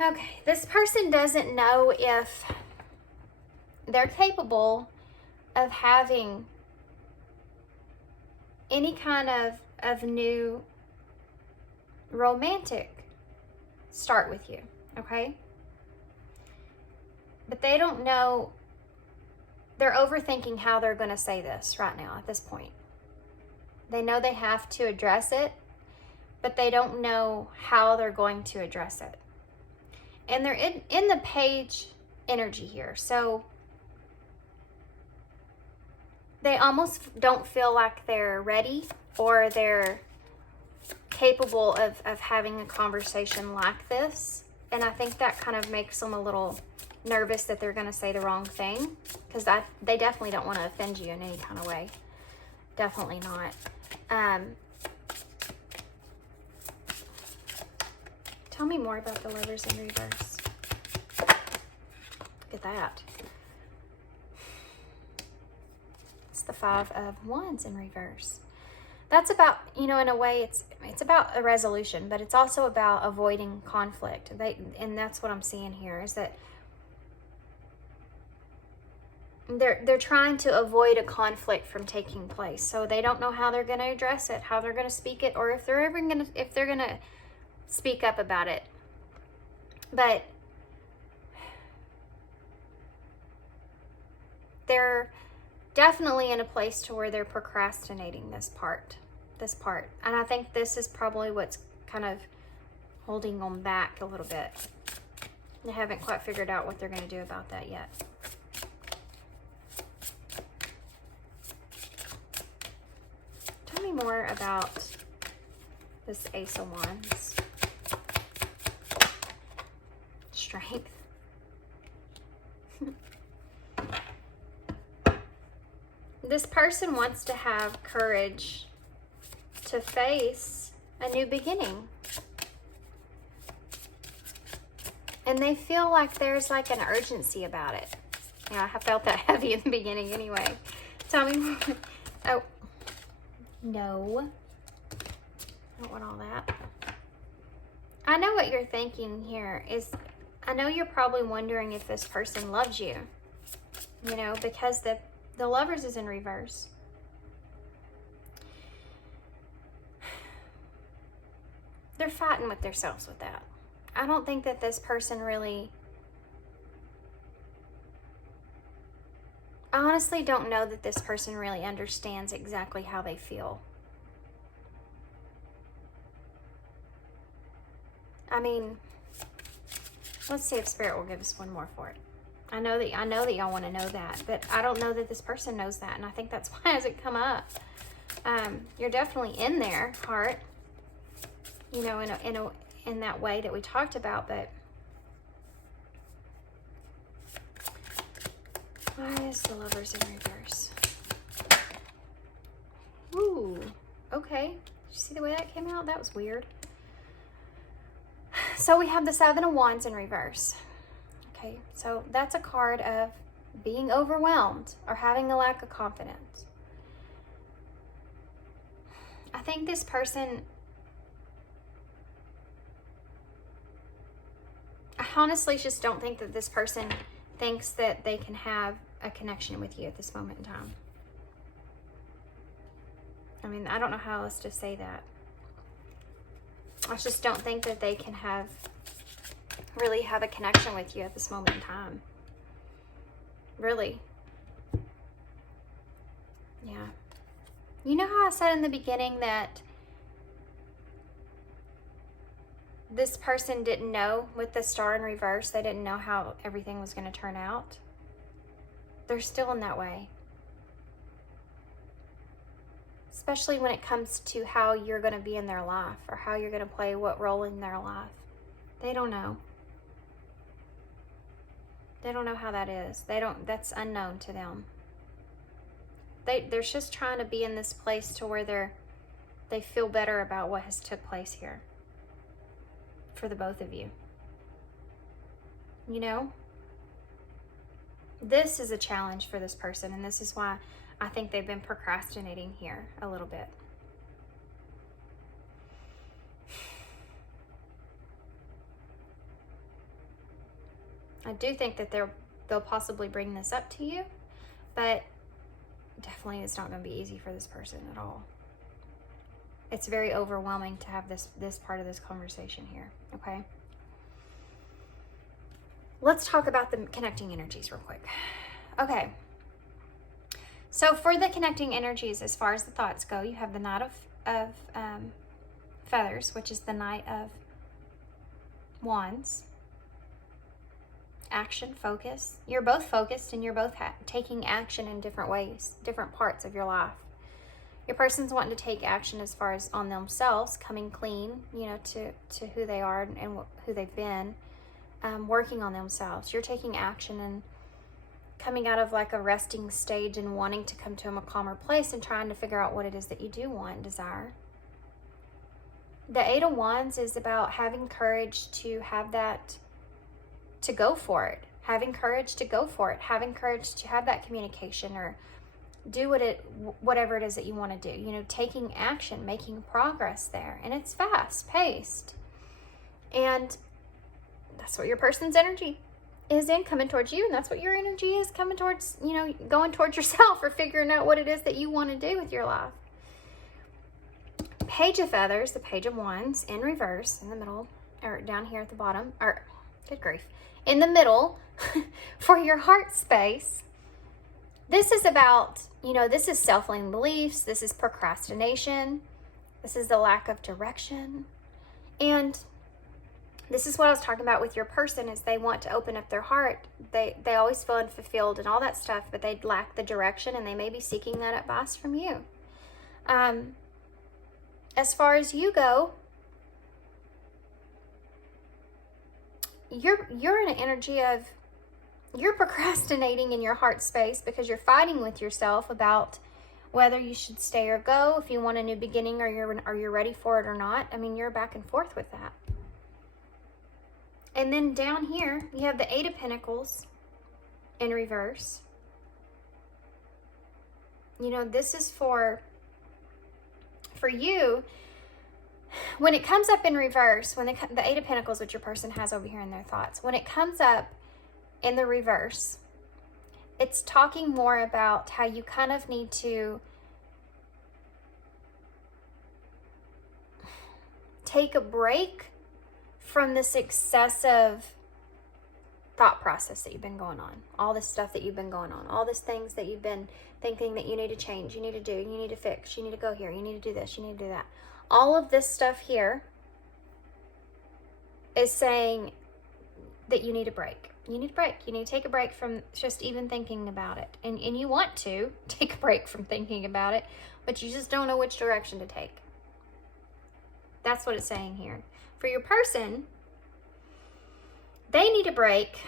Okay, this person doesn't know if they're capable of having any kind of new romantic start with you, okay? But they don't know, they're overthinking how they're going to say this right now at this point. They know they have to address it, but they don't know how they're going to address it. And they're in the Page energy here. So they almost don't feel like they're ready or they're capable of having a conversation like this. And I think that kind of makes them a little nervous that they're going to say the wrong thing, because they definitely don't want to offend you in any kind of way. Definitely not. Tell me more about the Lovers in reverse. Look at that. It's the Five of Wands in reverse. That's about, you know, in a way, it's about a resolution, but it's also about avoiding conflict. And that's what I'm seeing here, is that they're trying to avoid a conflict from taking place. So they don't know how they're going to address it, how they're going to speak it, or if they're going to speak up about it. But they're definitely in a place to where they're procrastinating this part. And I think this is probably what's kind of holding them back a little bit. They haven't quite figured out what they're going to do about that yet. Tell me more about this Ace of Wands. Strength. This person wants to have courage to face a new beginning. And they feel like there's like an urgency about it. You know, I have felt that heavy in the beginning anyway. Tell me more. Oh, no. I don't want all that. I know what you're thinking here is, I know you're probably wondering if this person loves you. You know, because the Lovers is in reverse. They're fighting with themselves with that. I don't think that this person really... I honestly don't know that this person really understands exactly how they feel. I mean, let's see if Spirit will give us one more for it. I know that y'all want to know that, but I don't know that this person knows that, and I think that's why it hasn't come up. You're definitely in their heart, you know, in that way that we talked about, but why is the Lovers in reverse? Ooh, okay. Did you see the way that came out? That was weird. So we have the Seven of Wands in reverse. Okay, so that's a card of being overwhelmed or having a lack of confidence. I think this person, I honestly just don't think that this person thinks that they can have a connection with you at this moment in time. I mean, I don't know how else to say that. I just don't think that they can really have a connection with you at this moment in time. Really. Yeah. You know how I said in the beginning that this person didn't know with the Star in reverse, they didn't know how everything was going to turn out? They're still in that way. Especially when it comes to how you're going to be in their life or how you're going to play what role in their life. They don't know. They don't know how that is. That's unknown to them. They're just trying to be in this place to where they feel better about what has took place here for the both of you. You know? This is a challenge for this person, and this is why I think they've been procrastinating here a little bit. I do think that they'll possibly bring this up to you, but definitely it's not going to be easy for this person at all. It's very overwhelming to have this part of this conversation here, okay? Let's talk about the connecting energies real quick. Okay. So for the connecting energies, as far as the thoughts go, you have the Knight of Feathers, which is the Knight of Wands. Action, focus. You're both focused and you're both taking action in different ways, different parts of your life. Your person's wanting to take action as far as on themselves, coming clean, you know, to who they are and who they've been, working on themselves. You're taking action and coming out of like a resting stage and wanting to come to a calmer place and trying to figure out what it is that you do want and desire. the Eight of Wands is about having courage to have that, to go for it. Having courage to go for it. Having courage to have that communication or do whatever it is that you want to do. You know, taking action, making progress there. And it's fast paced. And that's what your person's energy is in, coming towards you. And that's what your energy is coming towards, you know, going towards yourself or figuring out what it is that you want to do with your life. Page of Feathers, the Page of Wands in reverse in the middle, or down here at the bottom, or good grief, in the middle for your heart space. This is about, you know, this is self-limiting beliefs. This is procrastination. This is the lack of direction. And this is what I was talking about with your person, is they want to open up their heart. They always feel unfulfilled and all that stuff, but they lack the direction, and they may be seeking that advice from you. As far as you go, you're in an energy of, you're procrastinating in your heart space because you're fighting with yourself about whether you should stay or go, if you want a new beginning, or you're ready for it or not. I mean, you're back and forth with that. And then down here, you have the Eight of Pentacles in reverse. You know, this is for you. When it comes up in reverse, when the Eight of Pentacles, which your person has over here in their thoughts, when it comes up in the reverse, it's talking more about how you kind of need to take a break from this excessive thought process that you've been going on. All this stuff that you've been going on. All these things that you've been thinking that you need to change, you need to do, you need to fix, you need to go here, you need to do this, you need to do that. All of this stuff here is saying that you need a break. You need a break. You need to take a break from just even thinking about it. And you want to take a break from thinking about it, but you just don't know which direction to take. That's what it's saying here. For your person, they need a break,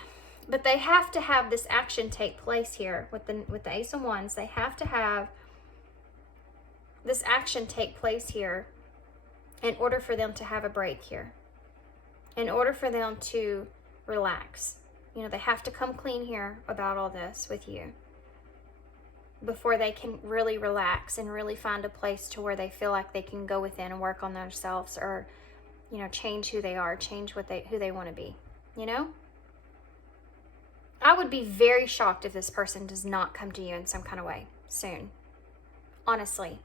but they have to have this action take place here with the Ace of Wands. They have to have this action take place here in order for them to have a break here. In order for them to relax. You know, they have to come clean here about all this with you before they can really relax and really find a place to where they feel like they can go within and work on themselves, or, you know, change who they are, change who they want to be, you know? I would be very shocked if this person does not come to you in some kind of way soon. Honestly,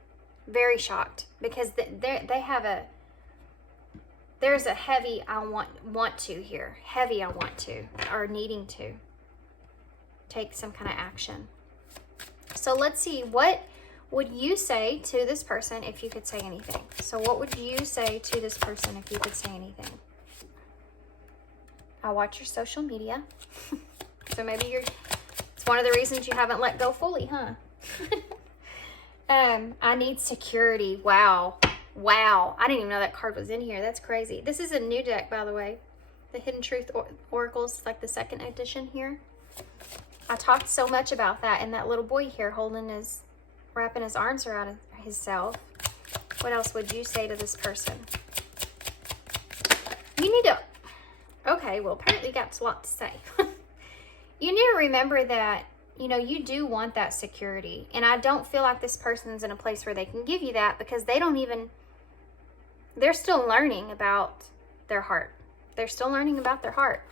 very shocked, because they have there's a heavy I want to here. Heavy I want to, or needing to take some kind of action. So let's see, what would you say to this person if you could say anything? So what would you say to this person if you could say anything? I watch your social media. So maybe it's one of the reasons you haven't let go fully, huh? I need security. Wow. Wow. I didn't even know that card was in here. That's crazy. This is a new deck, by the way. The Hidden Truth Oracles, like the second edition here. I talked so much about that, and that little boy here wrapping his arms around himself. What else would you say to this person? You need to, okay, well, apparently you got a lot to say. You need to remember that, you know, you do want that security. And I don't feel like this person's in a place where they can give you that, because they're still learning about their heart. They're still learning about their heart.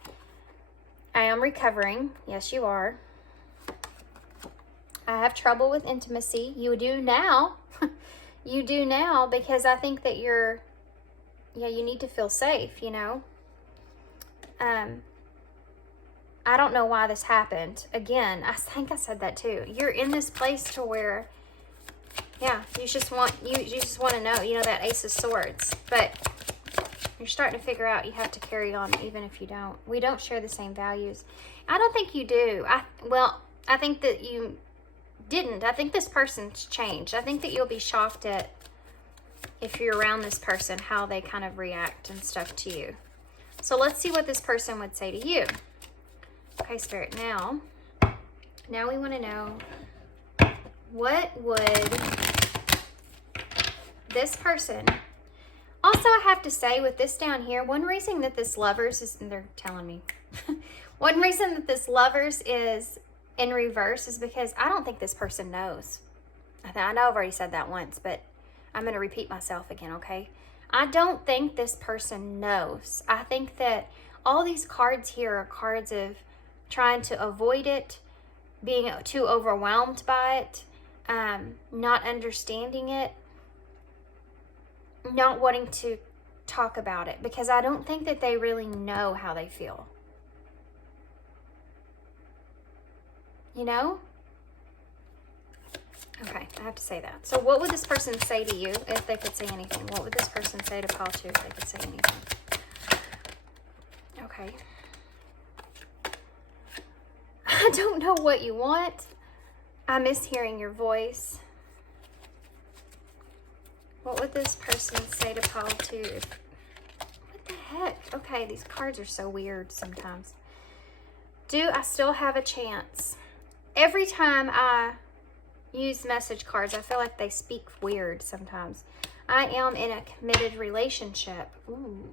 I am recovering. Yes, you are. I have trouble with intimacy. You do now. You do now, because I think that you need to feel safe, you know. I don't know why this happened. Again, I think I said that too. You're in this place to where, yeah, you just want to know, you know, that Ace of Swords. But you're starting to figure out you have to carry on even if you don't. We don't share the same values. I don't think you do. I think that you didn't. I think this person's changed. I think that you'll be shocked at, if you're around this person, how they kind of react and stuff to you. So let's see what this person would say to you. Okay, Spirit, now we want to know, what would this person, Also, I have to say with this down here, one reason that this Lovers is, they're telling me, one reason that this Lovers is in reverse is because I don't think this person knows. I know I've already said that once, but I'm going to repeat myself again, okay? I don't think this person knows. I think that all these cards here are cards of trying to avoid it, being too overwhelmed by it, not understanding it, not wanting to talk about it, because I don't think that they really know how they feel. You know? Okay, I have to say that. So what would this person say to you if they could say anything? What would this person say to Pile 2 if they could say anything? Okay. I don't know what you want. I miss hearing your voice. What would this person say to Pile 2? What the heck? Okay, these cards are so weird sometimes. Do I still have a chance? Every time I use message cards, I feel like they speak weird sometimes. I am in a committed relationship. Ooh.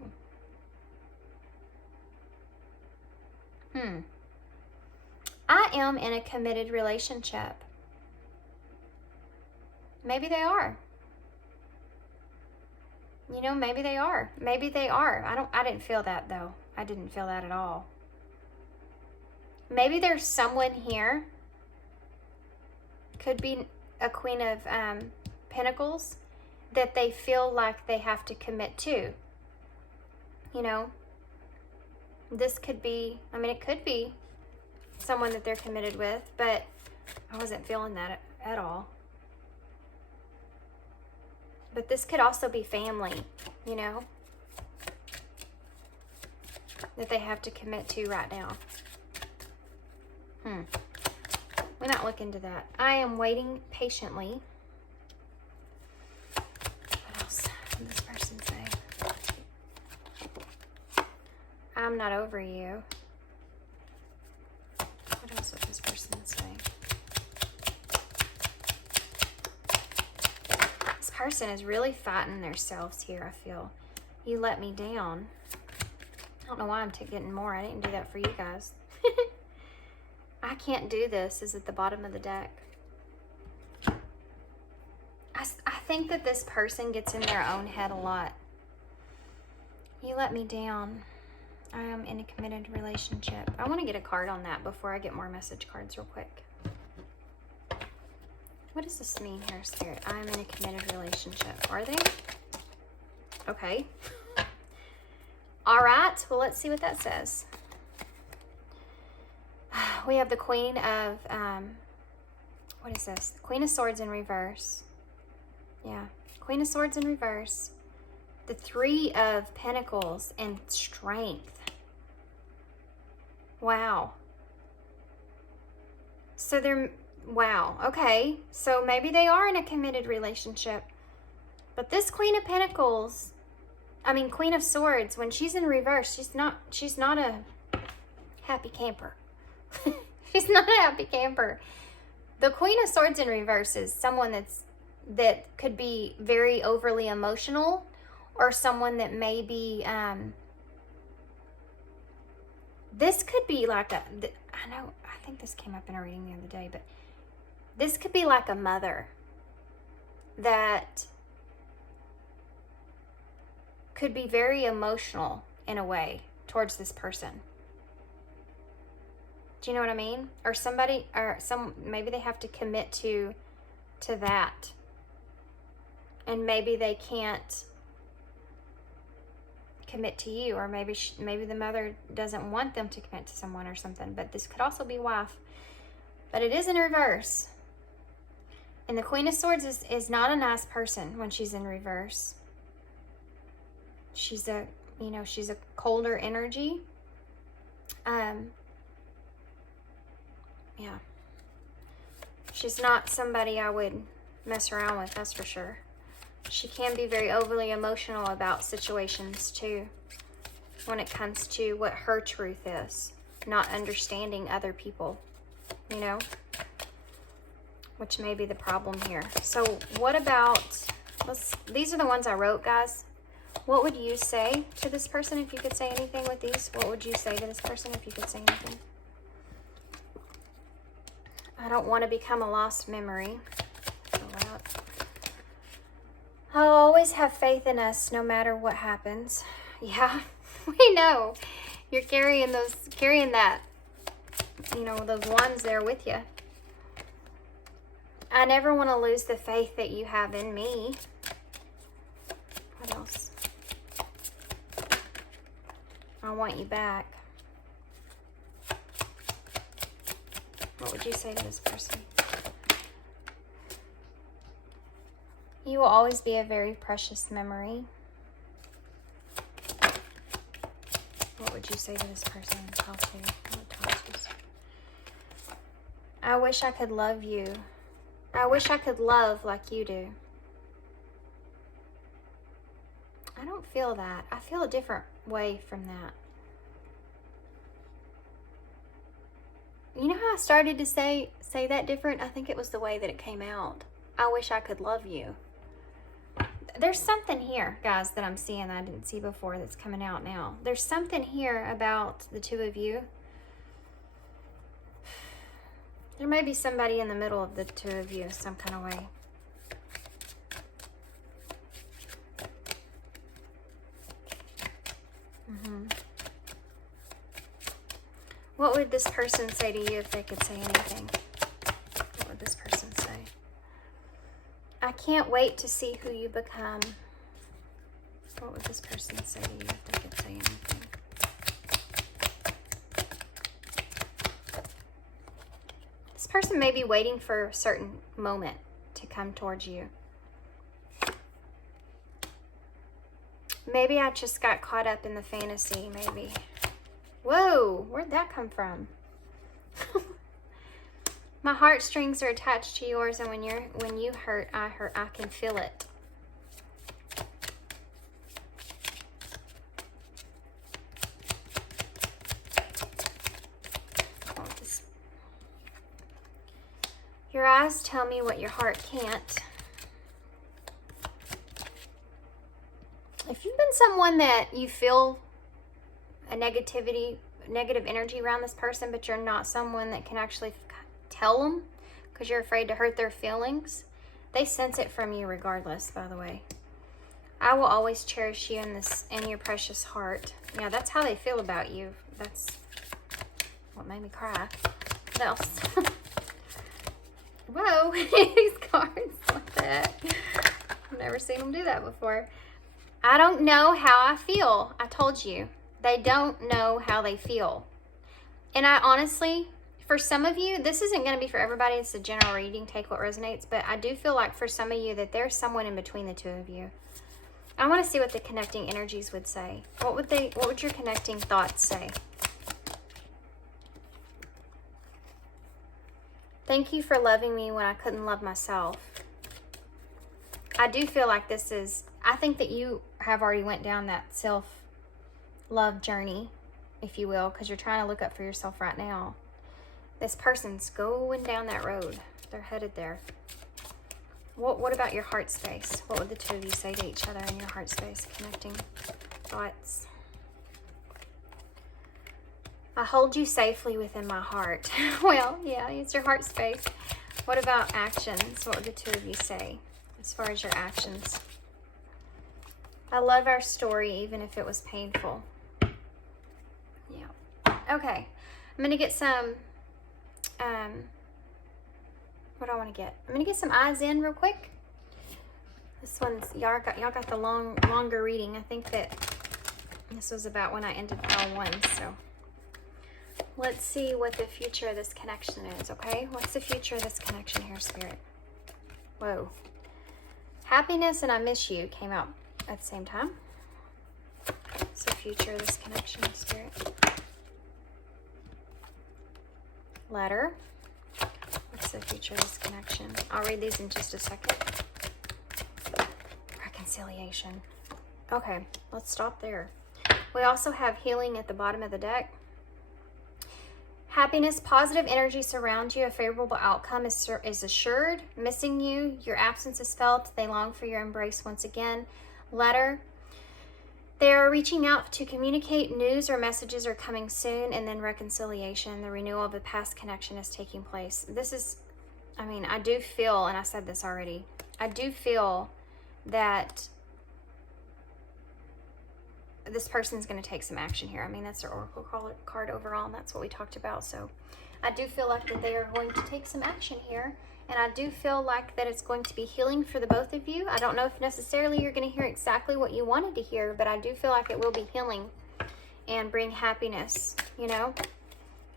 I am in a committed relationship. Maybe they are. You know, maybe they are. Maybe they are. I didn't feel that though. I didn't feel that at all. Maybe there's someone here. Could be a Queen of Pentacles that they feel like they have to commit to. You know, this could be, I mean, it could be someone that they're committed with, but I wasn't feeling that at all. But this could also be family, you know, that they have to commit to right now. We're not looking into that. I am waiting patiently. What else would this person say? I'm not over you. What else would this person say? This person is really fighting themselves here, I feel. You let me down. I don't know why I'm getting more. I didn't do that for you guys. I can't do this is at the bottom of the deck. I think that this person gets in their own head a lot. You let me down. I am in a committed relationship. I want to get a card on that before I get more message cards real quick. What does this mean here, Spirit? I am in a committed relationship. Are they? Okay. All right. Well, let's see what that says. We have the Queen of, what is this? Queen of Swords in reverse. Yeah, Queen of Swords in reverse. The Three of Pentacles and Strength. Wow. So they're, wow, okay. So maybe they are in a committed relationship. But this Queen of Pentacles, I mean Queen of Swords, when she's in reverse, she's not a happy camper. She's not a happy camper. The Queen of Swords in reverse is someone that could be very overly emotional, or someone that may be, this could be like I think this came up in a reading the other day, but this could be like a mother that could be very emotional in a way towards this person. Do you know what I mean? Or somebody, or maybe they have to commit to that. And maybe they can't commit to you, or maybe the mother doesn't want them to commit to someone or something. But this could also be wife. But it is in reverse. And the Queen of Swords is not a nice person when she's in reverse. She's a colder energy. Yeah. She's not somebody I would mess around with, that's for sure. She can be very overly emotional about situations too, when it comes to what her truth is, not understanding other people, you know, which may be the problem here. So what about, these are the ones I wrote, guys. What would you say to this person if you could say anything with these? What would you say to this person if you could say anything? I don't want to become a lost memory. I'll always have faith in us no matter what happens. Yeah, we know. You're carrying that, you know, those ones there with you. I never want to lose the faith that you have in me. What else? I want you back. What would you say to this person? You will always be a very precious memory. What would you say to this person? I wish I could love you. I wish I could love like you do. I don't feel that. I feel a different way from that. You know how I started to say that different? I think it was the way that it came out. I wish I could love you. There's something here, guys, that I'm seeing that I didn't see before that's coming out now. There's something here about the two of you. There may be somebody in the middle of the two of you some kind of way. What would this person say to you if they could say anything? What would this person say? I can't wait to see who you become. What would this person say to you if they could say anything? This person may be waiting for a certain moment to come towards you. Maybe I just got caught up in the fantasy, maybe. Whoa, where'd that come from? My heartstrings are attached to yours, and when you hurt, I can feel it. Your eyes tell me what your heart can't. If you've been someone that you feel a negative energy around this person, but you're not someone that can actually tell them because you're afraid to hurt their feelings, they sense it from you regardless, by the way. I will always cherish you in your precious heart. Yeah, that's how they feel about you. That's what made me cry. What else? Whoa, these cards like that. I've never seen them do that before. I don't know how I feel. I told you. They don't know how they feel. And I honestly, for some of you, this isn't going to be for everybody. It's a general reading. Take what resonates. But I do feel like for some of you that there's someone in between the two of you. I want to see what the connecting energies would say. What would your connecting thoughts say? Thank you for loving me when I couldn't love myself. I do feel like this is, I think that you have already went down that self-love journey, if you will, because you're trying to look up for yourself right now. This person's going down that road. They're headed there. What about your heart space? What would the two of you say to each other in your heart space? Connecting thoughts. I hold you safely within my heart. Well, yeah, it's your heart space. What about actions? What would the two of you say as far as your actions? I love our story, even if it was painful. Yeah. Okay. I'm going to get some, what do I want to get? I'm going to get some eyes in real quick. This one's, y'all got the longer reading. I think that this was about when I ended pile 1, so. Let's see what the future of this connection is, okay? What's the future of this connection here, Spirit? Whoa. Happiness and I miss you came out at the same time. What's the future of this connection, Spirit? Letter. What's the future of this connection? I'll read these in just a second. Reconciliation. Okay, let's stop there. We also have healing at the bottom of the deck. Happiness, positive energy surrounds you. A favorable outcome is assured. Missing you, your absence is felt. They long for your embrace once again. Letter, They're reaching out to communicate. News or messages are coming soon, and then reconciliation, the renewal of a past connection is taking place. This is, I mean, I do feel, and I said this already, I do feel that this person's going to take some action here. I mean, that's their oracle card overall, and that's what we talked about. So I do feel like that they are going to take some action here. And I do feel like that it's going to be healing for the both of you. I don't know if necessarily you're going to hear exactly what you wanted to hear, but I do feel like it will be healing and bring happiness, you know?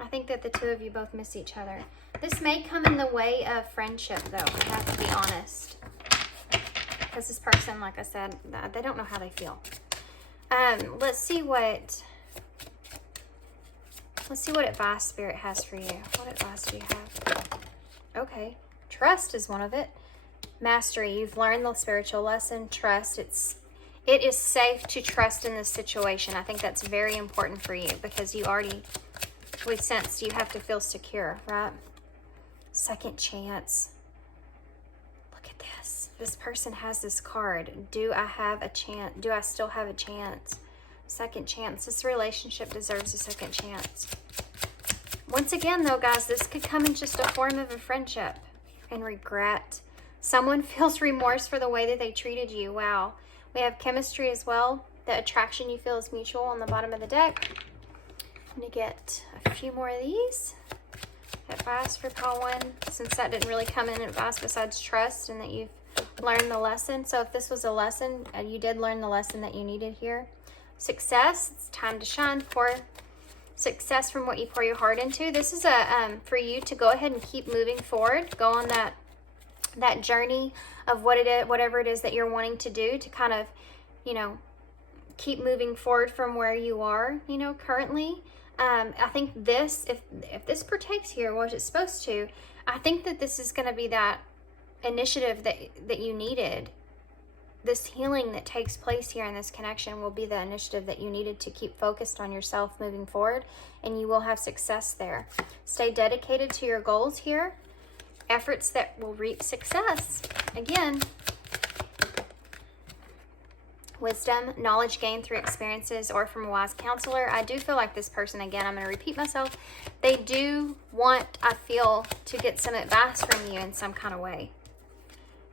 I think that the two of you both miss each other. This may come in the way of friendship, though. I have to be honest. Because this person, like I said, they don't know how they feel. Let's see what advice Spirit has for you. What advice do you have? Okay. Trust is one of it. Mastery. You've learned the spiritual lesson. Trust. It is safe to trust in this situation. I think that's very important for you because you already, we sensed you have to feel secure, right? Second chance. Look at this. This person has this card. Do I have a chance? Do I still have a chance? Second chance. This relationship deserves a second chance. Once again, though, guys, this could come in just a form of a friendship and regret. Someone feels remorse for the way that they treated you. Wow. We have chemistry as well. The attraction you feel is mutual on the bottom of the deck. I'm going to get a few more of these. Advice for pile 1, since that didn't really come in advice besides trust and that you've learned the lesson. So if this was a lesson, you did learn the lesson that you needed here. Success. It's time to shine. For success from what you pour your heart into. This is for you to go ahead and keep moving forward. Go on that journey of whatever it is that you're wanting to do, to kind of, you know, keep moving forward from where you are, you know, currently. I think this, if this partakes here, what it's supposed to, I think that this is going to be that initiative that you needed. This healing that takes place here in this connection will be the initiative that you needed to keep focused on yourself moving forward, and you will have success there. Stay dedicated to your goals here. Efforts that will reap success. Again, wisdom, knowledge gained through experiences or from a wise counselor. I do feel like this person, again, I'm going to repeat myself, they do want, I feel, to get some advice from you in some kind of way.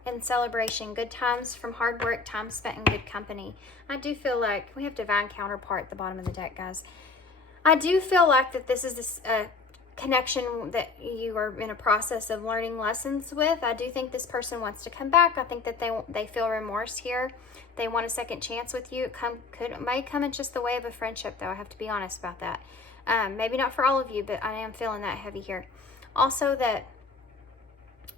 And celebration, good times from hard work, time spent in good company. I do feel like we have divine counterpart at the bottom of the deck, guys. I do feel like that this is connection that you are in a process of learning lessons with. I do think this person wants to come back. I think that they feel remorse here. They want a second chance with you. It may come in just the way of a friendship, though. I have to be honest about that. Maybe not for all of you, but I am feeling that heavy here. Also, that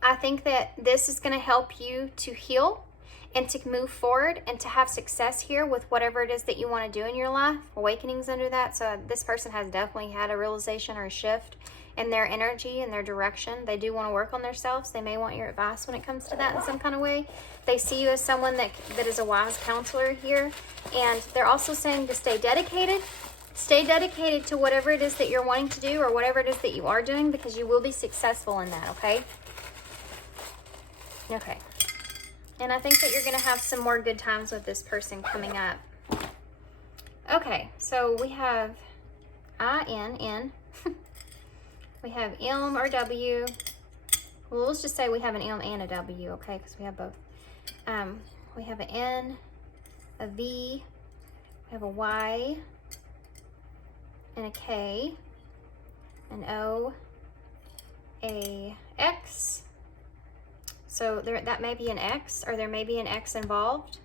I think that this is going to help you to heal and to move forward and to have success here with whatever it is that you want to do in your life. Awakenings under that. So this person has definitely had a realization or a shift in their energy and their direction. They do want to work on themselves. They may want your advice when it comes to that in some kind of way. They see you as someone that is a wise counselor here. And they're also saying to stay dedicated. Stay dedicated to whatever it is that you're wanting to do or whatever it is that you are doing, because you will be successful in that, okay? Okay. And I think that you're going to have some more good times with this person coming up. Okay, so we have I-N-N. We have M or W. Well, let's just say we have an M and a W, okay, because we have both. We have an N, a V, we have a Y, and a K, an O, a X. So that may be an X, or there may be an X involved,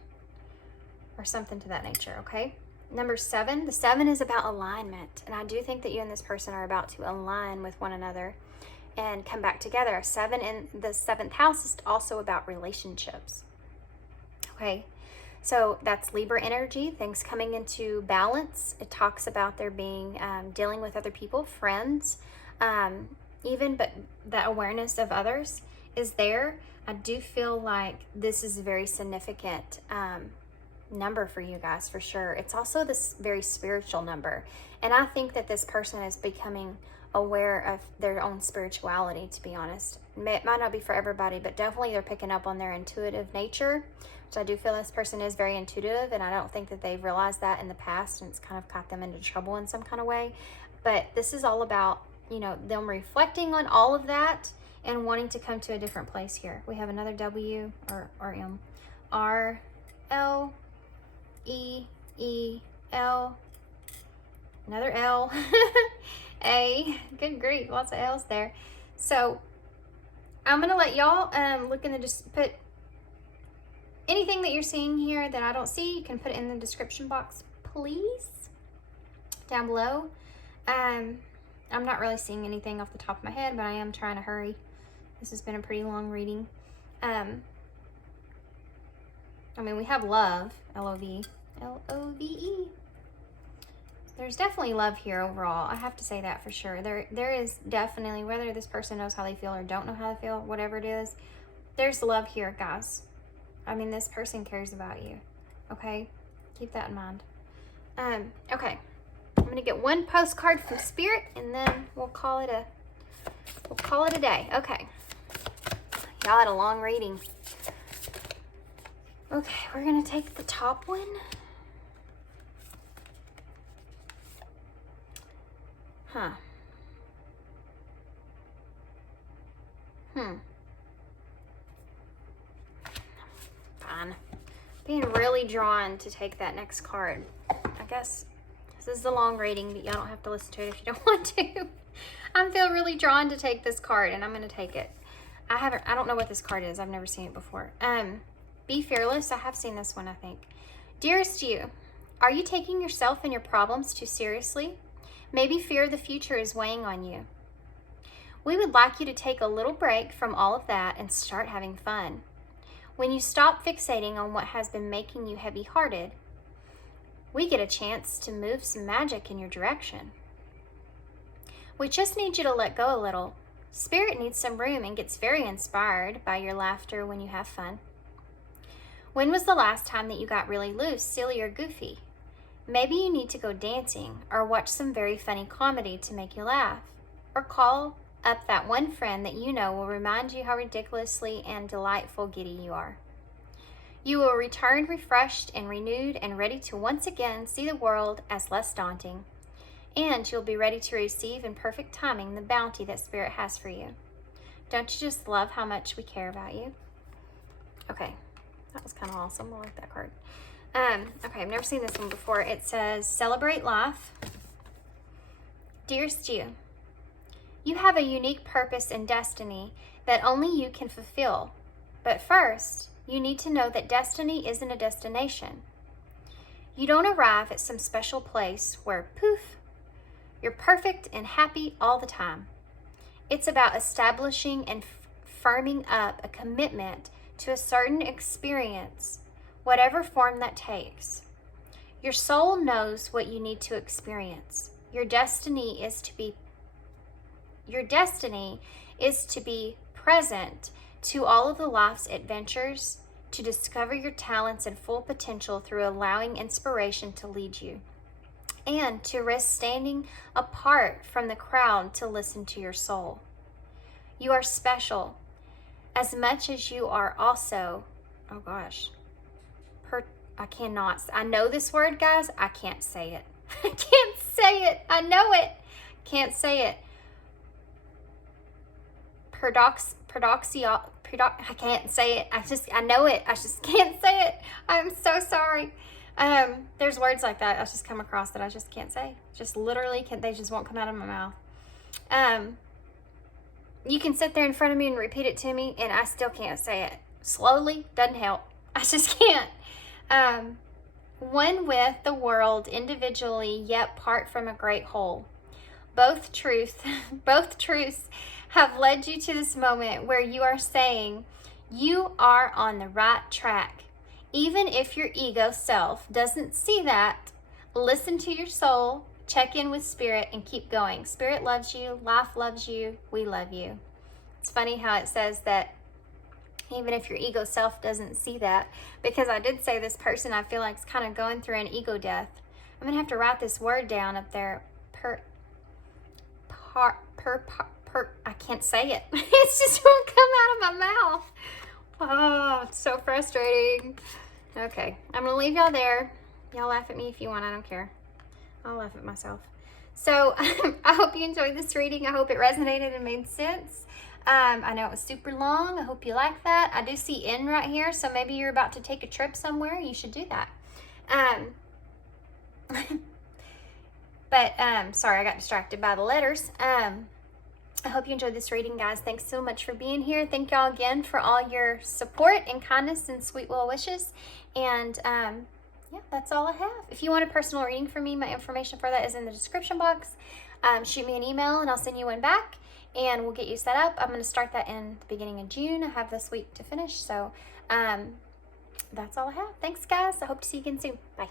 or something to that nature, okay? Number 7, the 7 is about alignment. And I do think that you and this person are about to align with one another and come back together. 7 in the 7th house is also about relationships, okay? So that's Libra energy, things coming into balance. It talks about there being dealing with other people, friends, but that awareness of others is there. I do feel like this is a very significant number for you guys, for sure. It's also this very spiritual number. And I think that this person is becoming aware of their own spirituality, to be honest. It might not be for everybody, but definitely they're picking up on their intuitive nature, which I do feel this person is very intuitive, and I don't think that they've realized that in the past, and it's kind of got them into trouble in some kind of way. But this is all about, you know, them reflecting on all of that and wanting to come to a different place here. We have another W or M. R, L, E, E, L, another L, A, good grief, lots of L's there. So I'm gonna let y'all look in the, just put anything that you're seeing here that I don't see, you can put it in the description box, please, down below. I'm not really seeing anything off the top of my head, but I am trying to hurry. This has been a pretty long reading. I mean, we have love, L-O-V, L-O-V-E. There's definitely love here overall. I have to say that for sure. There is definitely, whether this person knows how they feel or don't know how they feel, whatever it is, there's love here, guys. I mean, this person cares about you, okay? Keep that in mind. Okay. I'm gonna get one postcard from Spirit, and then we'll call it a day. Okay. Y'all had a long reading. Okay, we're gonna take the top one. Huh. Fine. Being really drawn to take that next card. I guess this is the long reading, but y'all don't have to listen to it if you don't want to. I feel really drawn to take this card, and I'm gonna take it. I don't know what this card is. I've never seen it before. Be fearless. I have seen this one, I think. Dearest you, are you taking yourself and your problems too seriously? Maybe fear of the future is weighing on you. We would like you to take a little break from all of that and start having fun. When you stop fixating on what has been making you heavy-hearted, we get a chance to move some magic in your direction. We just need you to let go a little. Spirit needs some room and gets very inspired by your laughter when you have fun. When was the last time that you got really loose, silly, or goofy? Maybe you need to go dancing or watch some very funny comedy to make you laugh. Or call up that one friend that you know will remind you how ridiculously and delightful giddy you are. You will return refreshed and renewed and ready to once again see the world as less daunting. And you'll be ready to receive in perfect timing the bounty that Spirit has for you. Don't you just love how much we care about you? Okay, that was kind of awesome. I like that card. Okay, I've never seen this one before. It says, celebrate life. Dearest you, you have a unique purpose and destiny that only you can fulfill. But first, you need to know that destiny isn't a destination. You don't arrive at some special place where, poof, you're perfect and happy all the time. It's about establishing and firming up a commitment to a certain experience, whatever form that takes. Your soul knows what you need to experience. Your destiny is to be present to all of the life's adventures, to discover your talents and full potential through allowing inspiration to lead you, and to risk standing apart from the crowd to listen to your soul. You are special as much as you are also, oh gosh, I know this word, guys. I can't say it. I can't say it. I know it. Can't say it. I can't say it. I know it. I just can't say it. I'm so sorry. There's words like that I just come across that I just can't say. Just literally they just won't come out of my mouth. You can sit there in front of me and repeat it to me, and I still can't say it. Slowly doesn't help. I just can't. One with the world individually, yet part from a great whole. Both truths have led you to this moment where you are saying you are on the right track. Even if your ego self doesn't see that, listen to your soul, check in with Spirit, and keep going. Spirit loves you, life loves you, we love you. It's funny how it says that even if your ego self doesn't see that, because I did say this person I feel like is kind of going through an ego death. I'm gonna have to write this word down up there. I can't say it. It just won't come out of my mouth. Oh, it's so frustrating. Okay, I'm gonna leave y'all there. Y'all laugh at me if you want, I don't care. I'll laugh at myself. So I hope you enjoyed this reading. I hope it resonated and made sense. I know it was super long. I hope you like that. I do see N right here, so maybe you're about to take a trip somewhere. You should do that. Sorry, I got distracted by the letters. I hope you enjoyed this reading, guys. Thanks so much for being here. Thank y'all again for all your support and kindness and sweet well wishes. And yeah, that's all I have. If you want a personal reading from me, my information for that is in the description box. Shoot me an email and I'll send you one back and we'll get you set up. I'm going to start that in the beginning of June. I have this week to finish. So that's all I have. Thanks, guys. I hope to see you again soon. Bye.